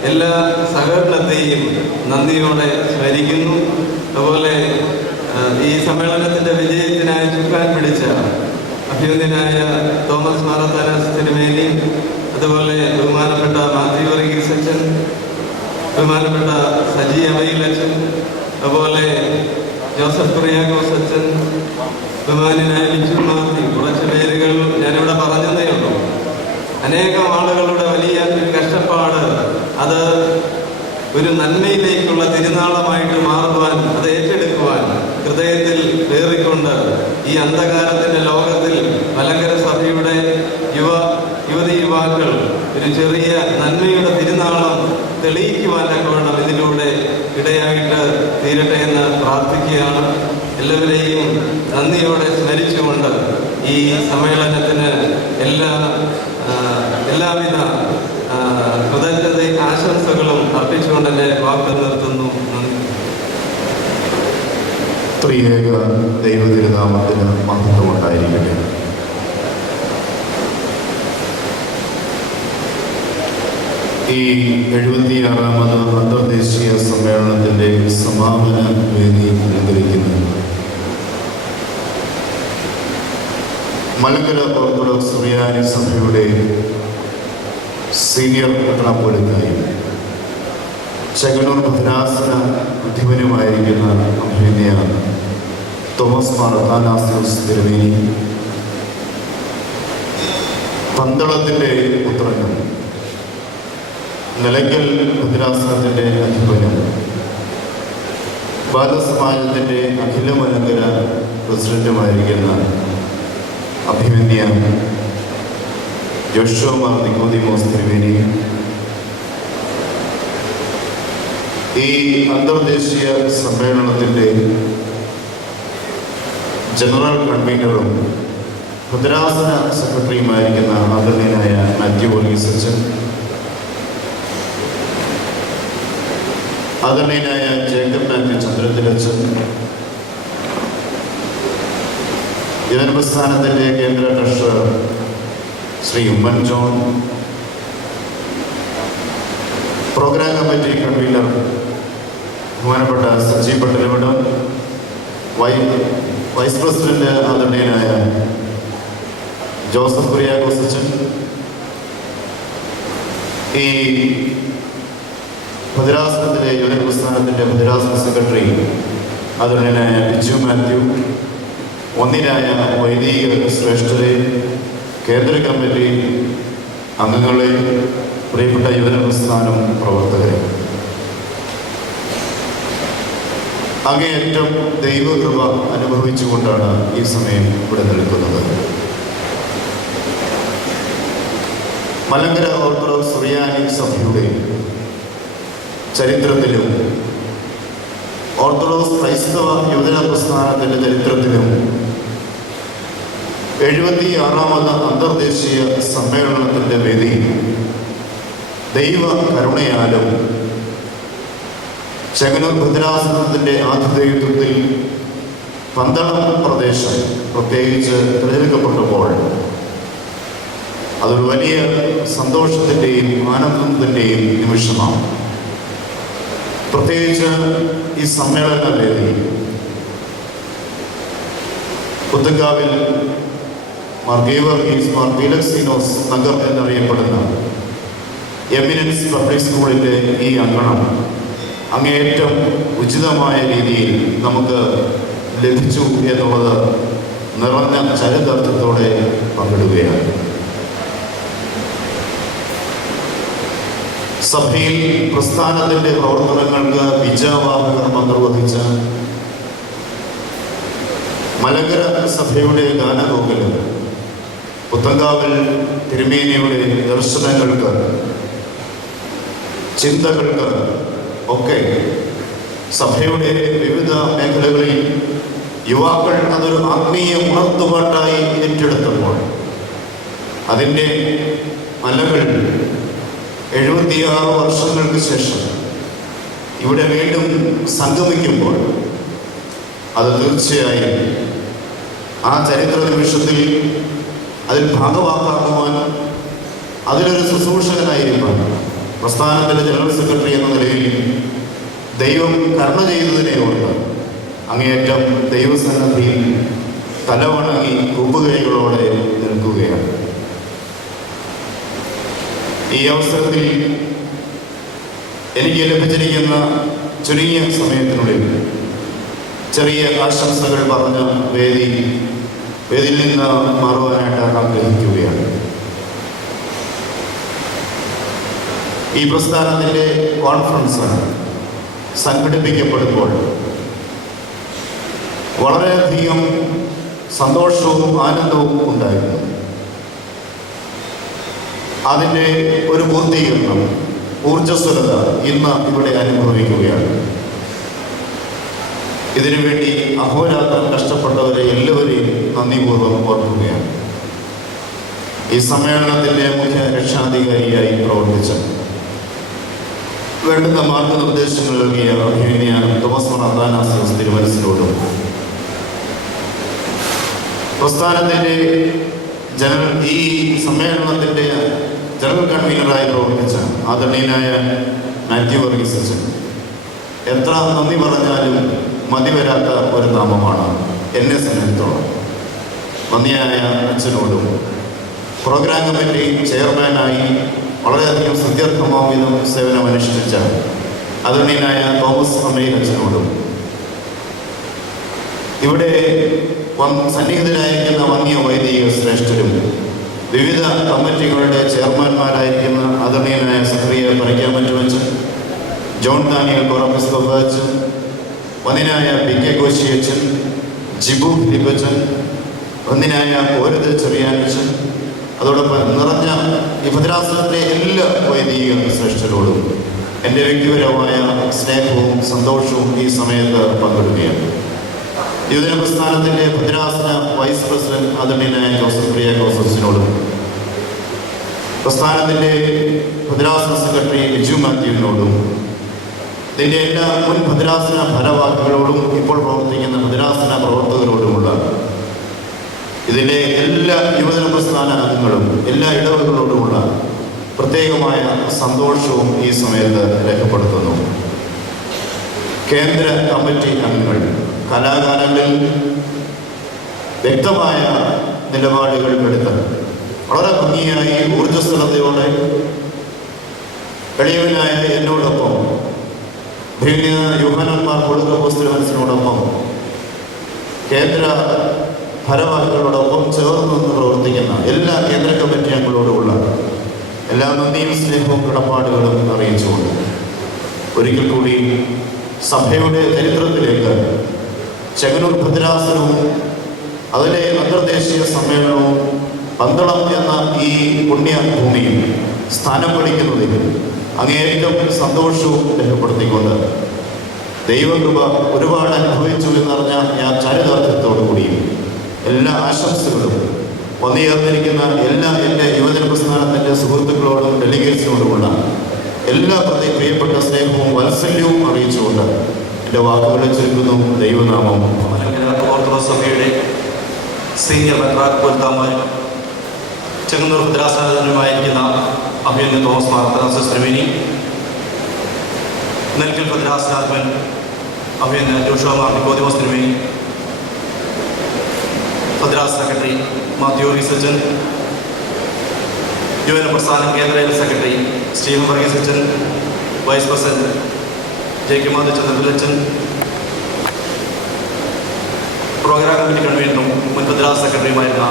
എല്ലാ സഹകരണത്തെയും നന്ദിയോടെ സ്മരിക്കുന്നു. അതുപോലെ ഈ സമ്മേളനത്തിൻ്റെ വിജയത്തിനായി ചുക്കാൻ പിടിച്ച അഭ്യുന്നതനായ തോമസ് മാറത്താനസ് തിരുമേനി, അതുപോലെ ബഹുമാനപ്പെട്ട മാത്യു വർഗീസ് അച്ഛൻ, ബഹുമാനപ്പെട്ട സജി അമയിലച്ഛൻ, അതുപോലെ ജോസഫ് കുറിയാക്കോസ് അച്ഛൻ, ബഹുമാനായ ബിജു മാത്യു, കുറച്ച് പേരുകൾ ഞാനിവിടെ പറഞ്ഞതേ ഉള്ളൂ. അനേകം ആളുകളുടെ വലിയ ഒരു കഷ്ടപ്പാട് അത് ഒരു നന്മയിലേക്കുള്ള തിരുനാളമായിട്ട് മാറുവാൻ, അത് ഏറ്റെടുക്കുവാൻ ഹൃദയത്തിൽ വേറിക്കൊണ്ട് ഈ അന്ധകാരത്തിൻ്റെ ലോകത്തിൽ മലങ്കര സഭയുടെ യുവതി യുവാക്കൾ ഒരു ചെറിയ നന്മയുടെ തിരുനാളം തെളിയിക്കുവാനൊക്കെ വേണം ഇതിലൂടെ ഇടയായിട്ട് തീരട്ടെ എന്ന് പ്രാർത്ഥിക്കുകയാണ്. എല്ലാവരെയും നന്ദിയോടെ സ്മരിച്ചുകൊണ്ട് ഈ സമ്മേളനത്തിന് എല്ലാവിധ കൃതജ്ഞത ആശംസകളും അർപ്പിച്ചുകൊണ്ട് എൻ്റെ വാക്ക് നിർത്തുന്നു. ത്രിയേക ദൈവതിരുനാമത്തിന് മഹത്വമുണ്ടായിരിക്കട്ടെ. ഈ 76ാമത് അന്തർദേശീയ സമ്മേളനത്തിൻ്റെ സമാപന വേദി അലങ്കരിക്കുന്നു മലങ്കര ഓർത്തഡോക്സ് സുറിയാനി സഭയുടെ സീനിയർ മെത്രാപ്പോലീത്തായും ചെങ്ങന്നൂർ ഭദ്രാസന അധിപനുമായിരിക്കുന്ന അഭിനന്ദ തോമസ് മാർ അത്താനാസിയോസ് തിരുമേനി, പന്തളത്തിൻ്റെ പുത്രനും നിലയ്ക്കൽ ഭദ്രാസനത്തിൻ്റെ അധിപനും ബാലസമാജത്തിൻ്റെ അഖില മലങ്കര പ്രസിഡന്റുമായിരിക്കുന്ന അഭിനന്ദ ജോഷോ മാർ നിക്കോദിമോസ് തിരുമേനി, ഈ അന്തർദേശീയ സമ്മേളനത്തിൻ്റെ ജനറൽ കൺവീനറും ഭദ്രാസന സെക്രട്ടറിയുമായിരിക്കുന്ന ആദരണീയനായ മാത്യു വർഗീസ് അച്ഛൻ, ആദരണീയനായ ജേക്കബ് മാത്യു ചന്ദ്രത്തിലച്ഛൻ, യുവജനപ്രസ്ഥാനത്തിൻ്റെ കേന്ദ്ര treasurer Shri Oommen John, programme committee convener ബഹുമാനപ്പെട്ട സജി പട്ടലമഠം, വൈസ് പ്രസിഡന്റ് ആദരണീയനായ ജോസഫ് കുറിയാക്കോസ് അച്ഛൻ, ഈ ഭദ്രാസനത്തിലെ യുവജന പ്രസ്ഥാനത്തിൻ്റെ ഭദ്രാസന സെക്രട്ടറി ആദരണീയനായ ബിജു മാത്യു, ഒന്നിനായ വൈദിക ശ്രേഷ്ഠരെ, കേന്ദ്ര കമ്മിറ്റി അംഗങ്ങളെ, പ്രിയപ്പെട്ട യുവജന പ്രസ്ഥാനം പ്രവർത്തകരെ, അങ്ങേയറ്റം ദൈവകൃപ അനുഭവിച്ചുകൊണ്ടാണ് ഈ സമയം ഇവിടെ നിൽക്കുന്നത്. മലങ്കര ഓർത്തഡോക്സ് സുറിയാനി സഭയുടെ ചരിത്രത്തിലും ഓർത്തഡോക്സ് ക്രൈസ്തവ യുവജന പ്രസ്ഥാനത്തിൻ്റെ ചരിത്രത്തിലും 76ാമത് അന്തർദേശീയ സമ്മേളനത്തിൻ്റെ വേദി ദൈവ കരുണയാലും ചെങ്ങന്നൂർ ഭദ്രാസനത്തിൻ്റെ ആതിഥേയത്വത്തിൽ പന്തളം പ്രദേശം പ്രത്യേകിച്ച് തിരഞ്ഞെടുക്കപ്പെട്ടപ്പോൾ അതൊരു വലിയ സന്തോഷത്തിൻ്റെയും ആനന്ദത്തിൻ്റെയും നിമിഷമാണ്. പ്രത്യേകിച്ച് ഈ സമ്മേളന വേദി പുത്തങ്കാവിൽ മാർ ഗീവർഗീസ് മാർ പീലക്സീനോസ് നഗർ എന്നറിയപ്പെടുന്ന എമിനൻസ് പബ്ലിക് സ്കൂളിൻ്റെ ഈ അങ്കണം അങ്ങേയറ്റം ഉചിതമായ രീതിയിൽ നമുക്ക് ലഭിച്ചു എന്നുള്ളത് നിറഞ്ഞ ചരിതാർത്ഥത്തോടെ പങ്കിടുകയാണ്. സഭയിൽ പ്രസ്ഥാനത്തിൻ്റെ പ്രവർത്തനങ്ങൾക്ക് വിജയവാഹകർമ്മം നിർവഹിച്ച മലങ്കര സഭയുടെ ഗാനഗോകുലം പുത്തങ്കാവിൽ തിരുമേനിയുടെ ദർശനങ്ങൾക്ക്, ചിന്തകൾക്ക് ഒക്കെ സഭയുടെ വിവിധ മേഖലകളിൽ യുവാക്കൾ അതൊരു ആത്മീയ ഉണർത്തുപാട്ടായി ഏറ്റെടുത്തപ്പോൾ അതിൻ്റെ അലകൾ 76 വർഷങ്ങൾക്ക് ശേഷം ഇവിടെ വീണ്ടും സംഗമിക്കുമ്പോൾ അത് തീർച്ചയായും ആ ചരിത്ര നിമിഷത്തിൽ അതിൽ ഭാഗവാക്കാക്കുവാൻ, അതിലൊരു ശുശ്രൂഷകനായിരിക്കാൻ പ്രസ്ഥാനത്തിൻ്റെ ജനറൽ സെക്രട്ടറി എന്ന നിലയിൽ ദൈവം കരുണ ചെയ്തതിനെ ഓർത്ത് അങ്ങേയറ്റം ദൈവസന്നിധിയിൽ തലവണങ്ങി കുമ്പുകൈകളോടെ നിൽക്കുകയാണ്. ഈ അവസരത്തിൽ എനിക്ക് ലഭിച്ചിരിക്കുന്ന ചുരുങ്ങിയ സമയത്തിനുള്ളിൽ ചെറിയ ആശംസകൾ പറഞ്ഞ് വേദിയിൽ നിന്ന് മാറുവാനായിട്ട് ആഗ്രഹിക്കുകയാണ്. ഈ പ്രസ്ഥാനത്തിൻ്റെ കോൺഫറൻസ് സംഘടിപ്പിക്കപ്പെടുമ്പോൾ വളരെയധികം സന്തോഷവും ആനന്ദവും ഉണ്ടായിരുന്നു. അതിൻ്റെ ഒരു പൂർത്തീകരണം, ഊർജ്ജസ്വലത ഇന്ന് ഇവിടെ അനുഭവിക്കുകയാണ്. ഇതിനുവേണ്ടി അഹോരാത്രം കഷ്ടപ്പെട്ടവരെ എല്ലാവരെയും നന്ദിപൂർവ്വം ഓർക്കുകയാണ്. ഈ സമ്മേളനത്തിൻ്റെ മുഖ്യ രക്ഷാധികാരിയായി പ്രവർത്തിച്ച, വേണ്ടുന്ന മാർഗനിർദ്ദേശങ്ങൾ നൽകിയ അഭിനയ തോമസ് മാർ അത്താനാസിയോസ് തിരുമനസിനോടും പ്രസ്ഥാനത്തിൻ്റെ ഈ സമ്മേളനത്തിൻ്റെ ജനറൽ കൺവീനറായി പ്രവർത്തിച്ച ആദരണീയനായ മാത്യു വർഗീസ് അച്ഛൻ, എത്ര നന്ദി പറഞ്ഞാലും മതി വരാത്ത ഒരു നാമമാണ് എന്നെ സംബന്ധിച്ചിടത്തോളം. നന്ദിയായ അച്ഛനോടും പ്രോഗ്രാം കമ്മിറ്റി ചെയർമാനായി വളരെയധികം സുദീർഘമാവിധം സേവനമനുഷ്ഠിച്ച ആദരണീയനായ തോമസ് അമ്മയിൽ അച്ഛനോടും ഇവിടെ സന്നിഹിതരായിരിക്കുന്ന വന്യ വൈദിക ശ്രേഷ്ഠരും വിവിധ കമ്മിറ്റികളുടെ ചെയർമാൻമാരായിരിക്കുന്ന ആദരണീയനായ സക്രിയ പരക്കാമറ്റുവച്ചൻ, ജോൺ ദാനിയൽ കോറപ്പിസ്കോപ്പച്ചൻ, വന്യനായ പി കെ കോശിയച്ചൻ, ജിബു ഫിലിപ്പച്ചൻ, വന്യനായ ഓരത് ചെറിയാനച്ചൻ, അതോടൊപ്പം നിറഞ്ഞ ഈ ഭദ്രാസനത്തിലെ എല്ലാ വൈദിക ശ്രേഷ്ഠരോടും എൻ്റെ വ്യക്തിപരമായ സ്നേഹവും സന്തോഷവും ഈ സമയത്ത് പങ്കിടുകയാണ്. യുവജന പ്രസ്ഥാനത്തിൻ്റെ ഭദ്രാസന വൈസ് പ്രസിഡന്റ് ആദരണീയനായ ജോസഫ് കുര്യാക്കോസിനോടും പ്രസ്ഥാനത്തിൻ്റെ ഭദ്രാസന സെക്രട്ടറി ബിജു മാത്യുവിനോടും ഇതിൻ്റെ എല്ലാ മുൻ ഭദ്രാസന ഭാരവാഹികളോടും ഇപ്പോൾ പ്രവർത്തിക്കുന്ന ഭദ്രാസന പ്രവർത്തകരോടുമുള്ള ഇതിൻ്റെ എല്ലാ യുവജന പ്രസ്ഥാന അംഗങ്ങളും എല്ലാ ഇടവകളോടുമുള്ള പ്രത്യേകമായ സന്തോഷവും ഈ സമയത്ത് രേഖപ്പെടുത്തുന്നു. കേന്ദ്ര കമ്മിറ്റി അംഗങ്ങൾ കലാകാലങ്ങളിൽ വ്യക്തമായ നിലപാടുകൾ എടുത്ത് വളരെ ഭംഗിയായി ഊർജ്ജസ്വലതയോടെ എളിയവനായ എന്നോടൊപ്പം യോഹന്നാൻ കൊടുക്കോസ്തിനോടൊപ്പം കേന്ദ്ര ഭാരവാഹികളോടൊപ്പം ചേർന്ന് നിന്ന് പ്രവർത്തിക്കുന്ന എല്ലാ കേന്ദ്ര കമ്മിറ്റി അംഗങ്ങളോടുമുള്ള എല്ലാ നന്ദിയും സ്നേഹവും കടപ്പാടുകളും അറിയിച്ചുകൊണ്ട് ഒരിക്കൽ കൂടി സഭയുടെ ചരിത്രത്തിലേക്ക് ചെങ്ങന്നൂർ ഭദ്രാസനവും അതിലെ അന്തർദേശീയ സമ്മേളനവും പന്തളം എന്ന ഈ പുണ്യഭൂമിയിൽ സ്ഥാനം പിടിക്കുന്നതിൽ അങ്ങേയറ്റം സന്തോഷവും രേഖപ്പെടുത്തിക്കൊണ്ട് ദൈവകൃപ ഒരുപാട് അനുഭവിച്ചു എന്നറിഞ്ഞ ഞാൻ ചരിതാർത്ഥ്യത്തോടുകൂടിയും എല്ലാ ആശംസകളും വന്നുചേർന്നിരിക്കുന്ന എല്ലാ എൻ്റെ യുവജന പ്രസ്ഥാനത്തിൻ്റെ സുഹൃത്തുക്കളോടും ഡെലിഗേറ്റ്സിനോടുമുള്ള എല്ലാ പ്രിയപ്പെട്ട സ്നേഹവും വാത്സല്യവും അറിയിച്ചുകൊണ്ട് എൻ്റെ വാക്കുകളെ ചുരുക്കുന്നു. ദൈവനാമം. ഓർത്തഡോക്സ് സഭയുടെ സീനിയർ മെത്രാപ്പൊലീത്താമാരും ചെങ്ങന്നൂർ ഭദ്രാസനാധിപനുമായിരിക്കുന്ന അഭിനന്ദ തോമസ് മാർ അത്താനാസിയോസ് തിരുമേനി, നെൽക്കൽ ഭദ്രാസനാധിപൻ അഭിനന്ദ ജോഷുവ മാർ നിക്കോദിമോസ് തിരുമേനി, ഭദ്രാസന സെക്രട്ടറി മാത്യു വർഗീസ് അച്ഛൻ, യുവജന പ്രസ്ഥാനം കേന്ദ്ര സെക്രട്ടറി സ്റ്റീഫൻ വർഗീസ് അച്ഛൻ, വൈസ് പ്രസിഡന്റ് ജെ.കെ. ചന്ദ്രലച്ചൻ, പ്രോഗ്രാം കമ്മിറ്റി കൺവീനറും മുൻ ഭദ്രാസന സെക്രട്ടറിയുമായിരുന്ന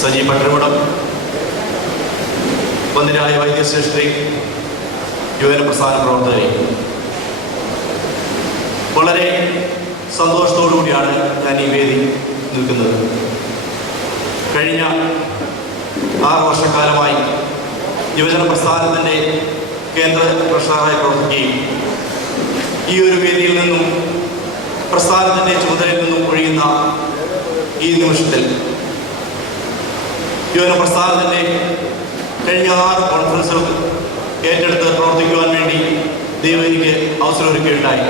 സജി പട്ടരമഠം, വന്യരായ വൈദ്യശ്രേഷ്ഠി, യുവജന പ്രസ്ഥാന പ്രവർത്തകരെ, വളരെ സന്തോഷത്തോടുകൂടിയാണ് ഞാൻ ഈ വേദി നിൽക്കുന്നത്. കഴിഞ്ഞ 6 വർഷക്കാലമായി യുവജന പ്രസ്ഥാനത്തിൻ്റെ കേന്ദ്ര ട്രഷററായി പ്രവർത്തിക്കുകയും ഈ ഒരു വേദിയിൽ നിന്നും പ്രസ്ഥാനത്തിൻ്റെ ചുമതലയിൽ നിന്നും ഒഴിയുന്ന ഈ നിമിഷത്തിൽ യുവന പ്രസ്ഥാനത്തിൻ്റെ കഴിഞ്ഞ 6 കോൺഫറൻസുകൾ ഏറ്റെടുത്ത് പ്രവർത്തിക്കുവാൻ വേണ്ടി ദൈവം എനിക്ക് അവസരമൊരുക്കുകയുണ്ടായി.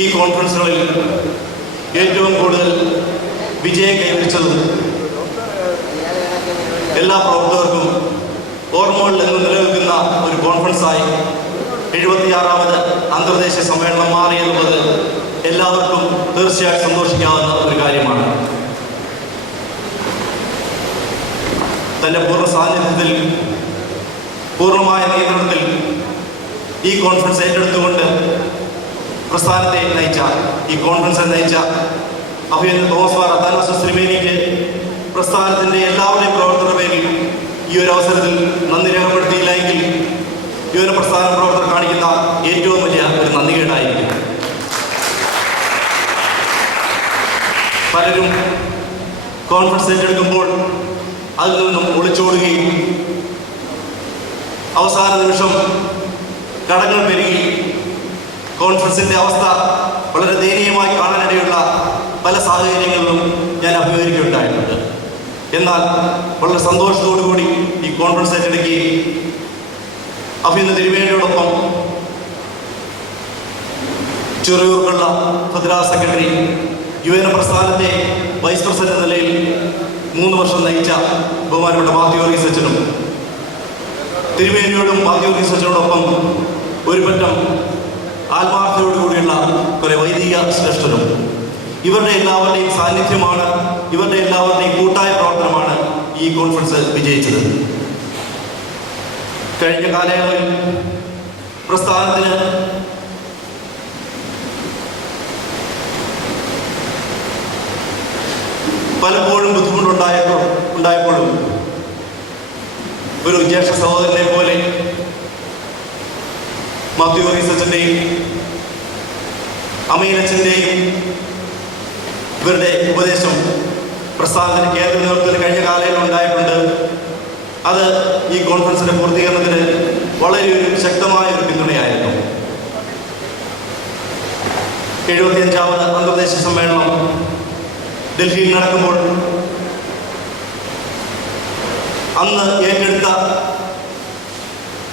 ഈ കോൺഫറൻസുകളിൽ ഏറ്റവും കൂടുതൽ വിജയം കൈവരിച്ചതും എല്ലാ പ്രവർത്തകർക്കും ഓർമ്മകളിൽ നിന്ന് നിലനിൽക്കുന്ന ഒരു കോൺഫറൻസായി 76ാമത് അന്തർദേശീയ സമ്മേളനം മാറി എന്നുള്ളത് എല്ലാവർക്കും തീർച്ചയായും സന്തോഷിക്കാവുന്ന ഒരു കാര്യമാണ്. തൻ്റെ പൂർണ്ണ സാന്നിധ്യത്തിൽ പൂർണ്ണമായ നിയന്ത്രണത്തിൽ ഈ കോൺഫറൻസ് ഏറ്റെടുത്തുകൊണ്ട് പ്രസ്ഥാനത്തെ നയിച്ച ഈ കോൺഫറൻസിനെ നയിച്ച അഭിനന്ദ തോമസ് മാർ അത്താനാസിയോസ് തിരുമേനിക്ക് പ്രസ്ഥാനത്തിൻ്റെ എല്ലാവരുടെയും പ്രവർത്തന പേരിൽ ഈ ഒരു അവസരത്തിൽ നന്ദി രേഖപ്പെടുത്തിയില്ല എങ്കിൽ യുവന പ്രസ്ഥാന പ്രവർത്തകർ കാണിക്കുന്ന ഏറ്റവും വലിയ ഒരു നന്ദികേടായിരിക്കും. പലരും കോൺഫറൻസ് ഏറ്റെടുക്കുമ്പോൾ അതിൽ നിന്നും ഒളിച്ചോടുകയും അവസാന നിമിഷം കടങ്ങൾ പെരുകി കോൺഫറൻസിൻ്റെ അവസ്ഥ വളരെ ദയനീയമായി കാണാനിടയുള്ള പല സാഹചര്യങ്ങളിലും ഞാൻ അഭിമുഖീകരിക്കുകയുണ്ടായിട്ടുണ്ട്. എന്നാൽ വളരെ സന്തോഷത്തോടു കൂടി ഈ കോൺഫറൻസ് ഏറ്റെടുക്കുകയും അഭിനന്ദ തിരുമേനിയോടൊപ്പം ചെറിയൂർക്കുള്ള ഭദ്രാ സെക്രട്ടറി യുവന പ്രസ്ഥാനത്തെ വൈസ് പ്രസിഡന്റ് എന്ന നിലയിൽ 3 വർഷം നയിച്ച ബഹുമാനപ്പെട്ട മാത്യു വർഗീസ് അച്ഛനും തിരുമേനിയോടും മാത്യു വർഗീസ് അച്ഛനോടൊപ്പം ഒരു പറ്റം ആത്മാർത്ഥതയോടുകൂടിയുള്ള കുറെ വൈദിക ശ്രേഷ്ഠരും ഇവരുടെ എല്ലാവരുടെയും സാന്നിധ്യമാണ്, ഇവരുടെ എല്ലാവരുടെയും കൂട്ടായ പ്രവർത്തനമാണ് ഈ കോൺഫറൻസ് വിജയിച്ചത്. കഴിഞ്ഞ കാലയളവിൽ പ്രസ്ഥാനത്തിന് പലപ്പോഴും ബുദ്ധിമുട്ടുണ്ടായപ്പോഴും ഒരു ജ്യേഷ്ഠ സഹോദരനെ പോലെ മാത്യു വർഗീസ് അച്ഛൻ്റെയും അമീനച്ഛൻ്റെയും ഇവരുടെ ഉപദേശം പ്രസ്ഥാനത്തിന് കേന്ദ്ര നേതൃത്വത്തിന് കഴിഞ്ഞ കാലയളവിൽ ഉണ്ടായിട്ടുണ്ട്. അത് ഈ കോൺഫറൻസിന്റെ പൂർത്തീകരണത്തിന് വളരെ ഒരു ശക്തമായ ഒരു പിന്തുണയായിരുന്നു. 75ാമത് അന്തർദേശീയ സമ്മേളനം ഡൽഹിയിൽ നടക്കുമ്പോൾ അന്ന് ഏറ്റെടുത്ത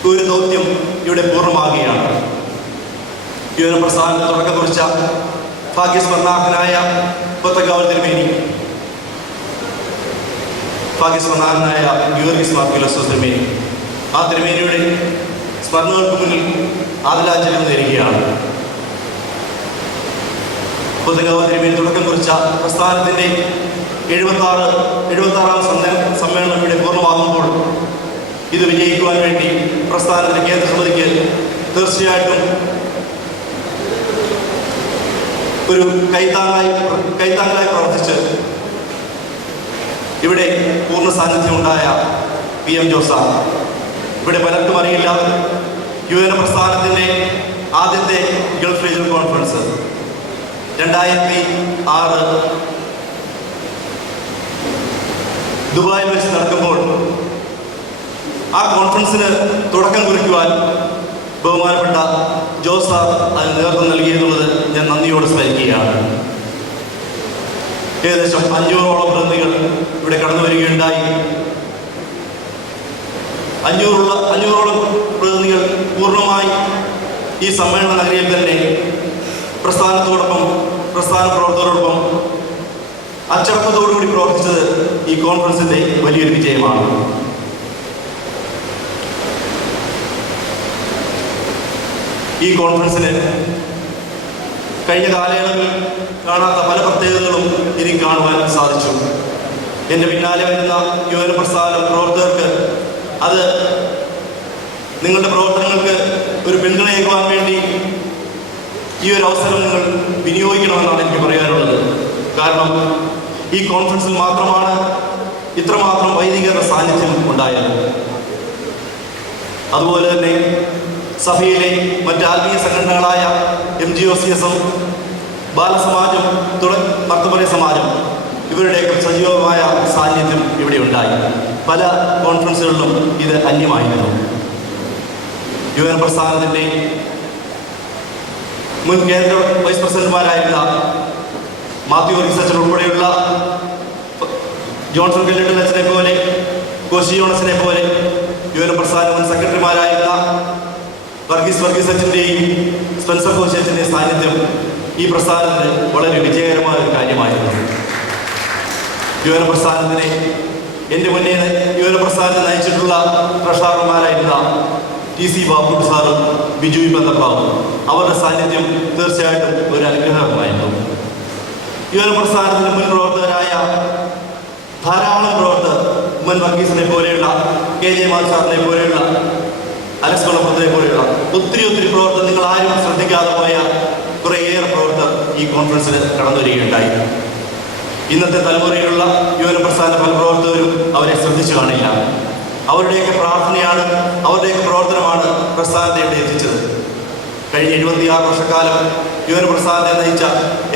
ഒരു ദൗത്യം ഇവിടെ പൂർണ്ണമാകുകയാണ്. യുവന പ്രസ്ഥാനത്തിന് തുടക്കം കുറിച്ച ഭാഗ്യസ്മരണാർഹനായ കൊത്തക്കാവൽ തിരുമേനി, ഭാഗ്യസ്മരണാർഹനായ ഗീവർഗീസ് മാർ പീലാസോസ് തിരുമേനി, ആ തിരുമേനിയുടെ സ്മരണകൾക്ക് മുന്നിൽ ആദരാഞ്ജലികൾ നേരുകയാണ്. കൊത്തക്കാവൽ തിരുമേനി തുടക്കം കുറിച്ച പ്രസ്ഥാനത്തിൻ്റെ 76ാം സമ്മേളനം ഇവിടെ പൂർണ്ണമാകുമ്പോൾ ഇത് വിജയിക്കുവാൻ വേണ്ടി പ്രസ്ഥാനത്തിൻ്റെ കേന്ദ്ര സമിതിക്ക് തീർച്ചയായിട്ടും ഒരു കൈത്താങ്ങായി പ്രവർത്തിച്ച് ഇവിടെ പൂർണ്ണ സാന്നിധ്യമുണ്ടായ PM ജോസ്, ഇവിടെ പലർക്കും അറിയില്ല, യുവന പ്രസ്ഥാനത്തിൻ്റെ ആദ്യത്തെ ഗൾഫ് റീജിയണൽ കോൺഫറൻസ് 2006 ദുബായിൽ വെച്ച് നടക്കുമ്പോൾ ആ കോൺഫറൻസിന് തുടക്കം കുറിക്കുവാൻ ബഹുമാനപ്പെട്ട ജോസ് സാർ അതിന് നേതൃത്വം നൽകിയെന്നുള്ളത് ഞാൻ നന്ദിയോട് സ്മരിക്കുകയാണ്. ഏകദേശം 500ഓളം പ്രതിനിധികൾ ഇവിടെ കടന്നു വരികയുണ്ടായി. 500ഓളം പ്രതിനിധികൾ പൂർണ്ണമായി ഈ സമ്മേളന നഗരിയിൽ തന്നെ പ്രസ്ഥാനത്തോടൊപ്പം പ്രസ്ഥാന പ്രവർത്തകരോടൊപ്പം അച്ചടക്കത്തോടുകൂടി പ്രവർത്തിച്ചത് ഈ കോൺഫറൻസിന്റെ വലിയൊരു വിജയമാണ്. ഈ കോൺഫറൻസിന് കഴിഞ്ഞ കാലയളവിൽ കാണാത്ത പല പ്രത്യേകതകളും എനിക്ക് കാണുവാൻ സാധിച്ചു. എൻ്റെ പിന്നാലെ വരുന്ന യുവന പ്രസ്ഥാന പ്രവർത്തകർക്ക് അത് നിങ്ങളുടെ പ്രവർത്തനങ്ങൾക്ക് ഒരു പിന്തുണയേകുവാൻ വേണ്ടി ഈ ഒരു അവസരം നിങ്ങൾ വിനിയോഗിക്കണമെന്നാണ് എനിക്ക് പറയാനുള്ളത്. കാരണം ഈ കോൺഫറൻസിൽ മാത്രമാണ് ഇത്രമാത്രം വൈദികരുടെ സാന്നിധ്യം ഉണ്ടായത്. അതുപോലെ തന്നെ സഭയിലെ മറ്റ് ആത്മീയ സംഘടനകളായ MGOCS-ഉം ബാലസമാജം ഭക്തപുര സമാജം ഇവരുടെയൊക്കെ സജീവമായ സാന്നിധ്യം ഇവിടെ ഉണ്ടായി. പല കോൺഫറൻസുകളിലും ഇത് അന്യമായിരുന്നു. യുവന പ്രസ്ഥാനത്തിൻ്റെ മുൻ കേന്ദ്ര വൈസ് പ്രസിഡന്റുമാരായിരുന്ന മാത്യു റിസർച്ചർ ഉൾപ്പെടെയുള്ള ജോൺസൺ കെല്ലിട്ടൽ അച്ഛനെ പോലെ, കോശി ജോണസിനെ പോലെ, യുവന പ്രസ്ഥാന മുൻ സെക്രട്ടറിമാരായിരുന്ന വർഗീസ് അച്ഛൻ്റെയും സ്പെൻസർ കോശി അച്ഛൻ്റെയും സാന്നിധ്യം ഈ പ്രസ്ഥാനത്തിന് വളരെ വിജയകരമായ ഒരു കാര്യമായിരുന്നു. യുവന പ്രസ്ഥാനത്തിനെ എൻ്റെ മുന്നേ യുവന പ്രസ്ഥാനത്തെ നയിച്ചിട്ടുള്ള ട്രഷറർമാരായിരുന്ന TC ബാബു സാറും ബിജു ബന്ധപ്പാവും അവരുടെ സാന്നിധ്യം തീർച്ചയായിട്ടും ഒരു അനുഗ്രഹമായിരുന്നു. യുവന പ്രസ്ഥാനത്തിൻ്റെ മുൻ പ്രവർത്തകരായ ധാരാളം പ്രവർത്തകർ, മുൻ വർഗീസിനെ പോലെയുള്ള, KJ മാൽ സാറിനെ പോലെയുള്ള, അലക്സ് കൊളപ്പത്തിനെ പോലെയുള്ള ഒത്തിരി പ്രവർത്തകർ, നിങ്ങൾ ആരും ശ്രദ്ധിക്കാതെ പോയ കുറേയേറെ പ്രവർത്തകർ ഈ കോൺഫറൻസിൽ കടന്നു വരികയുണ്ടായി. ഇന്നത്തെ തലമുറയിലുള്ള യുവന പ്രസ്ഥാന പല പ്രവർത്തകരും അവരെ ശ്രദ്ധിച്ചു കാണില്ല. അവരുടെയൊക്കെ പ്രാർത്ഥനയാണ്, അവരുടെയൊക്കെ പ്രവർത്തനമാണ് പ്രസ്ഥാനത്തെ ഇവിടെ എത്തിച്ചത്. കഴിഞ്ഞ 76 വർഷക്കാലം യുവന പ്രസ്ഥാനത്തെ നയിച്ച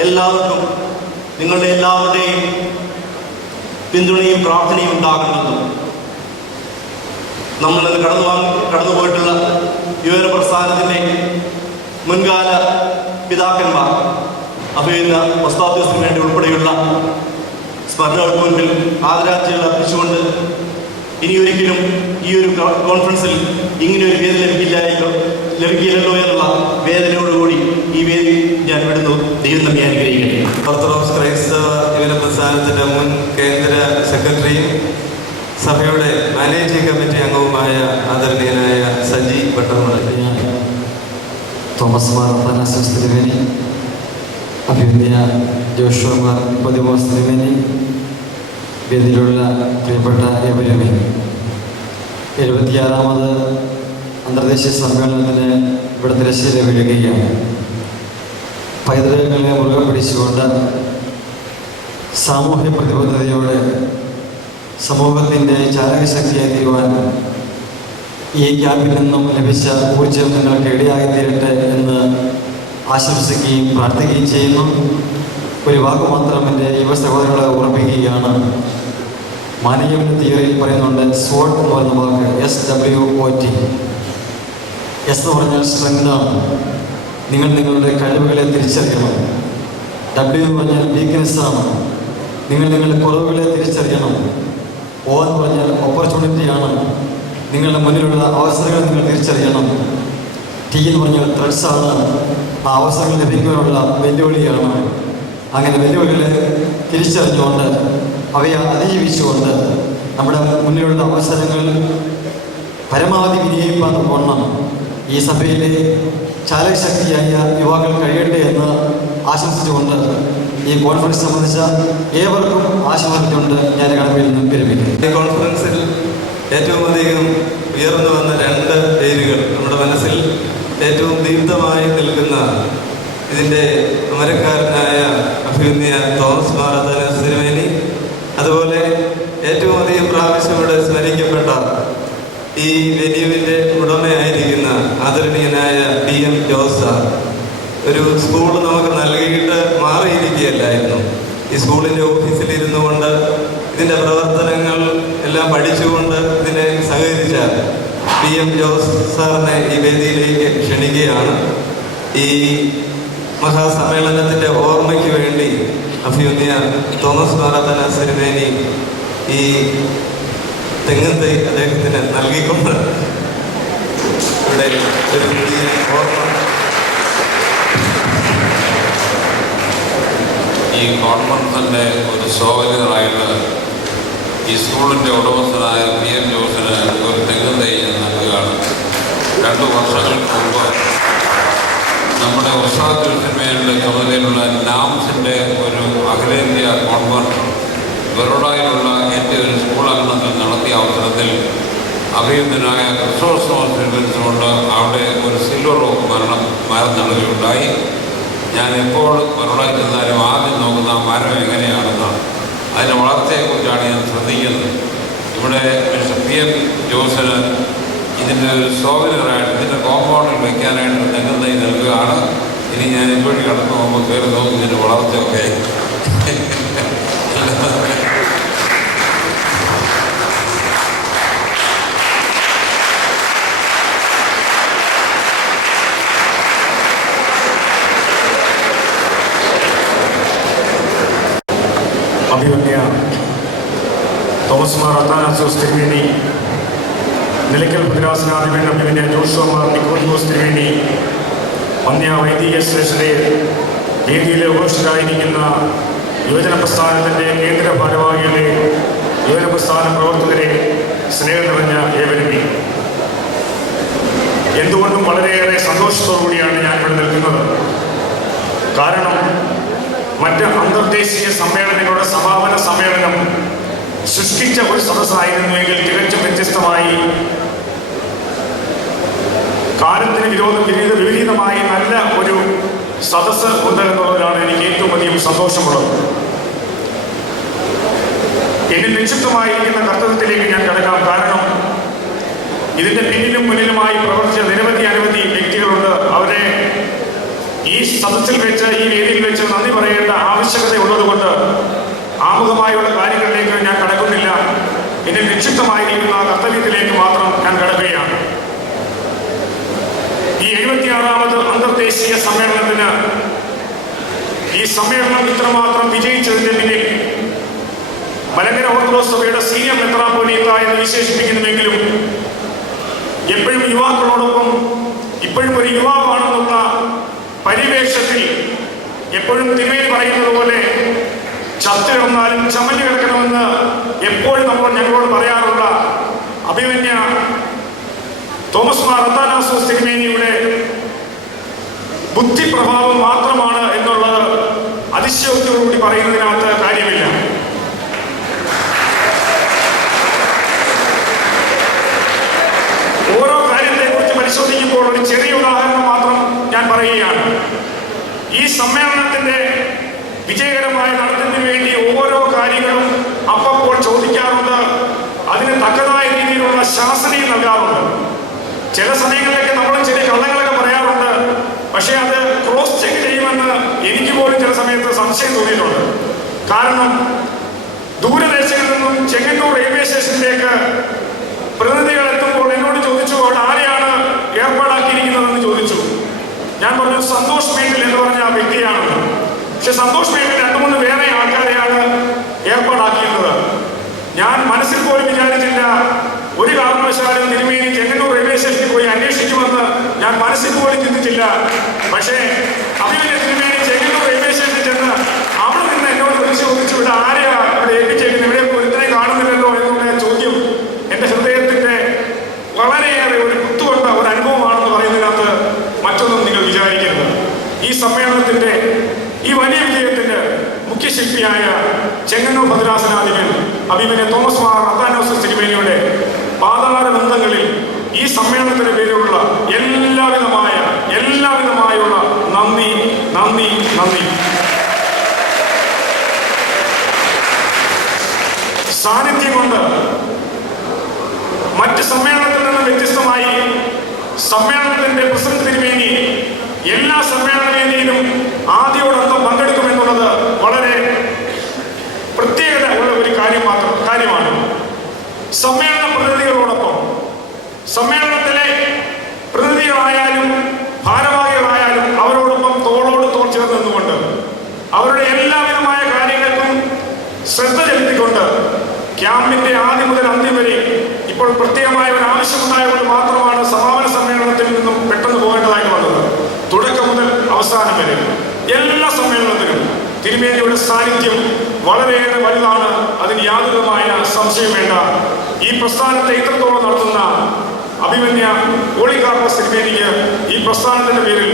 എല്ലാവർക്കും നിങ്ങളുടെ എല്ലാവരുടെയും പിന്തുണയും പ്രാർത്ഥനയും ഉണ്ടാകണമെന്നും നമ്മളിന്ന് കടന്നുപോയിട്ടുള്ള യുവന പ്രസ്ഥാനത്തിൻ്റെ മുൻകാല പിതാക്കന്മാർ അഭിനന്ദ വസ്താദ്യോസിന് വേണ്ടി ഉൾപ്പെടെയുള്ള സ്മരണകൾക്ക് മുൻപിൽ ആദരാഞ്ജലികൾ അർപ്പിച്ചുകൊണ്ട് ഇനിയൊരിക്കലും ഈ ഒരു കോൺഫറൻസിൽ ഇങ്ങനെയൊരു വേദി ലഭിക്കില്ലല്ലോ എന്നുള്ള വേദനയോടുകൂടി ഈ വേദി ഞാൻ വിടുന്നു. ദൈവം നമ്മെ അനുഗ്രഹിക്കട്ടെ. ഓർത്തഡോക്സ് ക്രൈസ്തവ യുവന പ്രസ്ഥാനത്തിൻ്റെ മുൻ കേന്ദ്ര സെക്രട്ടറിയും സഭയുടെ മാനേജിംഗ് കമ്മിറ്റി അംഗവുമായ ആദരണീയനായ സജി ഭട്ടർമല, തോമസ് മാർ അത്താനാസ്യോസ് തിരുമേനി, അഭിനന്ദന ജോഷുവ മാർ പതിമോസ് തിരുമേനി, വേദിയിലുള്ള പ്രിയപ്പെട്ട ഏവരുമേ, 76ാമത് അന്തർദേശീയ സമ്മേളനത്തിന് ഇവിടെ തിരശ്ശീല വീഴുകയാണ്. പൈതൃകങ്ങളെ മുറുകെ പിടിച്ചുകൊണ്ട് സാമൂഹ്യ പ്രതിബദ്ധതയോടെ സമൂഹത്തിൻ്റെ ചാലകശക്തിയായി തീരുവാൻ ഈ ക്യാമ്പിൽ നിന്നും ലഭിച്ച ഊർജ്ജം നിങ്ങൾക്ക് ഇടയായിത്തീരട്ടെ എന്ന് ആശംസിക്കുകയും പ്രാർത്ഥിക്കുകയും ചെയ്യുന്നു. ഒരു വാക്ക് മാത്രം എൻ്റെ യുവ സഹോദരങ്ങളെ ഓർമ്മിപ്പിക്കുകയാണ്. മാനേജ്മെൻറ്റ് തിയറിയിൽ പറയുന്നുണ്ട് SWOT എന്ന് പറയുന്ന വാക്ക്, SWOT. എസ് എന്ന് പറഞ്ഞാൽ സ്ട്രെങ്താണ്. നിങ്ങൾ നിങ്ങളുടെ കഴിവുകളെ തിരിച്ചറിയണം. W എന്ന് പറഞ്ഞാൽ വീക്ക്നെസ്സാണ്. നിങ്ങൾ നിങ്ങളുടെ കുറവുകളെ തിരിച്ചറിയണം. O എന്ന് പറഞ്ഞാൽ ഓപ്പർച്യൂണിറ്റിയാണ്. നിങ്ങളുടെ മുന്നിലുള്ള അവസരങ്ങൾ നിങ്ങൾ തിരിച്ചറിയണം. T എന്ന് പറഞ്ഞാൽ ത്രെഡ്സാണ്. ആ അവസരങ്ങൾ ലഭിക്കാനുള്ള വെല്ലുവിളിയാണ്. അങ്ങനെ വെല്ലുവിളികളെ തിരിച്ചറിഞ്ഞുകൊണ്ട് അവയെ അതിജീവിച്ചുകൊണ്ട് നമ്മുടെ മുന്നിലുള്ള അവസരങ്ങൾ പരമാവധി വിനിയോഗിക്കാൻ പോകണം. ഈ സഭയിലെ ചാലകശക്തിയായ യുവാക്കൾ കഴിയട്ടെ എന്ന് ആശംസിച്ചുകൊണ്ട് ഈ കോൺഫറൻസ് സംബന്ധിച്ച ഏവർക്കും ആശംസിച്ചുകൊണ്ട് ഞാൻ കടമയിൽ നിന്ന് വിരമിക്കുന്നു. ഈ കോൺഫറൻസിൽ ഏറ്റവും അധികം ഉയർന്നു വന്ന 2 പേരുകൾ നമ്മുടെ മനസ്സിൽ ഏറ്റവും ദീപ്തമായി നിൽക്കുന്ന ഇതിൻ്റെ അമരക്കാരനായ അഭിനന്ദ തോമസ് മാർ അത്താനാസ്യോസ് തിരുമേനി, അതുപോലെ ഏറ്റവും അധികം പ്രാവശ്യം ഇവിടെ സ്മരിക്കപ്പെട്ട ഈ വെന്യൂവിൻ്റെ ഉടമയായിരിക്കുന്ന ആദരണീയനായ PM ജോസ് സാർ. ഒരു സ്കൂൾ നമുക്ക് നൽകിയിട്ട് മാറിയിരിക്കുകയല്ലായിരുന്നു. ഈ സ്കൂളിൻ്റെ ഓഫീസിലിരുന്നു കൊണ്ട് ഇതിൻ്റെ പ്രവർത്തനങ്ങൾ എല്ലാം പഠിച്ചുകൊണ്ട് ഇതിനെ സഹകരിച്ച PM ജോസ് സാറിനെ ഈ വേദിയിലേക്ക് ക്ഷണിക്കുകയാണ്. ഈ മഹാസമ്മേളനത്തിൻ്റെ ഓർമ്മയ്ക്ക് വേണ്ടി അഭിനന്ദ തോമസ് മാർ അത്താനാസ്യോസ് തിരുമേനി ഈ തെങ്ങുതൈ അദ്ദേഹത്തിന് നൽകിക്കൊണ്ട് ഇവിടെ ഒരു പുതിയ ഓർമ്മ. ഈ കോൺഫറൻസിൻ്റെ ഒരു സ്വാഗതമായിട്ട് ഈ സ്കൂളിൻ്റെ ഉടമസ്ഥനായ PM ജോസിന് ഒരു തെങ്ങുതൈ നൽകുകയാണ്. 2 വർഷങ്ങൾക്ക് മുമ്പ് നമ്മുടെ ഉത്സാഹത്തിന്മേലുള്ള ചുമതലയിലുള്ള നാംസിൻ്റെ ഒരു അഖിലേന്ത്യാ കോൺഫറൻസ് ബറോഡയിലുള്ള എൻ്റെ ഒരു സ്കൂൾ അംഗത്തിൽ നടത്തിയ അവസരത്തിൽ അഭിനന്ദനായ ക്രിസ്തോസ് കൊണ്ട് അവിടെ ഒരു സിൽവർ ഓക്ക് മരം നടുകയുണ്ടായി. ഞാൻ എപ്പോൾ ബറോഡയിൽ ചെന്നാലും ആദ്യം നോക്കുന്ന ആ മരം എങ്ങനെയാണെന്നാണ്, അതിൻ്റെ വളർച്ചയെക്കുറിച്ചാണ് ഞാൻ ശ്രദ്ധിക്കുന്നത്. ഇവിടെ മിസ്റ്റർ PM ജോസിന് ഇതിൻ്റെ ഒരു സോവനറായിട്ട് ഇതിൻ്റെ കോമ്പൗണ്ടിൽ വയ്ക്കാനായിട്ട് തെങ്ങുതൈ നൽകുകയാണ്. ഇനി ഞാൻ എപ്പോഴും കടന്നു പോകുമ്പോൾ കയറി നോക്കും ഇതിൻ്റെ വളർച്ചയൊക്കെ. അഭിമന്യ തോമസ് മാർ അത്താനാസിയോസ് തിരുമേനി, നിലയ്ക്കൽ ഭദ്രാസനാധിപൻ അഭിമന്യ ജോഷുവ മാർ നിക്കോദിമോസ് തിരുമേനി, വന്യ വൈദിക ശ്രേഷ്ഠരെ, വേദിയിലെ ഉപേക്ഷിതരായിരിക്കുന്ന യുവജന പ്രസ്ഥാനത്തിൻ്റെ കേന്ദ്ര ഭാരവാഹികളെ, യുവജന പ്രസ്ഥാന പ്രവർത്തകരെ, സ്നേഹം നിറഞ്ഞ ഏവരുമേ, എന്തുകൊണ്ടും വളരെയേറെ സന്തോഷത്തോടുകൂടിയാണ് ഞാൻ ഇവിടെ നിൽക്കുന്നത്. കാരണം മറ്റ് അന്തർദേശീയ സമ്മേളനങ്ങളുടെ സമാപന സമ്മേളനം സൃഷ്ടിച്ച ഒരു സദസ്സായിരുന്നുവെങ്കിൽ തികച്ചും വ്യത്യസ്തമായി കാലത്തിന് വിപരീതമായി നല്ല ഒരു സദസ്സ് ഉണ്ട് എന്നുള്ളതിലാണ് എനിക്ക് ഏറ്റവും അധികം സന്തോഷമുള്ളത്. എന്നിൽ നിക്ഷിപ്തമായിരിക്കുന്ന കർത്തവ്യത്തിലേക്ക് ഞാൻ കടക്കാം. കാരണം ഇതിന്റെ പിന്നിലും മുന്നിലുമായി പ്രവർത്തിച്ച അനവധി വ്യക്തികളുണ്ട്. അവരെ ഈ സദസ്സിൽ വെച്ച്, ഈ വേദിയിൽ വെച്ച് നന്ദി പറയേണ്ട ആവശ്യകത ഉള്ളതുകൊണ്ട് ആമുഖമായുള്ള കാര്യങ്ങളിലേക്ക് ഞാൻ കടക്കുന്നില്ല. എന്നിൽ നിക്ഷിപ്തമായിരിക്കുന്ന കർത്തവ്യത്തിലേക്ക് മാത്രം ഞാൻ കടക്കുകയാണ്. ഈ 76ാമത് അന്തർദേശീയ സമ്മേളനത്തിന്, ഈ സമ്മേളനം ഇത്രമാത്രം വിജയിച്ചതിന്റെ പിന്നിൽ മലങ്കര ഓർത്തഡോക്സ് സഭയുടെ സീനിയർ മെത്രാപ്പോലീത്ത എന്ന് വിശേഷിപ്പിക്കുന്നുവെങ്കിലും എപ്പോഴും യുവാക്കളോടൊപ്പം, ഇപ്പോഴും ഒരു യുവാവാണെന്നുള്ള പരിവേഷത്തിൽ എപ്പോഴും തിരുമേനി പറയുന്നത് പോലെ ചത്തു കിടന്നാലും ചമഞ്ഞു കിടക്കണമെന്ന് എപ്പോഴും ഞങ്ങളോട് പറയാറുള്ള അഭിമന്യ തോമസ് മാർ അത്താനാസിയോസ് തിരുമേനിയുടെ ബുദ്ധിപ്രഭാവം മാത്രമാണ് എന്നുള്ളത് അതിശയോക്തിയോടുകൂടി പറയുന്നതിനകത്ത് കാര്യമില്ല. ഓരോ കാര്യത്തെക്കുറിച്ച് പരിശോധിക്കുമ്പോൾ ഒരു ചെറിയ ഉദാഹരണം മാത്രം ഞാൻ പറയുകയാണ്. ഈ സമ്മേളനത്തിന്റെ വിജയകരമായ നടത്തുന്നതിന് വേണ്ടി ഓരോ കാര്യങ്ങളും അപ്പോൾ ചോദിക്കാറുണ്ട്. അതിന് തക്കതായ രീതിയിലുള്ള ശാസനയും നൽകാറുണ്ട്. ചില സമയങ്ങളിലൊക്കെ നമ്മൾ ചെറിയ കള്ളങ്ങളൊക്കെ പറയാറുണ്ട്. പക്ഷേ അത് ക്രോസ് ചെക്ക് ചെയ്യുമെന്ന് എനിക്ക് പോലും ചില സമയത്ത് സംശയം തോന്നിയിട്ടുണ്ട്. കാരണം ദൂരദേശങ്ങളിൽ നിന്നും ചെങ്ങന്നൂർ റെയിൽവേ സ്റ്റേഷനിലേക്ക് പ്രതിനിധികൾ എത്തുമ്പോൾ എന്നോട് ചോദിച്ചു, അവിടെ ആരെയാണ് ഏർപ്പാടാക്കിയിരിക്കുന്നതെന്ന് ചോദിച്ചു. ഞാൻ പറഞ്ഞു സന്തോഷ് മേഖൽ എന്ന് പറഞ്ഞ ആ വ്യക്തിയാണ്. പക്ഷെ സന്തോഷ് മേഖൽ 2-3 വേറെ ആൾക്കാരെയാണ് ഏർപ്പാടാക്കിയിരുന്നത്. ഞാൻ മനസ്സിൽ പോലും വിചാരിച്ചില്ല ഒരു കാരണവശാലും തിരുമേനി ചെങ്ങന്നൂർ റെയിൽവേ സ്റ്റേഷനിൽ പോയി അന്വേഷിക്കുമെന്ന് ഞാൻ മനസ്സിൽ പോലും ചിന്തിച്ചില്ല. പക്ഷേ അഭിമന്യ തിരുമേനി ചെങ്ങന്നൂർ റെയിൽവേ സ്റ്റേഷനിൽ ചെന്ന് അവിടെ നിന്ന് എന്നോട് വിളിച്ച് ചോദിച്ചു, ഇവിടെ ആരെയാ ഇവിടെ ഏൽപ്പിച്ചേക്കുന്നത്, ഇവിടെ ഒരുത്തനെ കാണുന്നില്ലല്ലോ എന്നുള്ള ചോദ്യം എൻ്റെ ഹൃദയത്തിൻ്റെ വളരെയേറെ ഒരു കുത്തുകൊണ്ട ഒരു അനുഭവമാണെന്ന് പറയുന്നതിനകത്ത് മറ്റൊന്നും നിങ്ങൾ വിചാരിക്കരുത്. ഈ സമ്മേളനത്തിന്റെ ഈ വലിയ വിജയത്തിന്റെ മുഖ്യശില്പിയായ ചെങ്ങന്നൂർ ഭദ്രാസനാധിപൻ അഭിമന്യ തോമസ് മാർ അത്താനാസിയോസ് തിരുമേനിയുടെ പാതാള ബന്ധങ്ങളിൽ ഈ സമ്മേളനത്തിന്റെ പേരിലുള്ള എല്ലാവിധമായുള്ള നന്ദി. സാന്നിധ്യം കൊണ്ട് മറ്റ് സമ്മേളനത്തിൽ നിന്ന് വ്യത്യസ്തമായി സമ്മേളനത്തിന്റെ പ്രസിഡന്റ് തിരുമേനി എല്ലാ സമ്മേളന വേദിയിലും ആദ്യോടന്തം പങ്കെടുക്കുമെന്നുള്ളത് വളരെ പ്രത്യേകത ഉള്ള ഒരു കാര്യമാണ്. സമ്മേളന പ്രതിനിധികളോടൊപ്പം, സമ്മേളനത്തിലെ പ്രതിനിധികളായാലും ഭാരവാഹികളായാലും അവരോടൊപ്പം തോളോട് തോൾ ചേർന്ന് നിന്നുകൊണ്ട് അവരുടെ എല്ലാവിധമായ കാര്യങ്ങൾക്കും ശ്രദ്ധ ചെലുത്തിക്കൊണ്ട് ക്യാമ്പിന്റെ ആദ്യം മുതൽ അന്ത്യം വരെ ഇപ്പോൾ പ്രത്യേകമായ ഒരു ആവശ്യമുണ്ടായതുകൊണ്ട് മാത്രമാണ് സമാപന സമ്മേളനത്തിൽ നിന്നും പെട്ടെന്ന് പോകേണ്ടതായിട്ട് വന്നത്. തുടക്കം മുതൽ അവസാനം വരെ എല്ലാ സമ്മേളനത്തിലും തിരുമേനിയുടെ സാന്നിധ്യം വളരെയേറെ വലുതാണ്. അതിന് യാതൊരുമായ സംശയം വേണ്ട. ഈ പ്രസ്ഥാനത്തെ ഇത്രത്തോളം നടത്തുന്ന അഭിമന്യ പോളികാർപ്പസ് തിരുമേനിക്ക് ഈ പ്രസ്ഥാനത്തിന്റെ പേരിൽ,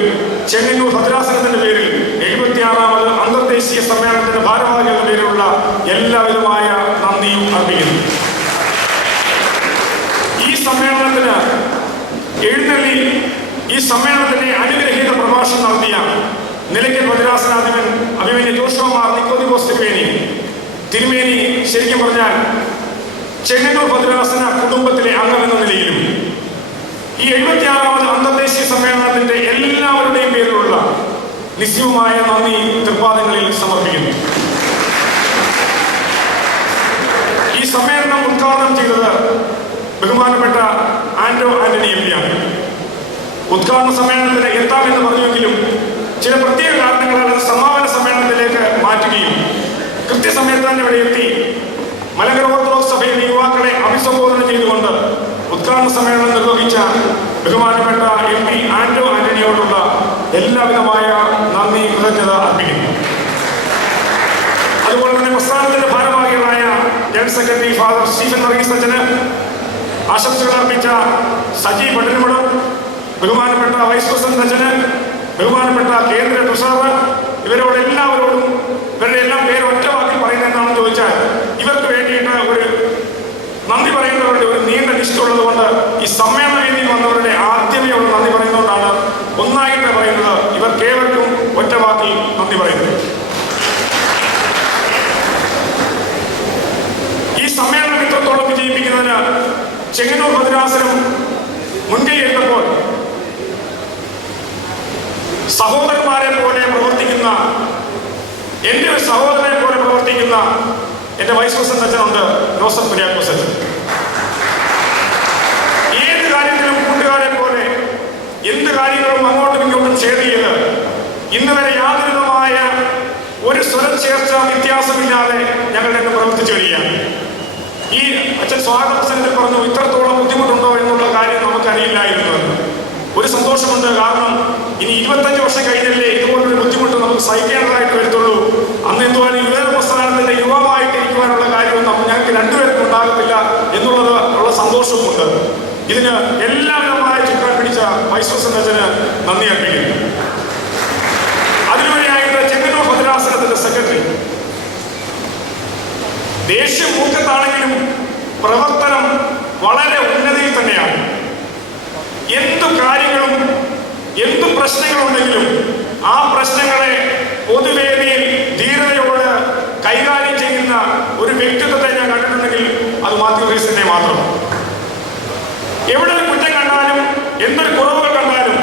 ചെങ്ങന്നൂർ ഭദ്രാസനത്തിന്റെ പേരിൽ, 76ാമത് അന്തർദേശീയ സമ്മേളനത്തിന്റെ ഭാരവാഹികളുടെ പേരിലുള്ള എല്ലാവിധമായ നന്ദിയും അർപ്പിക്കുന്നു. ഈ സമ്മേളനത്തിന് എഴുന്നള്ളി ഈ സമ്മേളനത്തിന്റെ അനുഗ്രഹീത പ്രഭാഷണം നടത്തിയ നിലയ്ക്കൽ ഭദ്രാസനാധിപൻ അഭിമന്യ ജോഷുവ മാർ നിക്കോദിമോസ് തിരുമേനി ശരിക്കും പറഞ്ഞാൽ ചെങ്ങന്നൂർ ഭദ്രാസന കുടുംബത്തിലെ അംഗമെന്ന നിലയിലും ഈ 76ാമത് അന്തർദേശീയ സമ്മേളനത്തിന്റെ എല്ലാവരുടെയും പേരിലുള്ള നിശ്ചയമായ നന്ദി തൃപ്പാദങ്ങളിൽ സമർപ്പിക്കുന്നു. ഈ സമ്മേളനം ഉദ്ഘാടനം ചെയ്തത് ബഹുമാനപ്പെട്ട ആന്റണി MP ആണ്. ഉദ്ഘാടന സമ്മേളനത്തിന് എത്താമെന്ന് പറഞ്ഞുവെങ്കിലും ചില പ്രത്യേക കാരണങ്ങളാൽ സമാപന സമ്മേളനത്തിലേക്ക് മാറ്റുകയും കൃത്യസമയത്ത് തന്നെ ഇവിടെ എത്തി മലങ്കര ഓർത്തഡോക്സ് സഭയിലെ യുവാക്കളെ അഭിസംബോധന ചെയ്തുകൊണ്ട് ഉദ്ഘാടന സമ്മേളനം നിർവഹിച്ച ബഹുമാനപ്പെട്ട MP ആന്റോ ആന്റണിയോടുള്ള എല്ലാവിധമായ നന്ദി കൃതജ്ഞത അർപ്പിക്കുന്നു. അതുപോലെ തന്നെ പ്രസ്ഥാനത്തിന്റെ ഭാരവാഹികളായ general secretary father Stephen Varghese അച്ഛന് ആശംസകൾ അർപ്പിച്ച സജി പട്ടണമടം, ബഹുമാനപ്പെട്ട വൈസ് പ്രസിഡന്റ് അച്ഛന്, ബഹുമാനപ്പെട്ട കേന്ദ്ര ട്രഷറർ, ഇവരോട് എല്ലാവരോടും ഇവരുടെ എല്ലാം പേര് ഒറ്റ വാക്കിൽ പറയുന്നത് എന്താണെന്ന് ചോദിച്ചാൽ ഇവർക്ക് വേണ്ടിയിട്ട് ഒരു നന്ദി പറയുന്നവരുടെ ഒരു നീണ്ട ലിസ്റ്റ് ഉള്ളത് കൊണ്ട് ഈ സമ്മേളന വേദിയിൽ വന്നവരുടെ ആദ്യമേ ഉള്ള നന്ദി പറയുന്നതുകൊണ്ടാണ് ഒന്നായിട്ട് പറയുന്നത്. ഇവർക്കേവർക്കും ഒറ്റ വാക്കിൽ നന്ദി പറയുന്നത്. ഈ സമ്മേളനം ഇത്രത്തോളം വിജയിപ്പിക്കുന്നതിന് ചെങ്ങന്നൂർ ഭദ്രാസനം മുൻകൈ എടുത്തപ്പോൾ സഹോദരന്മാരെ പോലെ പ്രവർത്തിക്കുന്ന, എൻ്റെ ഒരു സഹോദരനെ പോലെ പ്രവർത്തിക്കുന്ന എൻ്റെ വൈസ് പ്രസിഡന്റ് അച്ഛനുണ്ട്, ജോസഫ് കുര്യാക്കോസ് അച്ഛൻ. ഏത് കാര്യത്തിലും കൂട്ടുകാരെ പോലെ എന്ത് കാര്യങ്ങളും അങ്ങോട്ടും ഇങ്ങോട്ടും ഷെയർ ചെയ്ത് ഇന്ന് വരെ യാതൊരുവിധമായ ഒരു സ്വരച്ചേർച്ച വ്യത്യാസമില്ലാതെ ഞങ്ങൾ തന്നെ പ്രവർത്തിച്ചു വരികയാണ്. ഈ അച്ഛൻ സ്വാഗത പ്രസംഗത്തിൽ പറഞ്ഞു ഇത്രത്തോളം ബുദ്ധിമുട്ടുണ്ടോ എന്നുള്ള കാര്യം നമുക്കറിയില്ലായിരുന്നു. ഒരു സന്തോഷമുണ്ട്, കാരണം ഇനി 25 വർഷം കഴിഞ്ഞല്ലേ ഇതുപോലൊരു ബുദ്ധിമുട്ട് നമുക്ക് സഹിക്കേണ്ടതായിട്ട് വരത്തുള്ളൂ. അന്ന് എന്തുവാനും യുവ പ്രസ്ഥാനത്തിന്റെ യുവാവായിട്ടിരിക്കുവാനുള്ള കാര്യവും ഞങ്ങൾക്ക് രണ്ടുപേർക്കും ഉണ്ടാകത്തില്ല എന്നുള്ളത് ഉള്ള സന്തോഷവുമുണ്ട്. ഇതിന് എല്ലാവിധമായ ചിത്രം പിടിച്ച വൈസ് പ്രസിഡന്റ് അച്ഛന് നന്ദി അർപ്പിക്കുന്നു. അതിനുവരെയായിട്ട് ചെങ്ങന്നൂർ ഭദ്രാസനത്തിന്റെ സെക്രട്ടറി ദേഷ്യം മൂക്കത്താണെങ്കിലും പ്രവർത്തനം വളരെ ഉന്നതിയിൽ തന്നെയാണ്. എന്തു കാര്യങ്ങളും എന്തു പ്രശ്നങ്ങളുണ്ടെങ്കിലും ആ പ്രശ്നങ്ങളെ പൊതുവേദിയിൽ ധീരതയോട് കൈകാര്യം ചെയ്യുന്ന ഒരു വ്യക്തിത്വത്തെ ഞാൻ കണ്ടിട്ടുണ്ടെങ്കിൽ അത് മാത്യു ഗ്രീസിനെ മാത്രം. എവിടെ ഒരു കുറ്റം കണ്ടാലും എന്തൊരു കുറവുകൾ കണ്ടാലും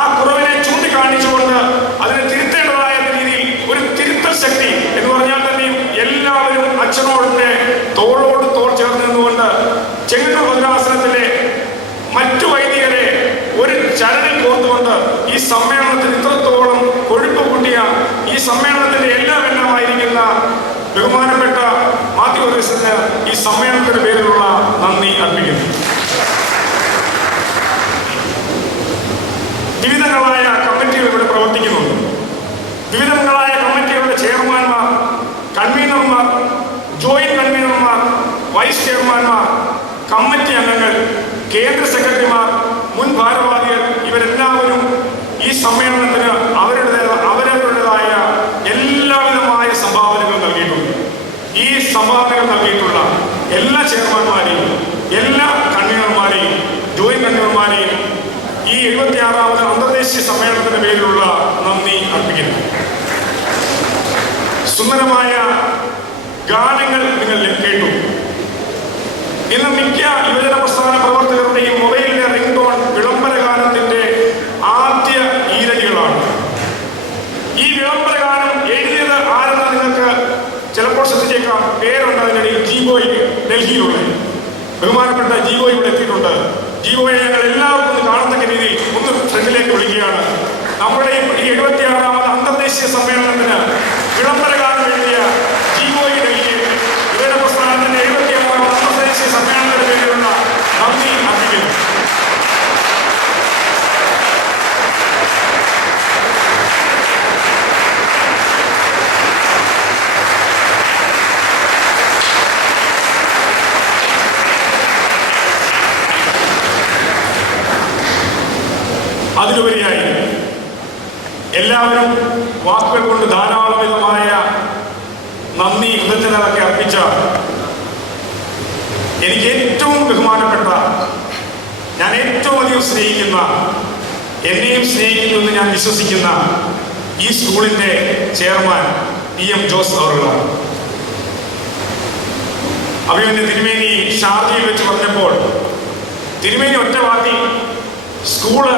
ആ കുറവിനെ ചൂണ്ടിക്കാണിച്ചുകൊണ്ട് അതിനെ തിരുത്തേണ്ടതായ രീതിയിൽ ഒരു തിരുത്തൽ ശക്തി എന്ന് പറഞ്ഞാൽ തന്നെയും എല്ലാവരും അച്ഛനോടിന്റെ തോളോട് തോൾ ചേർന്ന് നിന്നുകൊണ്ട് ചെങ്ങന്നൂർ ഭദ്രാസനത്തിലെ മറ്റു വൈദികരെ ഒരു ചരടിൽ കോർത്തുകൊണ്ട് ഈ സമ്മേളനത്തിൽ ഇത്രത്തോളം കൊഴുപ്പ് കൂട്ടിയ ഈ സമ്മേളനത്തിന്റെ എല്ലാമെല്ലാമായിരിക്കുന്ന ബഹുമാനപ്പെട്ട മാത്യു ഗ്രീസിന് ഈ സമ്മേളനത്തിന്റെ പേരിലുള്ള നന്ദി അർപ്പിക്കുന്നു. വിവിധങ്ങളായ കമ്മിറ്റികൾ ഇവിടെ പ്രവർത്തിക്കുന്നുണ്ട്. വിവിധങ്ങളായ കമ്മിറ്റികളുടെ ചെയർമാൻമാർ, കൺവീനർമാർ, ജോയിന്റ് കൺവീനർമാർ, വൈസ് ചെയർമാൻമാർ, കമ്മിറ്റി അംഗങ്ങൾ, കേന്ദ്ര സെക്രട്ടറിമാർ, മുൻ ഭാരവാഹികൾ, ഇവരെല്ലാവരും ഈ സമ്മേളനത്തിന് അവരവരുടേതായ എല്ലാവിധമായ സംഭാവനകൾ നൽകിയിട്ടുണ്ട്. ഈ സംഭാവനകൾ നൽകിയിട്ടുള്ള എല്ലാ ചെയർമാൻമാരെയും, എല്ലാ കൺവീനർമാരെയും, ജോയിന്റ് കൺവീനർമാരെയും ഈ 76ാമത് അന്തർദേശീയ സമ്മേളനത്തിന്റെ പേരിലുള്ള നന്ദി അർപ്പിക്കുന്നു. സുന്ദരമായ ഗാനങ്ങൾ നിങ്ങൾ കേട്ടു. ഇന്ന് മിക്ക യുവജന പ്രസ്ഥാന പ്രവർത്തകരുടെയും മൊബൈലിലെ റിംഗ് ടോൺ വിളംബര ഗാനത്തിന്റെ ആദ്യ ഈരടികളാണ്. ഈ വിളംബര ഗാനം എഴുതിയത് ആരെന്ന് നിങ്ങൾക്ക് ചിലപ്പോൾ ശ്രദ്ധിച്ചേക്കാം. പേരുണ്ട് അതിനിടയിൽ, ജീബോയ്, ഡൽഹിയിലുള്ള ബഹുമാനപ്പെട്ട ജീബോയ് ഇവിടെ എത്തിയിട്ടുണ്ട്. ജീബോയെ ഞങ്ങൾ എല്ലാവർക്കും ഒന്ന് കാണത്തക്ക രീതിയിൽ ഒന്ന് ഫ്രണ്ടിലേക്ക് വിളിക്കുകയാണ്. നമ്മുടെ ഈ 76ാമത് അന്തർദേശീയ സമ്മേളനത്തിന് വിളംബര ഗാനം എഴുതിയ ജീബോയ് ഡൽഹിയിൽ യുവജന പ്രസ്ഥാനത്തിന്റെ 76ാമത് അന്തർദേശീയ സമ്മേളനത്തിന് വേണ്ടിയുള്ള നന്ദി അർപ്പിക്കുന്നു. അതിലുപരിയായി എല്ലാവരും വാക്കുകൾ കൊണ്ട് ധാരാളവിധമായ നന്ദി കൃതജ്ഞതകളൊക്കെ അർപ്പിച്ച എനിക്ക് ഏറ്റവും ബഹുമാനപ്പെട്ട, ഞാൻ ഏറ്റവും അധികം സ്നേഹിക്കുന്ന, എന്നെയും സ്നേഹിക്കുന്നുവെന്ന് ഞാൻ വിശ്വസിക്കുന്ന ഈ സ്കൂളിന്റെ ചെയർമാൻ PM ജോസ് അവറുകളാണ്. അഭിമന്യ തിരുമേനി ഷാർജയിൽ വെച്ച് പറഞ്ഞപ്പോൾ തിരുമേനി ഒറ്റവാക്കി സ്കൂള്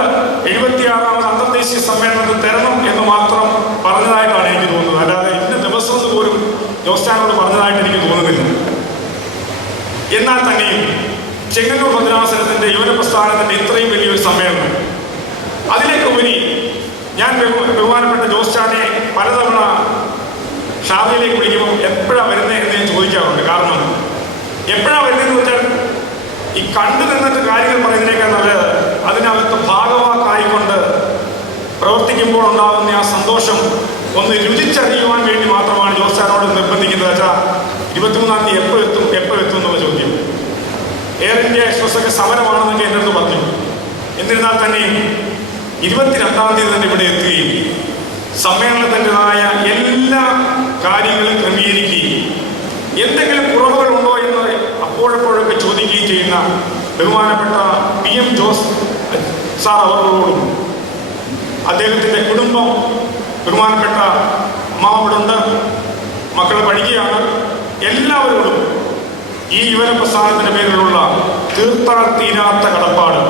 76ാമത് അന്തർദേശീയ സമ്മേളനത്തിൽ തരണം എന്ന് മാത്രം പറഞ്ഞതായിട്ടാണ് എനിക്ക് തോന്നുന്നത്. അല്ലാതെ ഇന്ന ദിവസം പോലും ജോസ്റ്റാനോട് പറഞ്ഞതായിട്ട് എനിക്ക് തോന്നുന്നില്ല. എന്നാൽ തന്നെയും ചെങ്ങന്നൂർ ഭദ്രാസനത്തിന്റെ യുവജന പ്രസ്ഥാനത്തിന്റെ ഇത്രയും വലിയൊരു സമ്മേളനം, അതിലേക്ക് ഉപരി ഞാൻ ബഹുമാനപ്പെട്ട ജോസ്റ്റാനെ പലതവണ ഷാർജയിലേക്ക് വിളിക്കുമ്പോൾ എപ്പോഴും 23-ാം തീയതി എപ്പോൾ എത്തും എന്നുള്ള ചോദ്യം. എയർ ഇന്ത്യ എക്സ്പ്രസ്സൊക്കെ സമരമാണെന്നൊക്കെ എൻ്റെ അടുത്ത് പറഞ്ഞു. എന്നിരുന്നാൽ തന്നെയും 22-ാം തീയതി തന്നെ ഇവിടെ എത്തുകയും സമ്മേളനത്തിൻ്റെതായ എല്ലാ കാര്യങ്ങളും ക്രമീകരിക്കുകയും എന്തെങ്കിലും കുറവുകളുണ്ടോ എന്ന് അപ്പോഴപ്പോഴൊക്കെ ചോദിക്കുകയും ചെയ്യുന്ന ബഹുമാനപ്പെട്ട PM ജോസ് സാർ അവരോടും അദ്ദേഹത്തിൻ്റെ കുടുംബം, ബഹുമാനപ്പെട്ട അമ്മാവനുണ്ട്, മക്കൾ പഠിക്കുകയാണ്, എല്ലാവരോടും ഈ യുവന പ്രസ്ഥാനത്തിൻ്റെ പേരിലുള്ള തീർത്താൽ തീരാത്ത കടപ്പാട്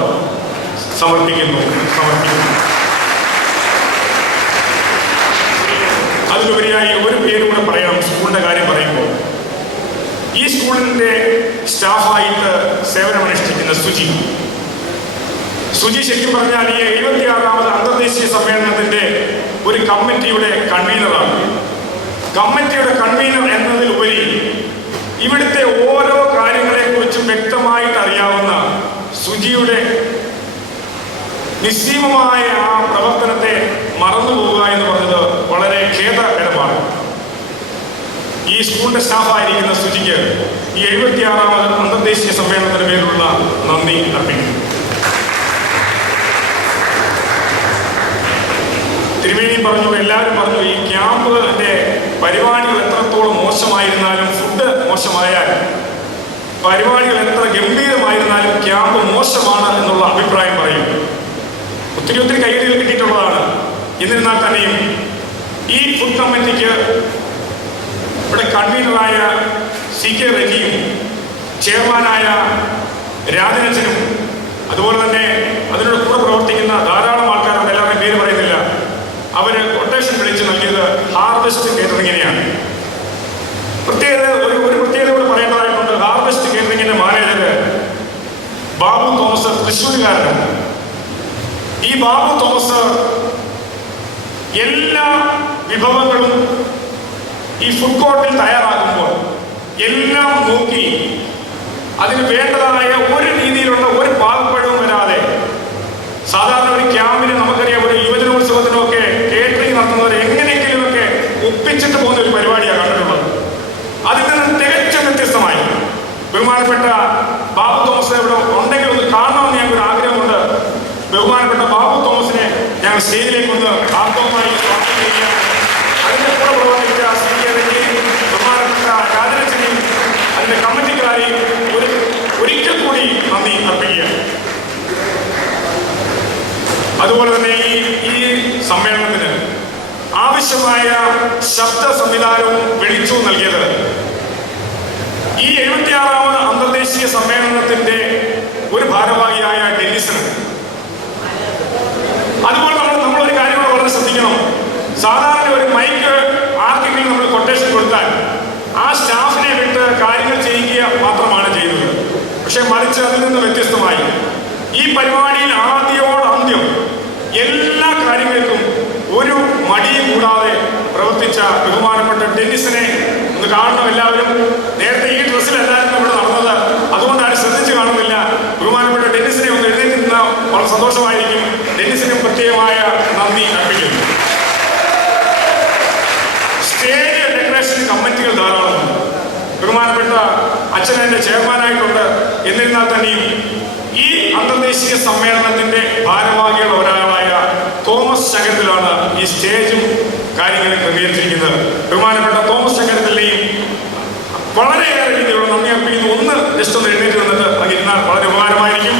സമർപ്പിക്കുന്നു. അതിലുപരിയായി ഒരു പേര് കൂടെ പറയണം. സ്കൂളിൻ്റെ കാര്യം പറയുമ്പോൾ ഈ സ്കൂളിൻ്റെ സ്റ്റാഫായിട്ട് സേവനമനുഷ്ഠിക്കുന്ന സുജി ശരിക്കും പറഞ്ഞാൽ ഈ 76ാമത് അന്തർദേശീയ സമ്മേളനത്തിൻ്റെ ഒരു കമ്മിറ്റിയുടെ കൺവീനറാണ്. കമ്മിറ്റിയുടെ കൺവീനർ എന്നതിലുപരി ഇവിടുത്തെ ഓരോ കാര്യങ്ങളെക്കുറിച്ചും വ്യക്തമായിട്ട് അറിയാവുന്ന സുജിയുടെ നിസ്സീമമായ ആ പ്രവർത്തനത്തെ മറന്നുപോവുക എന്ന് പറഞ്ഞത് വളരെ ഖേദകരമാണ്. ഈ സ്കൂളിന്റെ സ്റ്റാഫായിരിക്കുന്ന സുജിക്ക് ഈ 76ാമത് അന്തർദേശീയ സമ്മേളനത്തിന് പേരിലുള്ള നന്ദി അർപ്പിക്കുന്നു. തിരുമേനിയും പറഞ്ഞു, എല്ലാവരും പറഞ്ഞു, ഈ ക്യാമ്പിന്റെ പരിപാടികൾ എത്രത്തോളം മോശമായിരുന്നാലും, ഫുഡ് മോശമായാൽ, പരിപാടികൾ എത്ര ഗംഭീരമായിരുന്നാലും ക്യാമ്പ് മോശമാണ് എന്നുള്ള അഭിപ്രായം പറയും. ഒത്തിരി കൈകളിൽ കിട്ടിയിട്ടുള്ളതാണ്. എന്നിരുന്നാൽ തന്നെയും ഈ ഫുഡ് കമ്മിറ്റിക്ക് ഇവിടെ കൺവീനറായ CK റജിയും ചെയർമാനായ രാജനച്ചനും അതുപോലെ തന്നെ അതിനോട് കൂടെ പ്രവർത്തിക്കുന്ന ധാരാളം ആൾക്കാരുണ്ട്. എല്ലാവരുടെയും പേര് പറയുന്നില്ല. അവർ കൊട്ടേഷൻ വിളിച്ച് നൽകിയത് ഹാർവെസ്റ്റ് കേറ്ററിങ്ങിനെയാണ്. ഒരു പ്രത്യേകത കൂടെ പറയേണ്ടതായിട്ടുണ്ട്. ഹാർവെസ്റ്റ് കേറ്ററിങ്ങിന്റെ മാനേജർ ബാബു തോമസ് തൃശ്ശൂരുകാരനാണ്. ഈ ബാബു തോമസ് എല്ലാ വിഭവങ്ങളും ഈ ഫുഡ് കോർട്ടിൽ തയ്യാറാക്കുമ്പോൾ എല്ലാം നോക്കി അതിന് വേണ്ടതായ ഒരു രീതിയിലുള്ള ഒരു പാകപ്പഴവും വരാതെ, സാധാരണ ഒരു ക്യാമ്പിന് നമുക്കറിയാം, ഒരു യുവജനോത്സവത്തിനൊക്കെ കേറ്ററിംഗ് നടത്തുന്നവർ എങ്ങനെയെങ്കിലുമൊക്കെ ഒപ്പിച്ചിട്ട് പോകുന്ന ഒരു പരിപാടിയാണ് കണ്ടിട്ടുള്ളത്. അതിൽ നിന്ന് തികച്ചും വ്യത്യസ്തമായി ബഹുമാനപ്പെട്ട ബാബു തോമസ് ഇവിടെ ഉണ്ടെങ്കിൽ ഒന്ന് കാണണമെന്ന് ഞങ്ങൾക്കൊരു ആഗ്രഹമുണ്ട്. ബഹുമാനപ്പെട്ട ബാബു തോമസിനെ ഞാൻ സ്റ്റേജിലേക്ക് ഒന്ന് ആത്മമായി സ്വാഗതം ചെയ്യുകയാണ്. അതിന്റെ കൂടെ പ്രവർത്തിച്ച CK റജിയും ബഹുമാനപ്പെട്ട രാജനച്ചനെയും അതിന്റെ കമ്മിറ്റിക്കാരെയും ഒരിക്കൽ കൂടി നന്ദി അർപ്പിക്കുകയാണ്. അതുപോലെ തന്നെ ഈ സമ്മേളനത്തിന് ആവശ്യമായ ശബ്ദ സംവിധാനവും വെളിച്ചവും നൽകിയത് ഈ 76ാമത് അന്തർദേശീയ സമ്മേളനത്തിന്റെ ഒരു ഭാരവാഹിയായ ഡെന്നിസണ്. അതുപോലെ നമ്മളൊരു കാര്യം കൂടെ വളരെ ശ്രദ്ധിക്കണം. സാധാരണ ഒരു മൈക്ക് ആർക്കെങ്കിലും നമ്മൾ കൊട്ടേഷൻ കൊടുത്താൽ ആ സ്റ്റാഫിനെ വിട്ട് കാര്യങ്ങൾ ചെയ്യിക്കുക മാത്രമാണ് ചെയ്യുന്നത്. പക്ഷെ മറിച്ച് അതിൽ നിന്ന് വ്യത്യസ്തമായി ഈ പരിപാടിയിൽ ആദ്യോടന്ത്യം എല്ലാ കാര്യങ്ങൾക്കും ഒരു മടിയും കൂടാതെ പ്രവർത്തിച്ച ബഹുമാനപ്പെട്ട ഡെന്നിസിനെ ഒന്ന് കാണണം എല്ലാവരും. നേരത്തെ ഈ ഡ്രസ്സിലല്ലായിരുന്നു ഇവിടെ നടന്നത്, അതുകൊണ്ട് ആരും ശ്രദ്ധിച്ചു കാണുന്നില്ല. ബഹുമാനപ്പെട്ട ഡെന്നിസിനെ ഒന്ന് എഴുന്നേറ്റ് നിന്നാൽ വളരെ സന്തോഷമായിരിക്കും. ഡെന്നിസിനും പ്രത്യേകമായ നന്ദി അർപ്പിക്കുന്നു. സ്റ്റേജ് ഡെക്കറേഷൻ കമ്മിറ്റികൾ ധാരാളമുണ്ട്. ബഹുമാനപ്പെട്ട അച്ഛനെ ചെയർമാനായിട്ടുണ്ട്. എന്നിരുന്നാൽ തന്നെയും ഈ അന്തർദേശീയ സമ്മേളനത്തിന്റെ ഭാരവാഹികൾ ഒരാളായ തോമസ് ശങ്കരത്തിലാണ് ഈ സ്റ്റേജും കാര്യങ്ങളും ക്രമീകരിച്ചിരിക്കുന്നത്. ബഹുമാനപ്പെട്ട തോമസ് ശങ്കരത്തിലെയും വളരെയേറെ രീതിയിലുള്ള നന്ദി അർപ്പിക്കുന്നു. ഒന്ന് ജസ്റ്റ് ഒന്ന് എഴുന്നേറ്റ് വന്നിട്ട് അങ്ങിരുന്നാൽ വളരെ ഉപകാരമായിരിക്കും.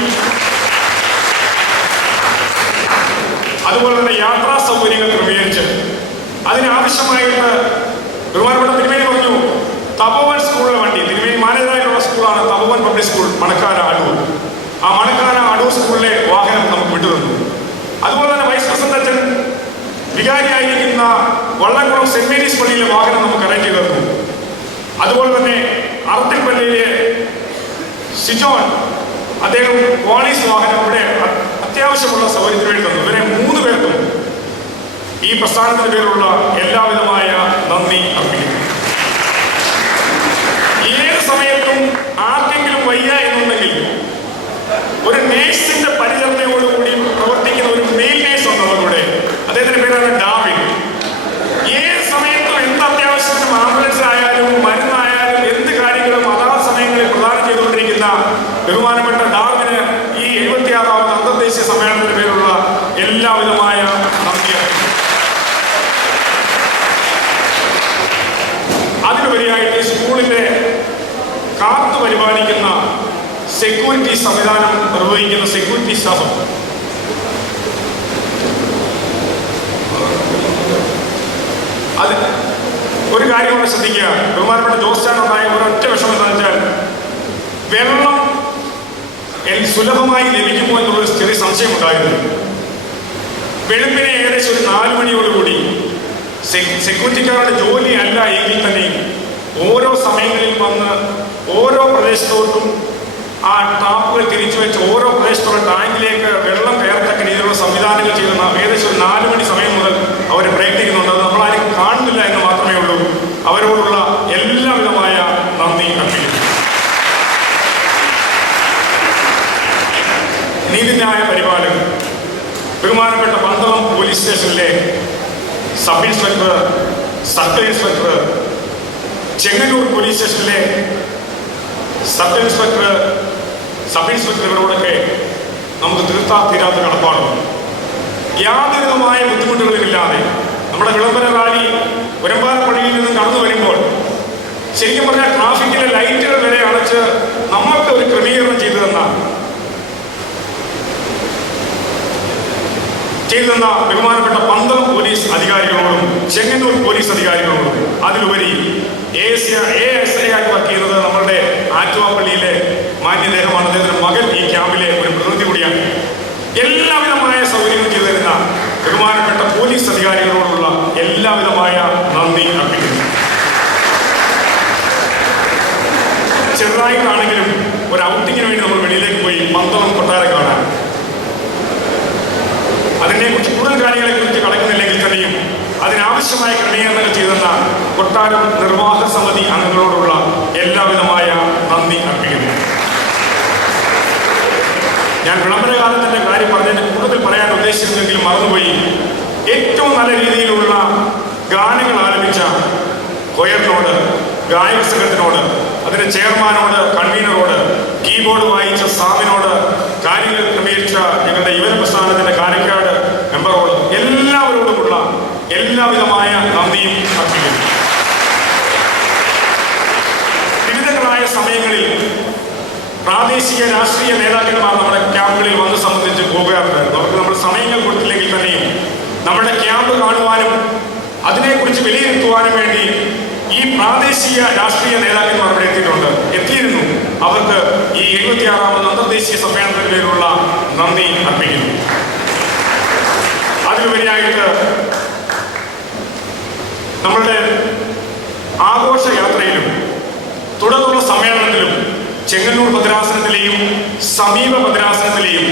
അതുപോലെ തന്നെ യാത്രാ സൗകര്യങ്ങൾ ക്രമീകരിച്ച് അതിനാവശ്യമായിട്ട് ബഹുമാനപ്പെട്ട തിരുമേനി പറഞ്ഞു, തപോവൻ സ്കൂളിലെ വണ്ടി, തിരുമേനി മാനേജറായിട്ടുള്ള സ്കൂളാണ് തപോവൻ പബ്ലിക് സ്കൂൾ, മണക്കാര അടൂർ. ആ മണക്കാര അടൂർ സ്കൂളിലെ വാഹനം നമുക്ക് വിട്ടുതന്നു. അതുപോലെ തന്നെ വൈസ് പ്രസിഡന്റ് അച്ഛൻ വികാരിയായിരിക്കുന്ന വള്ളംകുളം സെന്റ് മേരീസ് പള്ളിയിലെ വാഹനം നമുക്ക് അറേഞ്ച് ചെയ്തു തന്നു. അതുപോലെ തന്നെ അറത്തിൽപ്പള്ളിയിലെ സിജോൻ, അദ്ദേഹം പോളീസ് വാഹനം ഇവിടെ അത്യാവശ്യമുള്ള സൗകര്യത്തിന് വേണ്ടി തന്നു. ഇവരെ 3 പേർക്കും ഈ പ്രസ്ഥാനത്തിന്റെ പേരിലുള്ള എല്ലാവിധമായ നന്ദി അർപ്പിക്കുന്നു. ഏത് സമയത്തും ആർക്കെങ്കിലും വയ്യ എന്നുണ്ടെങ്കിൽ ഒരു നേഴ്സിന്റെ പരിചരണയോടുകൂടി പ്രവർത്തിക്കുന്ന ഒരു മെയിൽ നേഴ്സ് ഉണ്ട് അവരുടെ, അദ്ദേഹത്തിന്റെ പേരാണ് ഡാവിഡ്. ഏത് സമയത്തും എന്ത് അത്യാവശ്യത്തിനും ആംബുലൻസ് ആയാലും മരുന്നായാലും പരിപാലിക്കുന്ന സെക്യൂരിറ്റി സംവിധാനം നിർവഹിക്കുന്ന സെക്യൂരിറ്റി സ്റ്റാഫ്. അത് ഒരു കാര്യം കൂടെ ശ്രദ്ധിക്കുക. ബഹുമാനപ്പെട്ട ജോസ്റ്റാനുണ്ടായ ഒരൊറ്റ വിഷമം എന്താ വെച്ചാൽ വെള്ളം സുലഭമായി ലഭിക്കുമോ എന്നുള്ളൊരു ചെറിയ സംശയമുണ്ടായിരുന്നു. വെളുപ്പിനെ ഏകദേശം ഒരു 4 മണിയോടുകൂടി സെക്യൂരിറ്റിക്കാരുടെ ജോലി അല്ല എങ്കിൽ തന്നെയും ഓരോ സമയങ്ങളിൽ വന്ന് ഓരോ പ്രദേശത്തോട്ടും ആ ടാപ്പുകൾ തിരിച്ചു വെച്ച് ഓരോ പ്രദേശത്തുള്ള ടാങ്കിലേക്ക് വെള്ളം കയറത്തക്ക രീതിയിലുള്ള സംവിധാനങ്ങൾ ചെയ്യുന്ന ഏകദേശം ഒരു 4 മണി സമയം മുതൽ അവർ പ്രയത്നിക്കുന്നുണ്ട്. അത് നമ്മളാരും കാണുന്നില്ല എന്ന് മാത്രമേ ഉള്ളൂ. അവരോടുള്ള എല്ലാവിധമായ നന്ദി അർപ്പിക്കുന്നു. നീതിന്യായ പരിപാലകർ, ബഹുമാനപ്പെട്ട പന്തളം പോലീസ് സ്റ്റേഷനിലെ sub inspector, circle inspector, Chengannur police സ്റ്റേഷനിലെ സബ് ഇൻസ്പെക്ടർ ഇവരോടൊക്കെ നമുക്ക് തീരാത്ത കടപ്പാടുണ്ട്. യാതൊരുവിധമായ ബുദ്ധിമുട്ടുകളുമില്ലാതെ നമ്മുടെ വിളംബര റാലി ഉരമ്പാലപ്പള്ളിയിൽ നിന്നും കടന്നു വരുമ്പോൾ ശരിക്കും പറഞ്ഞാൽ ട്രാഫിക്കിലെ ലൈറ്റുകൾ വരെ അടച്ച് നമുക്ക് ഒരു ക്രമീകരണം ചെയ്തു തന്ന ബഹുമാനപ്പെട്ട പന്തളം പോലീസ് അധികാരികളോടും ചെങ്ങന്നൂർ പോലീസ് അധികാരികളോടും അതിലുപരി ASI ആയി വർക്ക് ചെയ്യുന്നത് നമ്മളുടെ ആറ്റുവാപ്പള്ളിയിലെ മാന്യദേഹമാണ്. അദ്ദേഹത്തിന്റെ മകൻ ഈ ക്യാമ്പിലെ ഒരു പ്രതിനിധി കൂടിയാണ്. എല്ലാവിധമായ സൗകര്യങ്ങൾ ചെയ്തു തരുന്ന ബഹുമാനപ്പെട്ട പോലീസ് അധികാരികളോടുള്ള എല്ലാവിധമായ നന്ദി അർപ്പിക്കുന്നു. ചെറുതായിട്ടാണെങ്കിലും ഒരു ഔട്ടിങ്ങിന് വേണ്ടി നമ്മൾ വെളിയിലേക്ക് പോയി പന്തളം കൊട്ടാരം കാണാൻ. അതിനെക്കുറിച്ച് കൂടുതൽ കാര്യങ്ങളെ കുറിച്ച് കടക്കുന്നില്ലെങ്കിൽ തന്നെയും അതിനാവശ്യമായ ക്രമീകരണങ്ങൾ ചെയ്തെന്ന കൊട്ടാരം നിർവാഹക സമിതി അംഗങ്ങളോടുള്ള എല്ലാവിധമായ നന്ദി അർപ്പിക്കുന്നു. ഞാൻ വിളംബരകാലത്തിന്റെ കാര്യം പറഞ്ഞതിന് കൂടുതൽ പറയാൻ ഉദ്ദേശിച്ചിരുന്നെങ്കിലും മറന്നുപോയി. ഏറ്റവും നല്ല രീതിയിലുള്ള ഗാനങ്ങൾ ആലപിച്ച കൊയറിനോട്, ഗായക സംഘത്തിനോട്, അതിന്റെ ചെയർമാനോട്, കൺവീനറോട്, കീബോർഡ് വായിച്ച സാമിനോട്, കാര്യങ്ങൾ ക്രമീകരിച്ച ഞങ്ങളുടെ യുവന പ്രസ്ഥാനത്തിന്റെ കാരക്കാട് മെമ്പറോട് എല്ലാവരോടുമുള്ള എല്ലാവിധമായ നന്ദിയും അർപ്പിക്കുന്നു. വിവിധങ്ങളായ സമയങ്ങളിൽ പ്രാദേശിക രാഷ്ട്രീയ നേതാക്കന്മാർ നമ്മുടെ ക്യാമ്പുകളിൽ വന്ന് സംബന്ധിച്ച് പോകാറുണ്ട്. അവർക്ക് നമ്മൾ സമയങ്ങൾ കൊടുത്തില്ലെങ്കിൽ തന്നെയും നമ്മുടെ ക്യാമ്പ് കാണുവാനും അതിനെക്കുറിച്ച് വിലയിരുത്തുവാനും വേണ്ടി ഈ പ്രാദേശിക രാഷ്ട്രീയ നേതാക്കന്മാർ ഇവിടെ എത്തിയിരുന്നു. അവർക്ക് ഈ 76ാമത് അന്തർദേശീയ സമ്മേളനത്തിന് പേരിലുള്ള നന്ദി അർപ്പിക്കുന്നു. അതിലുപരിയായിട്ട് നമ്മളുടെ ആഘോഷയാത്രയിലും തുടർന്നുള്ള സമ്മേളനത്തിലും ചെങ്ങന്നൂർ ഭദ്രാസനത്തിലെയും സമീപ ഭദ്രാസനത്തിലെയും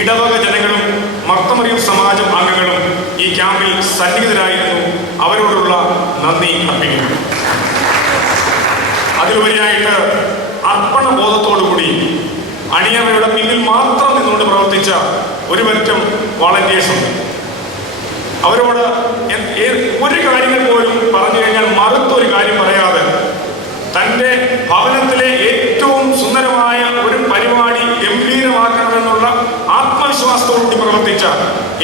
ഇടവക ജനങ്ങളും മർത്തമറിയം സമാജം അംഗങ്ങളും ഈ ക്യാമ്പിൽ സന്നിഹിതരായിരുന്നു. അവരോടുള്ള നന്ദി അർപ്പിക്കുന്നു. അതിലുപരിയായിട്ട് അർപ്പണബോധത്തോടുകൂടി അണിയറയുടെ പിന്നിൽ മാത്രം നിന്നുകൊണ്ട് പ്രവർത്തിച്ച ഒരു പറ്റം വോളണ്ടിയേഴ്സുണ്ട്. അവരോട് ഒരു കാര്യങ്ങൾ പോലും പറഞ്ഞു കഴിഞ്ഞാൽ മറുത്തൊരു കാര്യം പറയാതെ തൻ്റെ ഭവനത്തിലെ ഏറ്റവും സുന്ദരമായ ഒരു പരിപാടി ഗംഭീരമാക്കണമെന്നുള്ള ആത്മവിശ്വാസത്തോടുകൂടി പ്രവർത്തിച്ച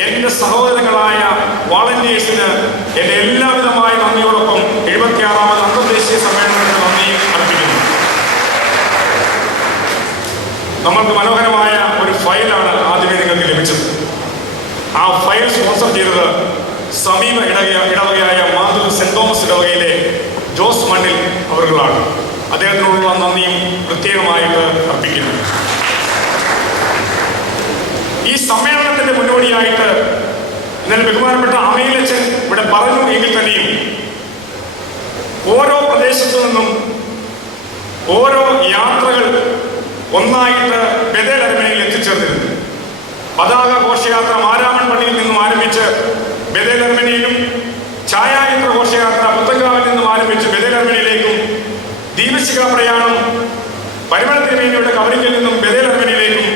എൻ്റെ സഹോദരങ്ങളായ വോളണ്ടിയേഴ്സിന് എൻ്റെ എല്ലാവിധമായ നന്ദിയോടൊപ്പം 76ാമത് അന്തർദേശീയ സമ്മേളനത്തിന് നന്ദി അർപ്പിക്കുന്നു. നമ്മൾക്ക് മനോഹരമായ ഒരു ഫയലാണ് ആദ്യമേ നിങ്ങൾക്ക് ലഭിച്ചത്. ആ ഫയൽ സ്പോൺസർ ചെയ്തത് സമീപ ഇടവകയായ മാതൃ സെന്റ് തോമസ് ഇടവകയിലെ ജോസ് മണ്ണിൽ അവர்களാണ്. അദ്ദേഹത്തിനോടുള്ള നന്ദിയും പ്രത്യേകമായിട്ട് അർപ്പിക്കുന്നു. ഈ സമ്മേളനത്തിന്റെ മുന്നോടിയായിട്ട് ഇന്നലെ ബഹുമാനപ്പെട്ട അമീലച്ചൻ ഇവിടെ പറഞ്ഞു എങ്കിൽ തന്നെയും ഓരോ പ്രദേശത്തു നിന്നും ഓരോ യാത്രകൾ ഒന്നായിട്ട് ബദേൽ അരമനയിൽ എത്തിച്ചേർന്നിരുന്നു. പതാക ഘോഷയാത്ര മാരാമൺ പള്ളിയിൽ നിന്നും ആരംഭിച്ച് ബദേൽ അരമനയിലും, ഛായാചിത്ര ഘോഷയാത്ര പുത്തങ്കാവിൽ നിന്നും ആരംഭിച്ച് ബദേൽ അരമനയിലേക്കും, ദീപശിഖ പ്രയാണം പരിമള തിരുമേനിയുടെ കവറിങ്ങിൽ നിന്നും ബദേൽ അരമനയിലേക്കും,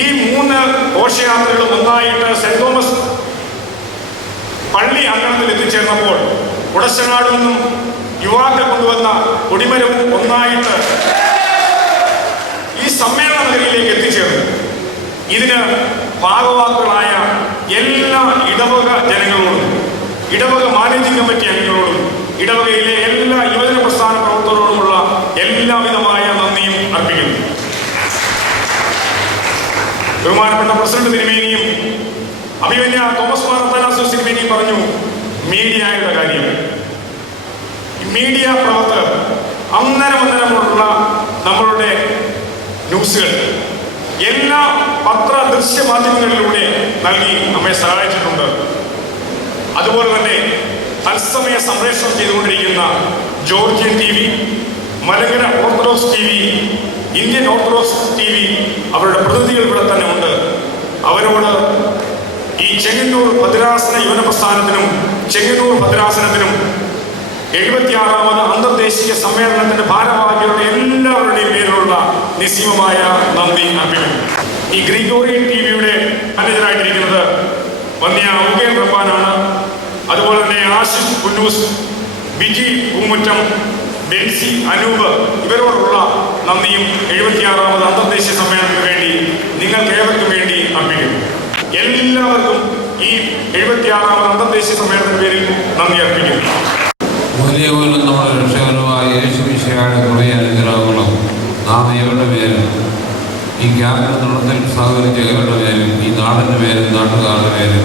ഈ 3 ഘോഷയാത്രകളും ഒന്നായിട്ട് സെന്റ് തോമസ് പള്ളി അങ്കണത്തിൽ എത്തിച്ചേർന്നപ്പോൾ ഉടശനാട് നിന്നും യുവാക്കൾ കൊണ്ടുവന്ന കൊടിമരവും ഒന്നായിട്ട് ഈ സമ്മേളന നഗരിയിലേക്ക് എത്തിച്ചേർന്നു. ഇതിന് ഭാഗവാക്കുകളായ എല്ലാ ഇടവക ജനങ്ങളോടും, ഇടവക മാനേജിംഗ് കമ്മിറ്റി അംഗങ്ങളോടും, ഇടവകയിലെ എല്ലാ യുവജന പ്രസ്ഥാന പ്രവർത്തകരോടുമുള്ള എല്ലാവിധമായ നന്ദിയും ബഹുമാനപ്പെട്ട പ്രസിഡന്റ് തിരുമേനിയും അഭിമന്യ തോമസ് മാർ അത്താനാസിയോസ് തിരുമേനിയും പറഞ്ഞു മീഡിയയുടെ കാര്യം. മീഡിയ പ്രവർത്തകർ അന്നരമുള്ള നമ്മളുടെ ന്യൂസുകൾ എല്ലാ പത്ര ദൃശ്യ മാധ്യമങ്ങളിലൂടെ നൽകി നമ്മെ സഹായിച്ചിട്ടുണ്ട്. അതുപോലെ തന്നെ തത്സമയ സംപ്രേഷണം ചെയ്തുകൊണ്ടിരിക്കുന്ന Georgian TV, Malankara orthodox TV, Indian orthodox TV, അവരുടെ പ്രതിനിധികൾ ഇവിടെ തന്നെ ഉണ്ട്. അവരോട് ഈ ചെങ്ങന്നൂർ ഭദ്രാസന യുവന പ്രസ്ഥാനത്തിനും ചെങ്ങന്നൂർ ഭദ്രാസനത്തിനും 76ാമത് അന്തർദേശീയ സമ്മേളനത്തിന്റെ ഭാരവാഹികളുടെ എല്ലാവരുടെയും പേരിലുള്ള നിസ്സീമമായ നന്ദി അർപ്പിക്കുന്നു. ഈ ഗ്രിഗോറിയൻ TVയുടെ മാനേജറായിട്ടിരിക്കുന്നത് വന്യ ഔഗേൻ റബ്ബാനാണ്. അതുപോലെ തന്നെ ആശിഷ് കുന്നൂസ്, ബിജി പൂമുറ്റം, ബെൻസി, അനൂപ്, ഇവരോടുള്ള നന്ദിയും 76ാമത് അന്തർദേശീയ സമ്മേളനത്തിന് വേണ്ടി നിങ്ങൾക്ക് ഏവർക്കും വേണ്ടി അർപ്പിക്കുന്നു. എല്ലാവർക്കും ഈ 76ാമത് അന്തർദേശീയ സമ്മേളനത്തിന് പേരിൽ നന്ദി അർപ്പിക്കുന്നു. വലിയ പോലും നമ്മുടെ രക്ഷകനുമായ യേശുമിശിഹായുടെ കുറേ അനുഗ്രഹങ്ങളും നാം ഇവരുടെ പേരും ഈ ക്യാമ്പിന്റെ നടത്തിൽ സഹകരിച്ച ഇവരുടെ പേരും ഈ നാടിൻ്റെ പേരും നാട്ടുകാരുടെ പേരും